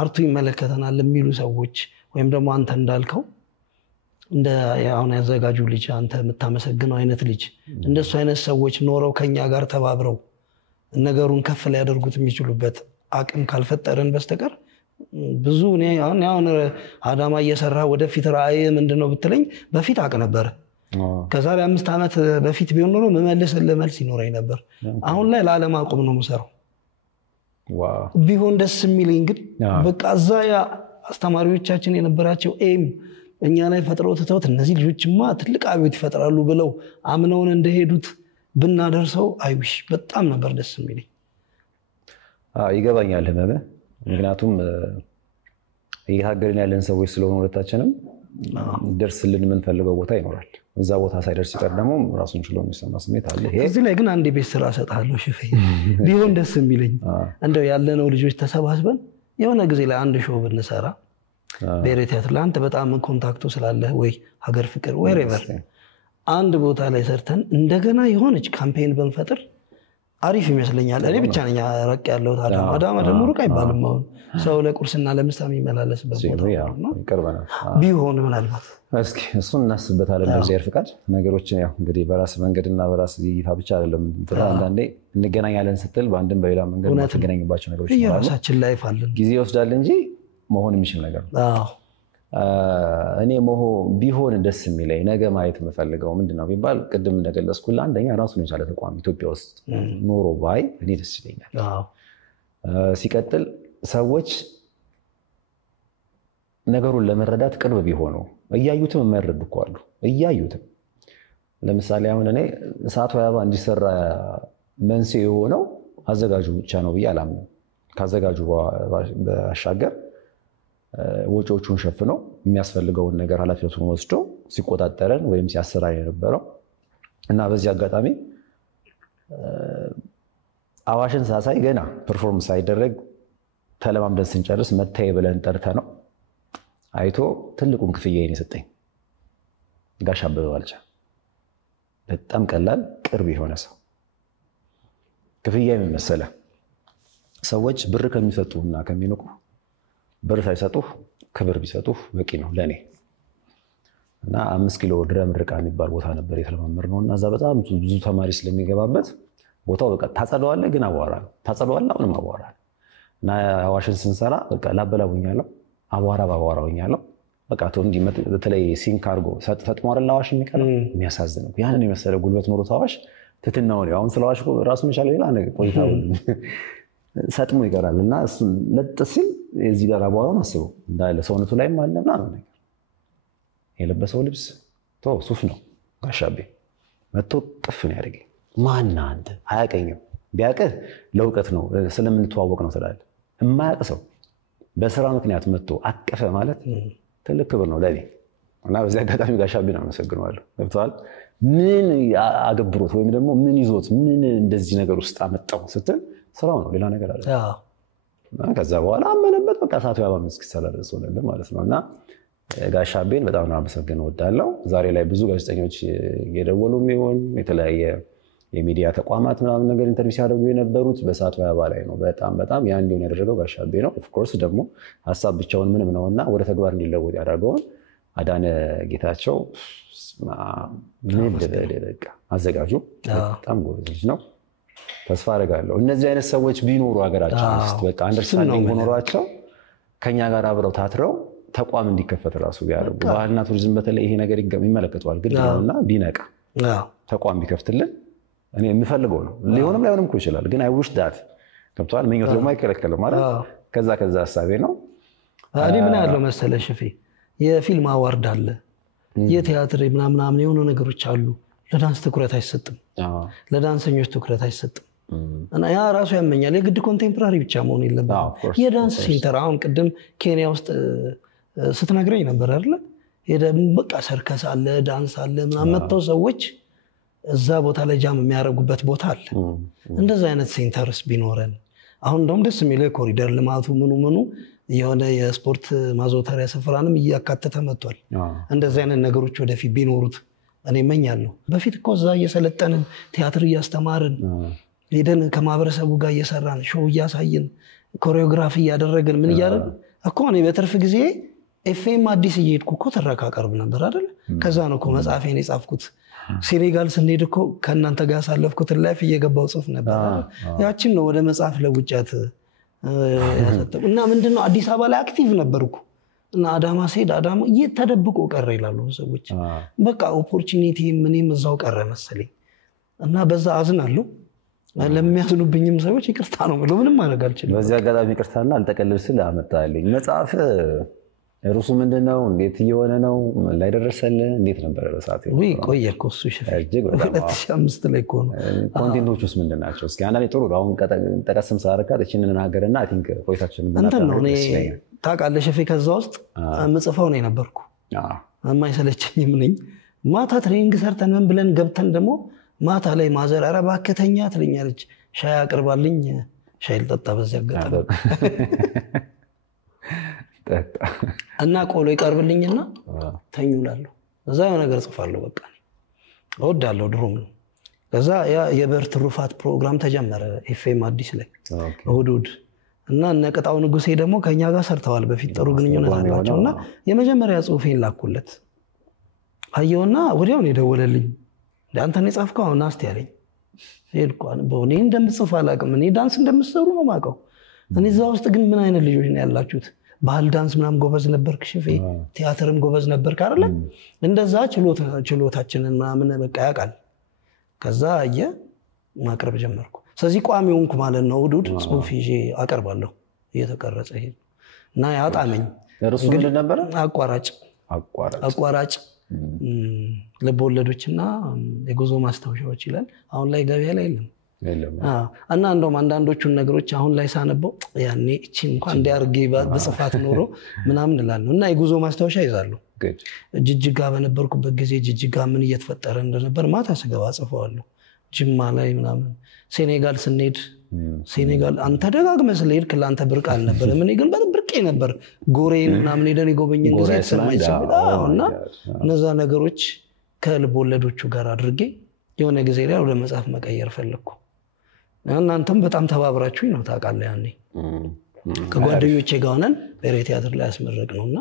አርቱ ይመለከተናል የሚሉ ሰዎች ወይም ደግሞ አንተ እንዳልከው እንደ ያውን ያዘጋጁ ልጅ አንተ የምታመሰግነው አይነት ልጅ እንደሱ አይነት ሰዎች ኖረው ከኛ ጋር ተባብረው ነገሩን ከፍ ላይ ያደርጉት የሚችሉበት አቅም ካልፈጠረን በስተቀር ብዙ እኔ አሁን አዳማ እየሰራ ወደፊት ራእይ ምንድነው ብትለኝ በፊት አቅ ነበር ከዛሬ 5 አመት በፊት ቢሆን ኖሮ መልስ ይኖረኝ ነበር አሁን ላይ ለዓለም አቁም ነው መሰረው ዋው ቢሆን ደስ የሚለኝ ግን በቃ እዛ ያ አስተማሪዎቻችን የነበራቸው ኤም እኛ ላይ ፈጥረው ተተውት እነዚህ ልጆችማ ትልቅ አብዮት ይፈጥራሉ ብለው አምነውን እንደሄዱት ብናደርሰው አይዊሽ በጣም ነበር ደስ የሚለኝ ይገባኛል ህመመ ምክንያቱም እየታገልን ያለን ሰዎች ስለሆነ ወጣችንም ደርስልን ምን ፈልገው ቦታ ይኖራል እዛ ቦታ ሳይደርስ ይቀር ደግሞ ራሱን ችሎ የሚሰማ ስሜት አለ እዚህ ላይ ግን አንድ ቤት ስራ ሰጣለሁ ሽፌ ቢሆን ደስ የሚለኝ እንደው ያለነው ልጆች ተሰባስበን የሆነ ጊዜ ላይ አንድ ሾው ብንሰራ ብሔራዊ ቲያትር ለአንተ በጣም ኮንታክቱ ስላለ ወይ ሀገር ፍቅር wherever አንድ ቦታ ላይ ሰርተን እንደገና የሆነች ካምፔን በንፈጥር አሪፍ ይመስለኛል እኔ ብቻ ነኝ ረቅ ያለው አዳማ ደግሞ ሩቅ አይባልም አሁን ሰው ለቁርስና ለምሳ የሚመላለስበት ቦታ ነው ይቀርበናል ቢሆን ምናልባት እስኪ እሱን እናስበታለን ለዚያር ፍቃድ ነገሮችን ያው እንግዲህ በራስ መንገድና በራስ ይፋ ብቻ አይደለም አንዳንዴ እንገናኛለን ስትል በአንድም በሌላ መንገድ ማትገናኝባቸው ነገሮች ይኖራሉ የራሳችን ላይፍ አለን ጊዜ ይወስዳል እንጂ መሆን የሚችል ነገር ነው እኔ ቢሆን ደስ የሚለኝ ነገ ማየት የምፈልገው ምንድነው ቢባል ቅድም እንደገለጽኩልህ አንደኛ ራሱን የቻለ ተቋም ኢትዮጵያ ውስጥ ኖሮ ባይ እኔ ደስ ይለኛል ሲቀጥል ሰዎች ነገሩን ለመረዳት ቅርብ ቢሆኑ እያዩትም የማይረዱ እኮ አሉ እያዩትም ለምሳሌ አሁን እኔ እሳቱ አበባ እንዲሰራ መንስኤ የሆነው አዘጋጁ ብቻ ነው ብዬ አላምንም ካዘጋጁ በአሻገር ወጪዎቹን ሸፍነው የሚያስፈልገውን ነገር ኃላፊነቱን ወስዶ ሲቆጣጠረን ወይም ሲያሰራ የነበረው እና በዚህ አጋጣሚ አዋሽን ሳሳይ ገና ፐርፎርማንስ ሳይደረግ ተለማምደን ስንጨርስ መታይ ብለን ጠርተ ነው አይቶ ትልቁን ክፍያዬን የሰጠኝ ጋሽ አበበ ባልቻ በጣም ቀላል ቅርብ የሆነ ሰው ክፍያ የሚመሰለ ሰዎች ብር ከሚሰጡና ከሚንቁ ብር ሳይሰጡ ክብር ቢሰጡ በቂ ነው ለኔ እና 5 ኪሎ ድረም ርቃ የሚባል ቦታ ነበር የተለማመርነውና እዛ በጣም ብዙ ተማሪ ስለሚገባበት ቦታው በቃ ታጸደዋለህ ግን አቧራ ነው ታጸደዋለህ አሁንም አቧራ ነው እና አዋሽን ስንሰራ በቃ ላበላውኛለሁ አቧራ ባቧራውኛለሁ በቃ እንዲህ በተለይ ሲንካርጎ ሰጥሞ አይደል አዋሽ የሚቀርብ የሚያሳዝነው ያንን የመሰለ ጉልበት ኖሮ ታዋሽ ትትናው ነው አሁን ስለዋሽ ራሱ መቻል ሌላ ነገር ቆይታው ሰጥሞ ይቀራልና እሱ ለጥሲል እዚህ ጋር አቧራውን አስበው እንዳለ ሰውነቱ ላይም አለ ምናምን ነገር የለበሰው ልብስ ሱፍ ነው ጋሻቤ መጥቶ ጥፍ ነው ያደረገኝ ማን አንተ አያቀኝም ቢያቀህ ለውቀት ነው ስለምንተዋወቅ ነው ትላለህ የማያውቅ ሰው በስራ ምክንያት መጥቶ አቀፈ ማለት ትልቅ ክብር ነው ለኔ እና በዚህ አጋጣሚ ጋሻቤን አመሰግናለሁ ገብቷል ምን አገብሮት ወይም ደግሞ ምን ይዞት ምን እንደዚህ ነገር ውስጥ አመጣው ስትል ስራው ነው ሌላ ነገር አይደለም ከዛ በኋላ አመነበት በቃ ሳቱ ያባም እስኪሰላልስ ሆነለ ማለት ነውና ጋሻቤን በጣም ነው አመሰግናለሁ ወዳለው ዛሬ ላይ ብዙ ጋዜጠኞች የደወሉም ይሆን የተለያየ የሚዲያ ተቋማት ምናምን ነገር ኢንተርቪው ሲያደርጉ የነበሩት በሳቱ ያባ ላይ ነው በጣም ያን እንዲሆን ያደረገው ጋሻቤ ነው ኦፍ ኮርስ ደግሞ ሐሳብ ብቻውን ምንም ነውና ወደ ተግባር እንዲለወጥ ያደረገው አዳነ ጌታቸው ምን ደረቀ አዘጋጁ በጣም ጎበዝ ልጅ ነው ተስፋ አደርጋለሁ እነዚህ አይነት ሰዎች ቢኖሩ ሀገራችን ውስጥ በቃ አንደርስታንዲንግ ሆኖራቸው ከኛ ጋር አብረው ታትረው ተቋም እንዲከፈት ራሱ ቢያደርጉ ባህልና ቱሪዝም በተለይ ይሄ ነገር ይመለከታል ግድ ነውና ቢነቃ ተቋም ቢከፍትልን እኔ የምፈልገው ነው ሊሆንም ላይሆንም ይችላል ግን አይ ዊሽ ዳት ከብቷል ምኞት ደግሞ አይከለከልም ማለት ከዛ ሐሳቤ ነው እኔ ምን ያለው መሰለ ሽፌ የፊልም አዋርድ አለ የቲያትር ምናምን የሆኑ ነገሮች አሉ ለዳንስ ትኩረት አይሰጥም ለዳንሰኞች ትኩረት አይሰጥም እና ያ ራሱ ያመኛል የግድ ኮንቴምፖራሪ ብቻ መሆን የለበትም የዳንስ ሴንተር አሁን ቅድም ኬንያ ውስጥ ስትነግረኝ ነበር አይደል በቃ ሰርከስ አለ ዳንስ አለ ምናምን መጥተው ሰዎች እዛ ቦታ ላይ ጃም የሚያረጉበት ቦታ አለ እንደዛ አይነት ሴንተርስ ቢኖረን አሁን እንደውም ደስ የሚለው ኮሪደር ልማቱ ምኑ የሆነ የስፖርት ማዘውተሪያ ስፍራንም እያካተተ መጥቷል እንደዛ አይነት ነገሮች ወደፊት ቢኖሩት እኔ መኛለሁ በፊት እኮ እዛ እየሰለጠንን ቲያትር እያስተማርን ሄደን ከማህበረሰቡ ጋር እየሰራን ሾው እያሳየን ኮሪዮግራፊ እያደረግን ምን እያደረግን እኮ እኔ በትርፍ ጊዜ ኤፍኤም አዲስ እየሄድኩ እኮ ተረካ ቀርብ ነበር አይደል ከዛ ነው እኮ መጽሐፌን የጻፍኩት ሴኔጋል ስንሄድ እኮ ከእናንተ ጋር ሳለፍኩት ላይፍ እየገባው ጽፍ ነበር ያቺን ነው ወደ መጽሐፍ ለውጫት እና ምንድነው አዲስ አበባ ላይ አክቲቭ ነበርኩ እና አዳማ ሲሄድ አዳማ እየተደብቆ ቀረ ይላሉ ሰዎች በቃ ኦፖርቹኒቲ ምንም እዛው ቀረ መሰለኝ እና በዛ አዝናለሁ ለሚያዝኑብኝም ሰዎች ይቅርታ ነው ማለት ምንም ማድረግ አልችልም በዚህ አጋጣሚ ይቅርታና አልተቀልል ስለ አመጣልኝ መጽሐፍ ሩሱ ምንድነው እንዴት እየሆነ ነው ላይ ደረሰለ እንዴት ነበር ለሳት ወይ ቆየኮ እሱ ይሽፋል 2005 ላይ ቆኖ ኮንቴንቶቹስ ምንድናቸው እስኪ አንዳንዴ ጥሩ አሁን ተቀስም ሳረካት እቺንን ሀገርና አይ ቲንክ ቆይታችን እንትን ነው እኔ ታውቃለህ ሸፌ ከዛ ውስጥ መጽፋው ነው የነበርኩ የማይሰለቸኝም ነኝ ማታ ትሬኒንግ ሰርተን ምን ብለን ገብተን ደግሞ ማታ ላይ ማዘር አረባ ከተኛ ትልኛለች ሻይ አቅርባልኝ ሻይ ልጠጣ በዚህ አጋጣሚ እና ቆሎ ይቀርብልኝና ተኙላለሁ እዛ የሆነ ነገር ጽፋለሁ በቃ እወዳለሁ ድሮም ከዛ ያ የበር ትሩፋት ፕሮግራም ተጀመረ ኤፍኤም አዲስ ላይ እሁድ እና ነቀጣው ንጉሴ ደግሞ ከኛ ጋር ሰርተዋል በፊት ጥሩ ግንኙነት አላቸውና የመጀመሪያ ጽሁፌን ላኩለት አየውና ወዲያው ነው የደወለልኝ አንተ ነው የጻፍከው አሁን አስቲ ያለኝ ሄድኩ አንበው እኔ እንደምጽፍ አላውቅም እኔ ዳንስ እንደምትሰሩ ነው ማቀው እኔ እዛ ውስጥ ግን ምን አይነት ልጆች ነው ያላችሁት ባህል ዳንስ ምናምን ጎበዝ ነበርክ ሽፌ ቲያትርም ጎበዝ ነበርክ አይደል እንደዛ ችሎታችንን ምናምን በቃ ያውቃል ከዛ አየ ማቅረብ ጀመርኩ ስለዚህ ቋሚ ሆንኩ ማለት ነው ውዱድ ጽሁፍ ይዤ አቀርባለሁ እየተቀረጸ ይሄ እና ያጣመኝ እርሱ ምን ነበር አቋራጭ ለቦለዶችና የጉዞ ማስታወሻዎች ይላል አሁን ላይ ገበያ ላይ የለም እና እንደውም አንዳንዶቹን ነገሮች አሁን ላይ ሳነበው ያኔ እቺ እንኳን እንዲያርጌ በጽፋት ኖሮ ምናምን እላለሁ እና የጉዞ ማስታወሻ ይዛለሁ ጅጅጋ በነበርኩበት ጊዜ ጅጅጋ ምን እየተፈጠረ እንደነበር ማታ ስገባ ጽፈዋለሁ ጅማ ላይ ምናምን ሴኔጋል ስንሄድ ሴኔጋል አንተ ደጋግመህ ስለሄድክ ለአንተ ብርቅ አልነበረም እኔ ግን ብርቄ ነበር ጎሬን ምናምን ሄደን የጎበኘን ጊዜ ተሰማኝ እና እነዛ ነገሮች ከልብ ወለዶቹ ጋር አድርጌ የሆነ ጊዜ ላይ ወደ መጽሐፍ መቀየር ፈለኩ እናንተም በጣም ተባብራችሁኝ ነው ታውቃለህ ያኔ ከጓደኞቼ ጋር ሆነን ብሔራዊ ቲያትር ላይ አስመረቅ ነውና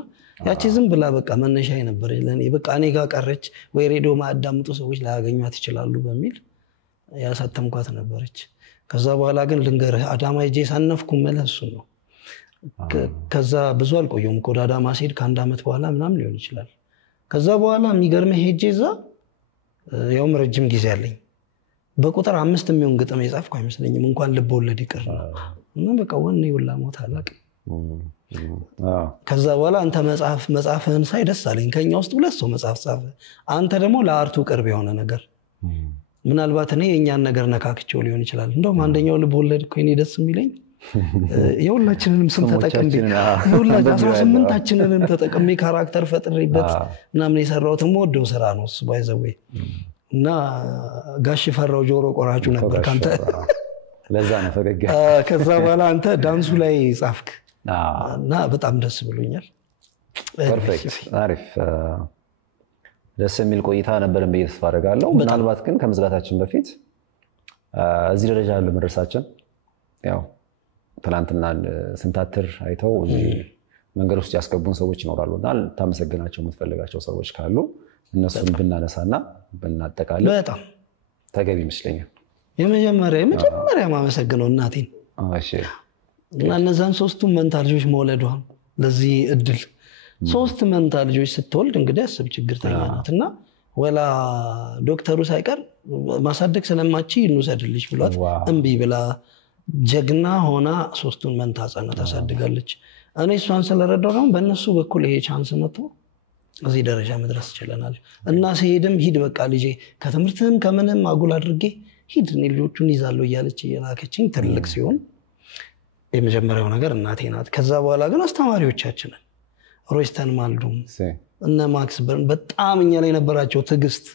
ያቺ ዝም ብላ በቃ መነሻዬ ነበር ለኔ በቃ እኔ ጋር ቀረች ወይ ሬዲዮ ማዳምጡ ሰዎች ላያገኙት ይችላሉ በሚል ያሳተምኳት ነበርች ከዛ በኋላ ግን ልንገርህ አዳማ ሄጄ ሳነፍኩ መለሱ ነው ከዛ ብዙ አልቆየም ወደ አዳማ ሲሄድ ከአንድ አመት በኋላ ምናምን ሊሆን ይችላል ከዛ በኋላ የሚገርምህ ሄጄ እዛ ያውም ረጅም ጊዜ አለኝ በቁጥር 5 የሚሆን ግጥም የጻፍኩ አይመስለኝም እንኳን ልብ ወለድ ይቀር እና በቃ ወኔ ይውላ ሞት አላቅ ከዛ በኋላ አንተ መጽሐፍህን ሳይ ደስ አለኝ ከኛ ውስጥ ሁለት ሰው መጽሐፍ ጻፈ አንተ ደግሞ ለአርቱ ቅርብ የሆነ ነገር ምናልባት እኔ የኛን ነገር ነካክቼው ሊሆን ይችላል እንደውም አንደኛው ልብ ወለድ እኮ እኔ ደስ የሚለኝ የሁላችንንም ስም ተጠቅሜ የሁላችን 18ታችንንም ተጠቅሜ ካራክተር ፈጥሬበት ምናምን የሰራሁት ወደው ስራ ነው እሱ ባይዘው እና ጋሽ ፈራው ጆሮ ቆራጩ ነበር ካንተ ለዛ ነው ፈገግ ከዛ በኋላ አንተ ዳንሱ ላይ ጻፍክ እና በጣም ደስ ብሎኛል ፐርፌክት አሪፍ ደስ የሚል ቆይታ ነበር በየተስፋ አደርጋለሁ ምናልባት ግን ከመዝጋታችን በፊት እዚህ ደረጃ ለመድረሳችን ያው ትላንትና ስንታትር አይተው መንገድ ውስጥ ያስገቡን ሰዎች ይኖራሉና ታመሰግናቸው የምትፈልጋቸው ሰዎች ካሉ እነሱን ብናነሳና ብናጠቃልል በጣም ተገቢ ይመስለኛል የመጀመሪያ ማመሰግነው እናቴን እሺ እና እነዛን ሶስቱም መንታ ልጆች መውለዷ ለዚህ እድል ሶስት መንታ ልጆች ስትወልድ እንግዲህ አስብ ችግርተኛ ናትና ወላ ዶክተሩ ሳይቀር ማሳደግ ስለማቺ እንውሰድልሽ ብሏት እንቢ ብላ ጀግና ሆና ሶስቱን መንታ ህፃናት ታሳድጋለች እኔ እሷን ስለረዳው ነው በእነሱ በኩል ይሄ ቻንስ መጥቶ እዚህ ደረጃ መድረስ ይችላል እና ሲሄድም ሂድ በቃ ልጄ ከትምህርትም ከመንም አጉል አድርጌ ሂድ እኔ ልጆቹን ይዛለው እያለች የላከችኝ ትልቅ ሲሆን የመጀመሪያው ነገር እናቴ ናት ከዛ በኋላ ግን አስተማሪዎቻችንን ሮይስተን ማልዱም እና ማክስ በርን በጣም እኛ ላይ ነበራቸው ትግስት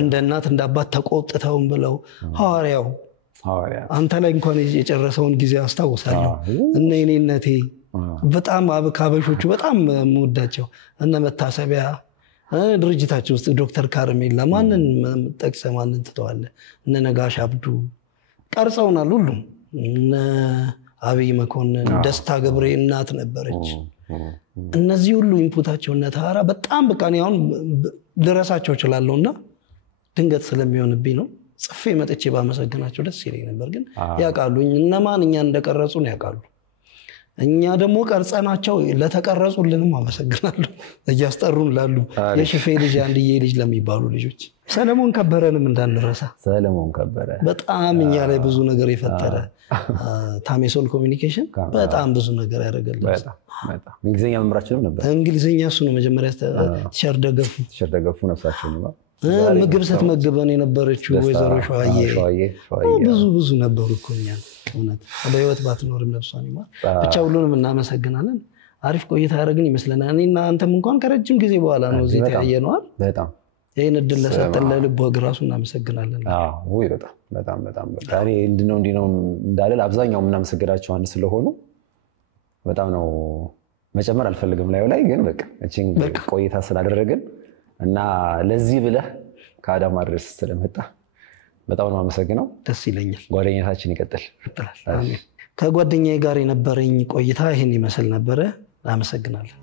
እንደ እናት እንደ አባት ተቆጥተውም ብለው ሐዋርያው አንተ ላይ እንኳን የጨረሰውን ጊዜ አስታውሳለሁ እና የኔነቴ በጣም አበካበሾቹ በጣም መወዳቸው እና መታሰቢያ ድርጅታችን ውስጥ ዶክተር ካርሜላ ማንን ጠቅሰ ማንን ተተዋለ እነ ነጋሽ አብዱ ቀርጸውናል ሁሉም እነ አብይ መኮንን ደስታ ገብሬ እናት ነበረች እነዚህ ሁሉ ኢንፑታቸው እና ታራ በጣም በቃ ነው አሁን ድረሳቸው ይችላልውና ድንገት ስለሚሆንብኝ ነው ጽፌ መጥቼ ባመሰግናቸው ደስ ይለኝ ነበር ግን ያቃሉ እነማን እኛ እንደቀረጹ ነው ያቃሉ እኛ ደግሞ ቀርጸናቸው ለተቀረጹልንም አመሰግናለሁ እያስጠሩን ላሉ የሽፌ ልጅ አንድዬ ልጅ ለሚባሉ ልጆች ሰለሞን ከበረንም እንዳንረሳ ሰለሞን ከበረ በጣም እኛ ላይ ብዙ ነገር የፈጠረ ታሜሶል ኮሙኒኬሽን በጣም ብዙ ነገር ያደረገልን በጣም እንግሊዘኛ መምራችንም ነበር እንግሊዘኛ እሱ ነው መጀመሪያ ተሸርደገፉ ነፍሳቸው ነው ምግብ ስትመግበን የነበረችው ወይዘሮ ሸዋዬ ብዙ ነበሩ እኮ እኛ እውነት በህይወት ባትኖርም ነፍሷን ይማር ብቻ ሁሉንም እናመሰግናለን አሪፍ ቆይታ ያደረግን ይመስለናል እኔና አንተም እንኳን ከረጅም ጊዜ በኋላ ነው እዚህ ተያየነው በጣም ይሄን እድል ለሰጠን ለልብ ወግራሱ እናመሰግናለን ወይ በጣም ታሪ እንድነው እንዳለ አብዛኛው እናመሰግናቸው አንድ ስለሆኑ በጣም ነው መጨመር አልፈልግም ላይ ግን በቃ እቺን ቆይታ ስላደረግን እና ለዚህ ብለህ ከአዳማ ድረስ ስለመጣ በጣም ነው አመሰግናለሁ ደስ ይለኛል ጓደኛታችን ይቀጥል አሜን ከጓደኛዬ ጋር የነበረኝ ቆይታ ይሄን ይመስል ነበር አመሰግናለሁ